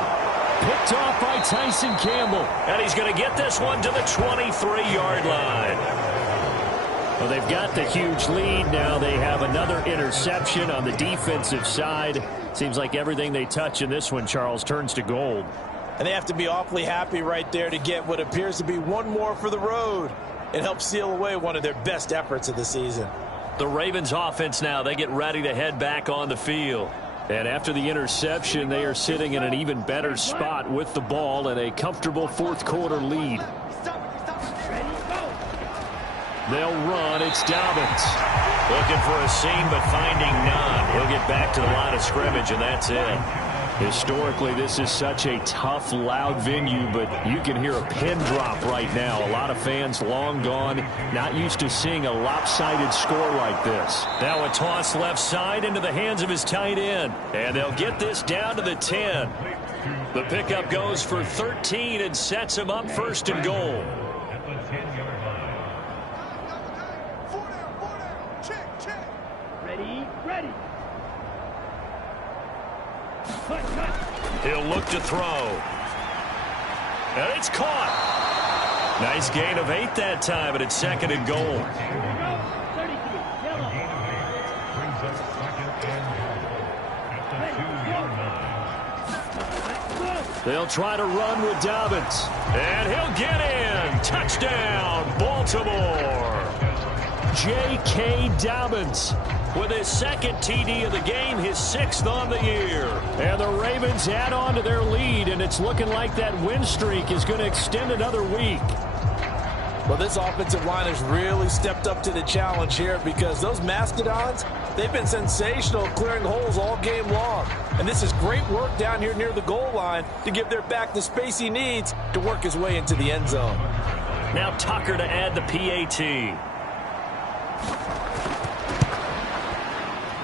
Picked off by Tyson Campbell. And he's going to get this one to the 23-yard line. Well, they've got the huge lead. Now they have another interception on the defensive side. Seems like everything they touch in this one, Charles, turns to gold. And they have to be awfully happy right there to get what appears to be one more for the road. It helps seal away one of their best efforts of the season. The Ravens offense now, they get ready to head back on the field. And after the interception, they are sitting in an even better spot with the ball and a comfortable 4th quarter lead. They'll run. It's Dobbins. Looking for a seam, but finding none. He'll get back to the line of scrimmage, and that's it. Historically, this is such a tough, loud venue, but you can hear a pin drop right now. A lot of fans long gone, not used to seeing a lopsided score like this. Now a toss left side into the hands of his tight end, and they'll get this down to the 10. The pickup goes for 13 and sets him up 1st and goal. Ready. He'll look to throw. And it's caught. Nice gain of 8 that time, but it's 2nd and goal. 33, They'll try to run with Dobbins. And he'll get in. Touchdown, Baltimore. Baltimore, J.K. Dobbins with his second TD of the game, his 6th on the year. And the Ravens add on to their lead, and it's looking like that win streak is going to extend another week. Well, this offensive line has really stepped up to the challenge here because those Mastodons, they've been sensational clearing holes all game long. And this is great work down here near the goal line to give their back the space he needs to work his way into the end zone. Now Tucker to add the PAT.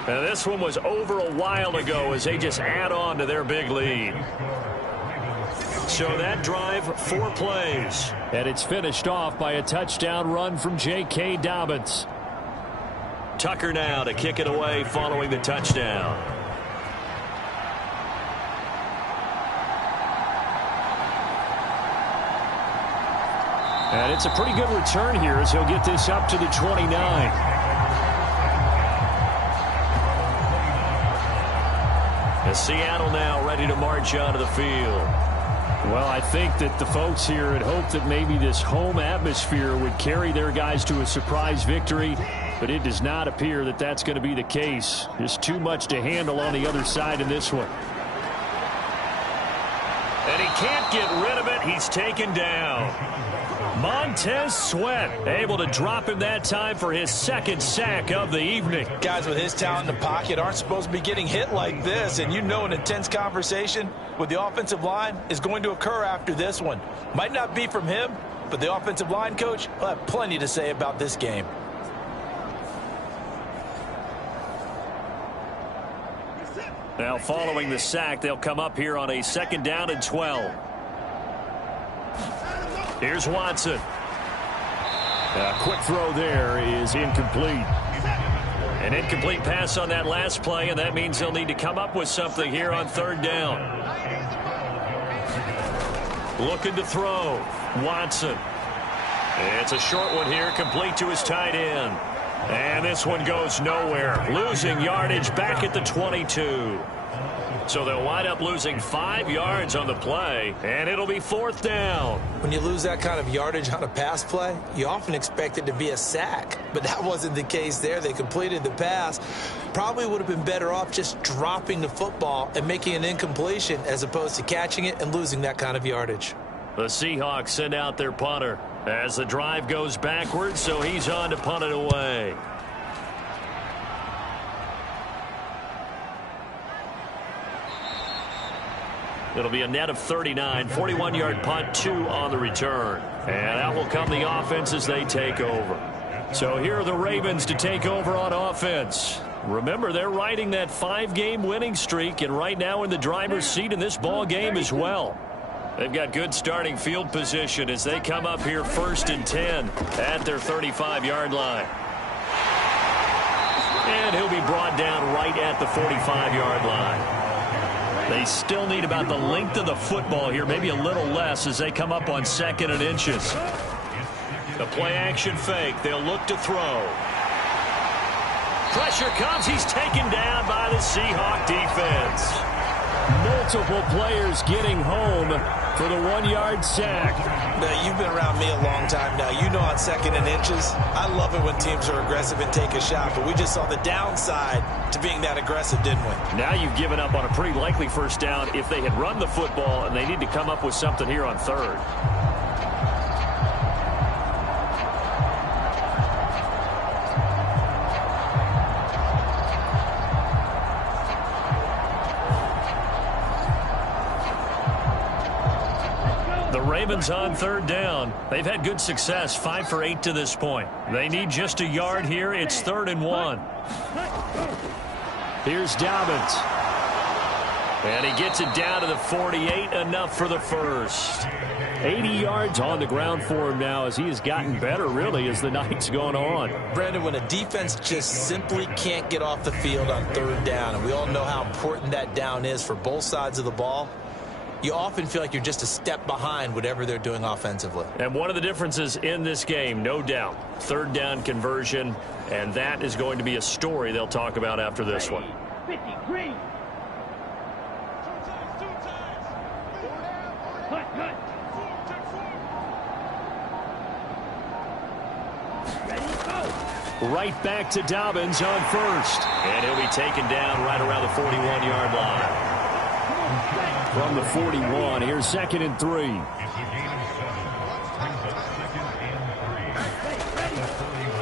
Now this one was over a while ago as they just add on to their big lead. So that drive, 4 plays. And it's finished off by a touchdown run from J.K. Dobbins. Tucker now to kick it away following the touchdown. And it's a pretty good return here as he'll get this up to the 29. As Seattle now ready to march onto the field. Well, I think that the folks here had hoped that maybe this home atmosphere would carry their guys to a surprise victory, but it does not appear that that's going to be the case. Just too much to handle on the other side in this one. And he can't get rid of it. He's taken down. Montez Sweat able to drop him that time for his 2nd sack of the evening. Guys with his talent in the pocket aren't supposed to be getting hit like this, and you know an intense conversation with the offensive line is going to occur after this one. Might not be from him, but the offensive line coach will have plenty to say about this game. Now following the sack, they'll come up here on a 2nd down and 12. Here's Watson. A quick throw there is incomplete. An incomplete pass on that last play, and that means they'll need to come up with something here on 3rd down. Looking to throw. Watson. It's a short one here, complete to his tight end. And this one goes nowhere. Losing yardage back at the 22. So they'll wind up losing 5 yards on the play, and it'll be 4th down. When you lose that kind of yardage on a pass play, you often expect it to be a sack. But that wasn't the case there. They completed the pass. Probably would have been better off just dropping the football and making an incompletion as opposed to catching it and losing that kind of yardage. The Seahawks send out their punter as the drive goes backwards, so he's on to punt it away. It'll be a net of 39, 41-yard punt, 2 on the return. And out will come the offense as they take over. So here are the Ravens to take over on offense. Remember, they're riding that 5-game winning streak, and right now in the driver's seat in this ball game as well. They've got good starting field position as they come up here 1st and 10 at their 35-yard line. And he'll be brought down right at the 45-yard line. They still need about the length of the football here, maybe a little less as they come up on 2nd and inches. The play-action fake. They'll look to throw. Pressure comes. He's taken down by the Seahawk defense. Multiple players getting home for the 1-yard sack. Now, you've been around me a long time now. You know on 2nd and inches, I love it when teams are aggressive and take a shot, but we just saw the downside to being that aggressive, didn't we? Now you've given up on a pretty likely 1st down if they had run the football, and they need to come up with something here on 3rd. Ravens on 3rd down. They've had good success, 5 for 8 to this point. They need just a yard here. It's 3rd and 1. Here's Dobbins. And he gets it down to the 48, enough for the 1st. 80 yards on the ground for him now as he has gotten better, really, as the night's gone on. Brandon, when a defense just simply can't get off the field on 3rd down, and we all know how important that down is for both sides of the ball, you often feel like you're just a step behind whatever they're doing offensively. And one of the differences in this game, no doubt, 3rd down conversion, and that is going to be a story they'll talk about after this one. 53. Cut. Right back to Dobbins on first. And he'll be taken down right around the 41-yard line. From the 41, here's 2nd and 3.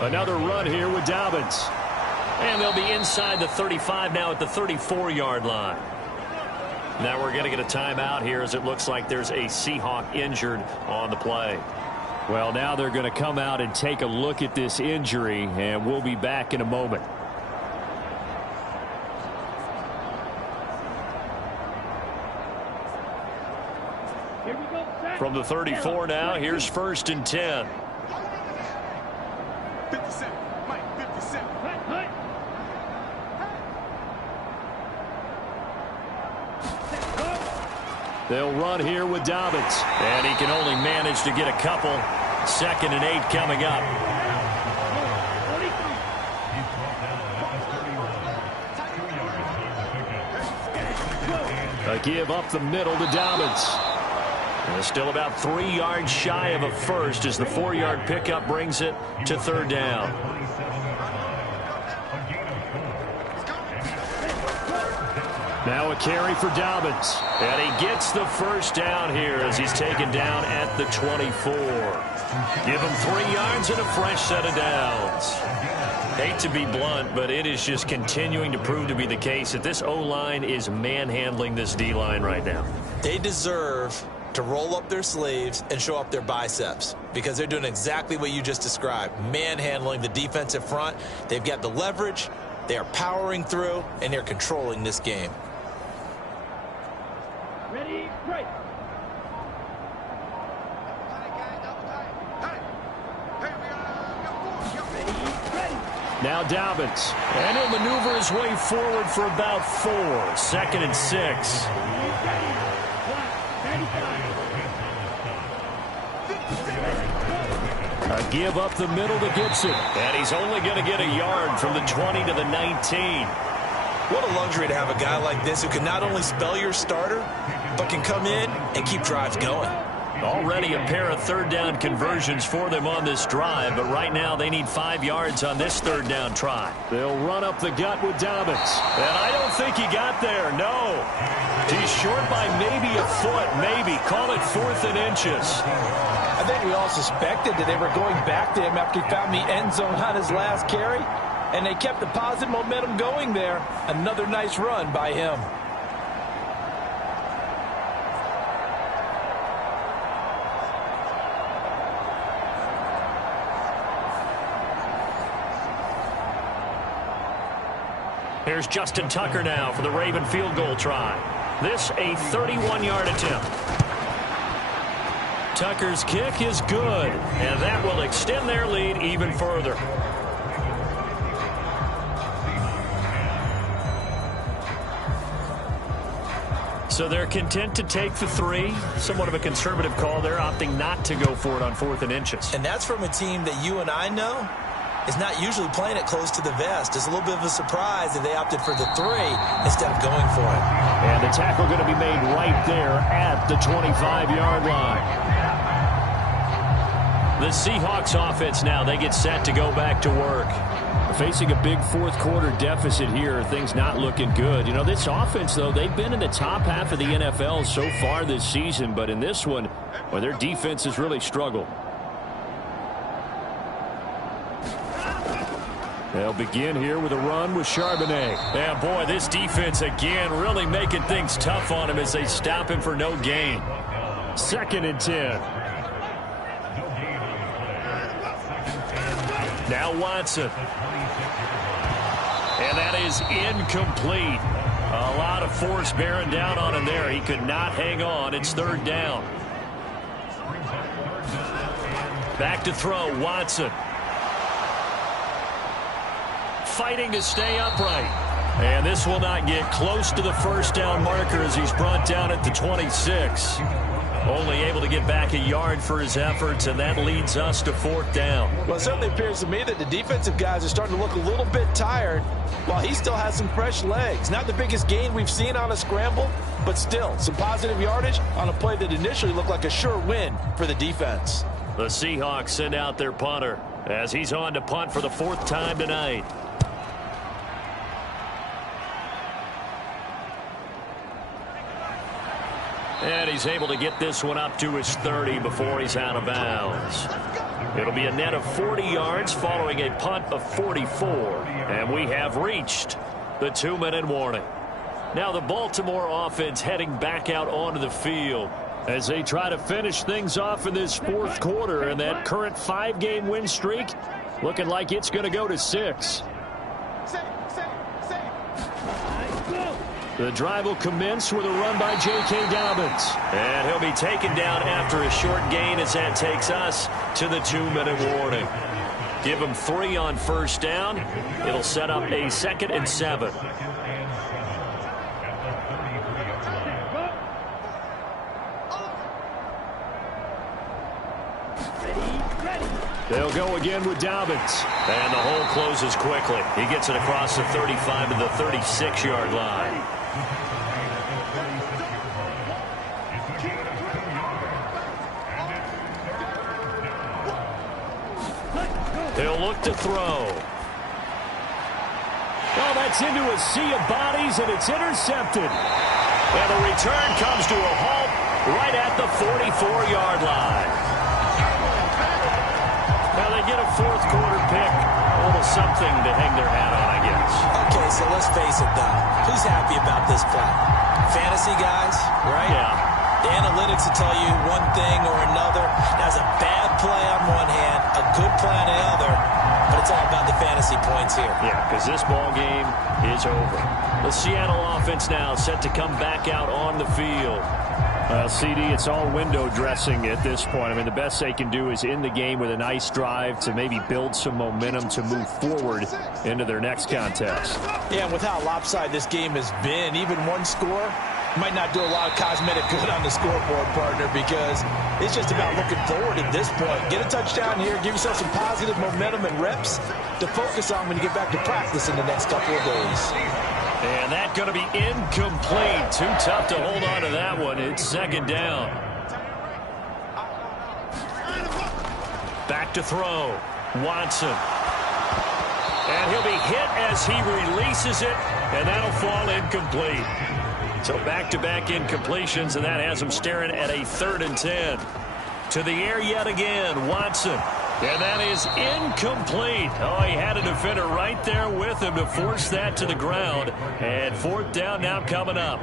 Another run here with Dobbins. And they'll be inside the 35 now at the 34-yard line. Now we're going to get a timeout here as it looks like there's a Seahawk injured on the play. Well, now they're going to come out and take a look at this injury, and we'll be back in a moment. From the 34 now, here's 1st and 10. 57, Mike, 57. They'll run here with Dobbins. And he can only manage to get a couple. 2nd and 8 coming up. A give up the middle to Dobbins. And still about 3 yards shy of a first as the 4-yard pickup brings it to 3rd down. Now a carry for Dobbins. And he gets the first down here as he's taken down at the 24. Give him 3 yards and a fresh set of downs. Hate to be blunt, but it is just continuing to prove to be the case that this O-line is manhandling this D-line right now. They deserve to roll up their sleeves and show up their biceps because they're doing exactly what you just described, manhandling the defensive front. They've got the leverage, they are powering through, and they're controlling this game. Ready, break. Now Dobbins. And he'll maneuver his way forward for about 4. 2nd and 6. A give up the middle to Gibson. And he's only going to get a yard from the 20 to the 19. What a luxury to have a guy like this who can not only spell your starter, but can come in and keep drives going. Already a pair of 3rd down conversions for them on this drive, but right now they need 5 yards on this 3rd down try. They'll run up the gut with Dobbins. And I don't think he got there, no. He's short by maybe a foot, maybe. Call it 4th and inches. I think we all suspected that they were going back to him after he found the end zone on his last carry, and they kept the positive momentum going there. Another nice run by him. Here's Justin Tucker now for the Raven field goal try. This a 31-yard attempt. Tucker's kick is good, and that will extend their lead even further. So they're content to take the 3. Somewhat of a conservative call there, opting not to go for it on 4th and inches. And that's from a team that you and I know is not usually playing it close to the vest. It's a little bit of a surprise that they opted for the 3 instead of going for it. And the tackle going to be made right there at the 25-yard line. The Seahawks offense now, they get set to go back to work. Facing a big 4th quarter deficit here, things not looking good. You know, this offense, though, they've been in the top half of the NFL so far this season, but in this one, well, their defense has really struggled. They'll begin here with a run with Charbonnet. And boy, this defense again really making things tough on him as they stop him for no gain. 2nd and 10. Now Watson. And that is incomplete. A lot of force bearing down on him there. He could not hang on. It's 3rd down. Back to throw, Watson. Fighting to stay upright. And this will not get close to the 1st down marker as he's brought down at the 26. Only able to get back a yard for his efforts, and that leads us to 4th down. Well, it certainly appears to me that the defensive guys are starting to look a little bit tired while he still has some fresh legs. Not the biggest gain we've seen on a scramble, but still some positive yardage on a play that initially looked like a sure win for the defense. The Seahawks send out their punter. as he's on to punt for the 4th time tonight. And he's able to get this one up to his 30 before he's out of bounds. It'll be a net of 40 yards following a punt of 44. And we have reached the 2-minute warning. Now the Baltimore offense heading back out onto the field as they try to finish things off in this 4th quarter. And that current 5-game win streak looking like it's going to go to 6. The drive will commence with a run by J.K. Dobbins. And he'll be taken down after a short gain as that takes us to the 2-minute warning. Give him 3 on 1st down. It'll set up a 2nd and 7. They'll go again with Dobbins. And the hole closes quickly. He gets it across the 35 to the 36-yard line. He'll look to throw. Well, that's into a sea of bodies, and it's intercepted. And the return comes to a halt right at the 44-yard line. Now they get a 4th quarter pick. A little something to hang their hat on, I guess. Okay, so let's face it, though. Who's happy about this play? Fantasy guys, right? Yeah. The analytics will tell you one thing or another. That's a bad play on one hand, a good play on the other, but it's all about the fantasy points here. Yeah, because this ball game is over. The Seattle offense now set to come back out on the field. CD, it's all window dressing at this point. I mean, the best they can do is end the game with a nice drive to maybe build some momentum to move forward into their next contest. Yeah, and with how lopsided this game has been, even one score might not do a lot of cosmetic good on the scoreboard, partner, because it's just about looking forward at this point. Get a touchdown here, give yourself some positive momentum and reps to focus on when you get back to practice in the next couple of days. And that's going to be incomplete. Too tough to hold on to that one. It's 2nd down. Back to throw. Watson. And he'll be hit as he releases it, and that'll fall incomplete. So back-to-back incompletions, and that has him staring at a 3rd and 10. To the air yet again, Watson. And that is incomplete. Oh, he had a defender right there with him to force that to the ground. And 4th down now coming up.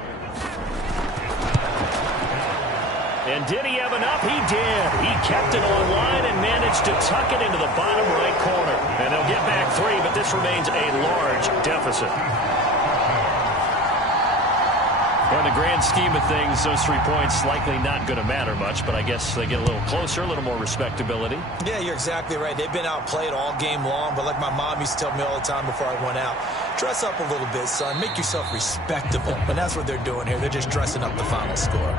And did he have enough? He did. He kept it on line and managed to tuck it into the bottom right corner. And they'll get back 3, but this remains a large deficit. In the grand scheme of things, those 3 points likely not going to matter much, but I guess they get a little closer, a little more respectability. Yeah, you're exactly right. They've been outplayed all game long, but like my mom used to tell me all the time before I went out, dress up a little bit, son. Make yourself respectable. And that's what they're doing here. They're just dressing up the final score.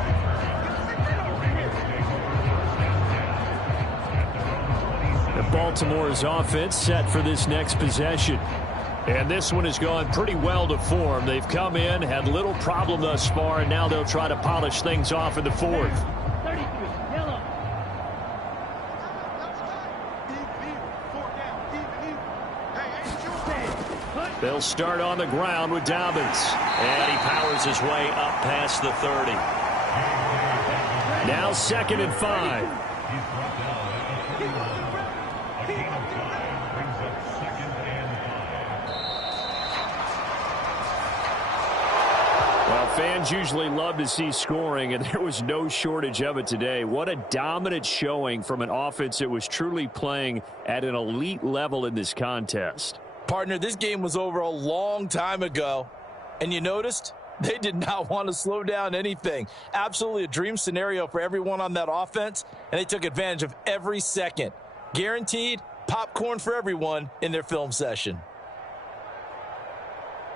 Baltimore's offense set for this next possession. And this one has gone pretty well to form. They've come in, had little problem thus far, and now they'll try to polish things off in the 4th. 33, yellow. They'll start on the ground with Dobbins. And he powers his way up past the 30. Now 2nd and 5. Fans usually love to see scoring, and there was no shortage of it today. What a dominant showing from an offense that was truly playing at an elite level in this contest. Partner, this game was over a long time ago, and you noticed they did not want to slow down anything. Absolutely a dream scenario for everyone on that offense, and they took advantage of every second. Guaranteed popcorn for everyone in their film session.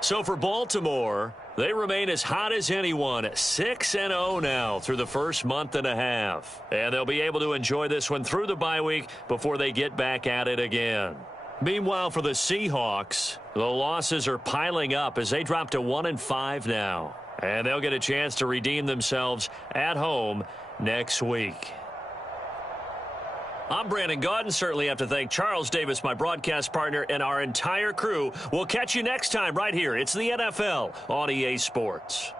So for Baltimore, they remain as hot as anyone, 6-0 now through the first month and a half. And they'll be able to enjoy this one through the bye week before they get back at it again. Meanwhile, for the Seahawks, the losses are piling up as they drop to 1-5 now. And they'll get a chance to redeem themselves at home next week. I'm Brandon Gaudin. Certainly have to thank Charles Davis, my broadcast partner, and our entire crew. We'll catch you next time right here. It's the NFL on EA Sports.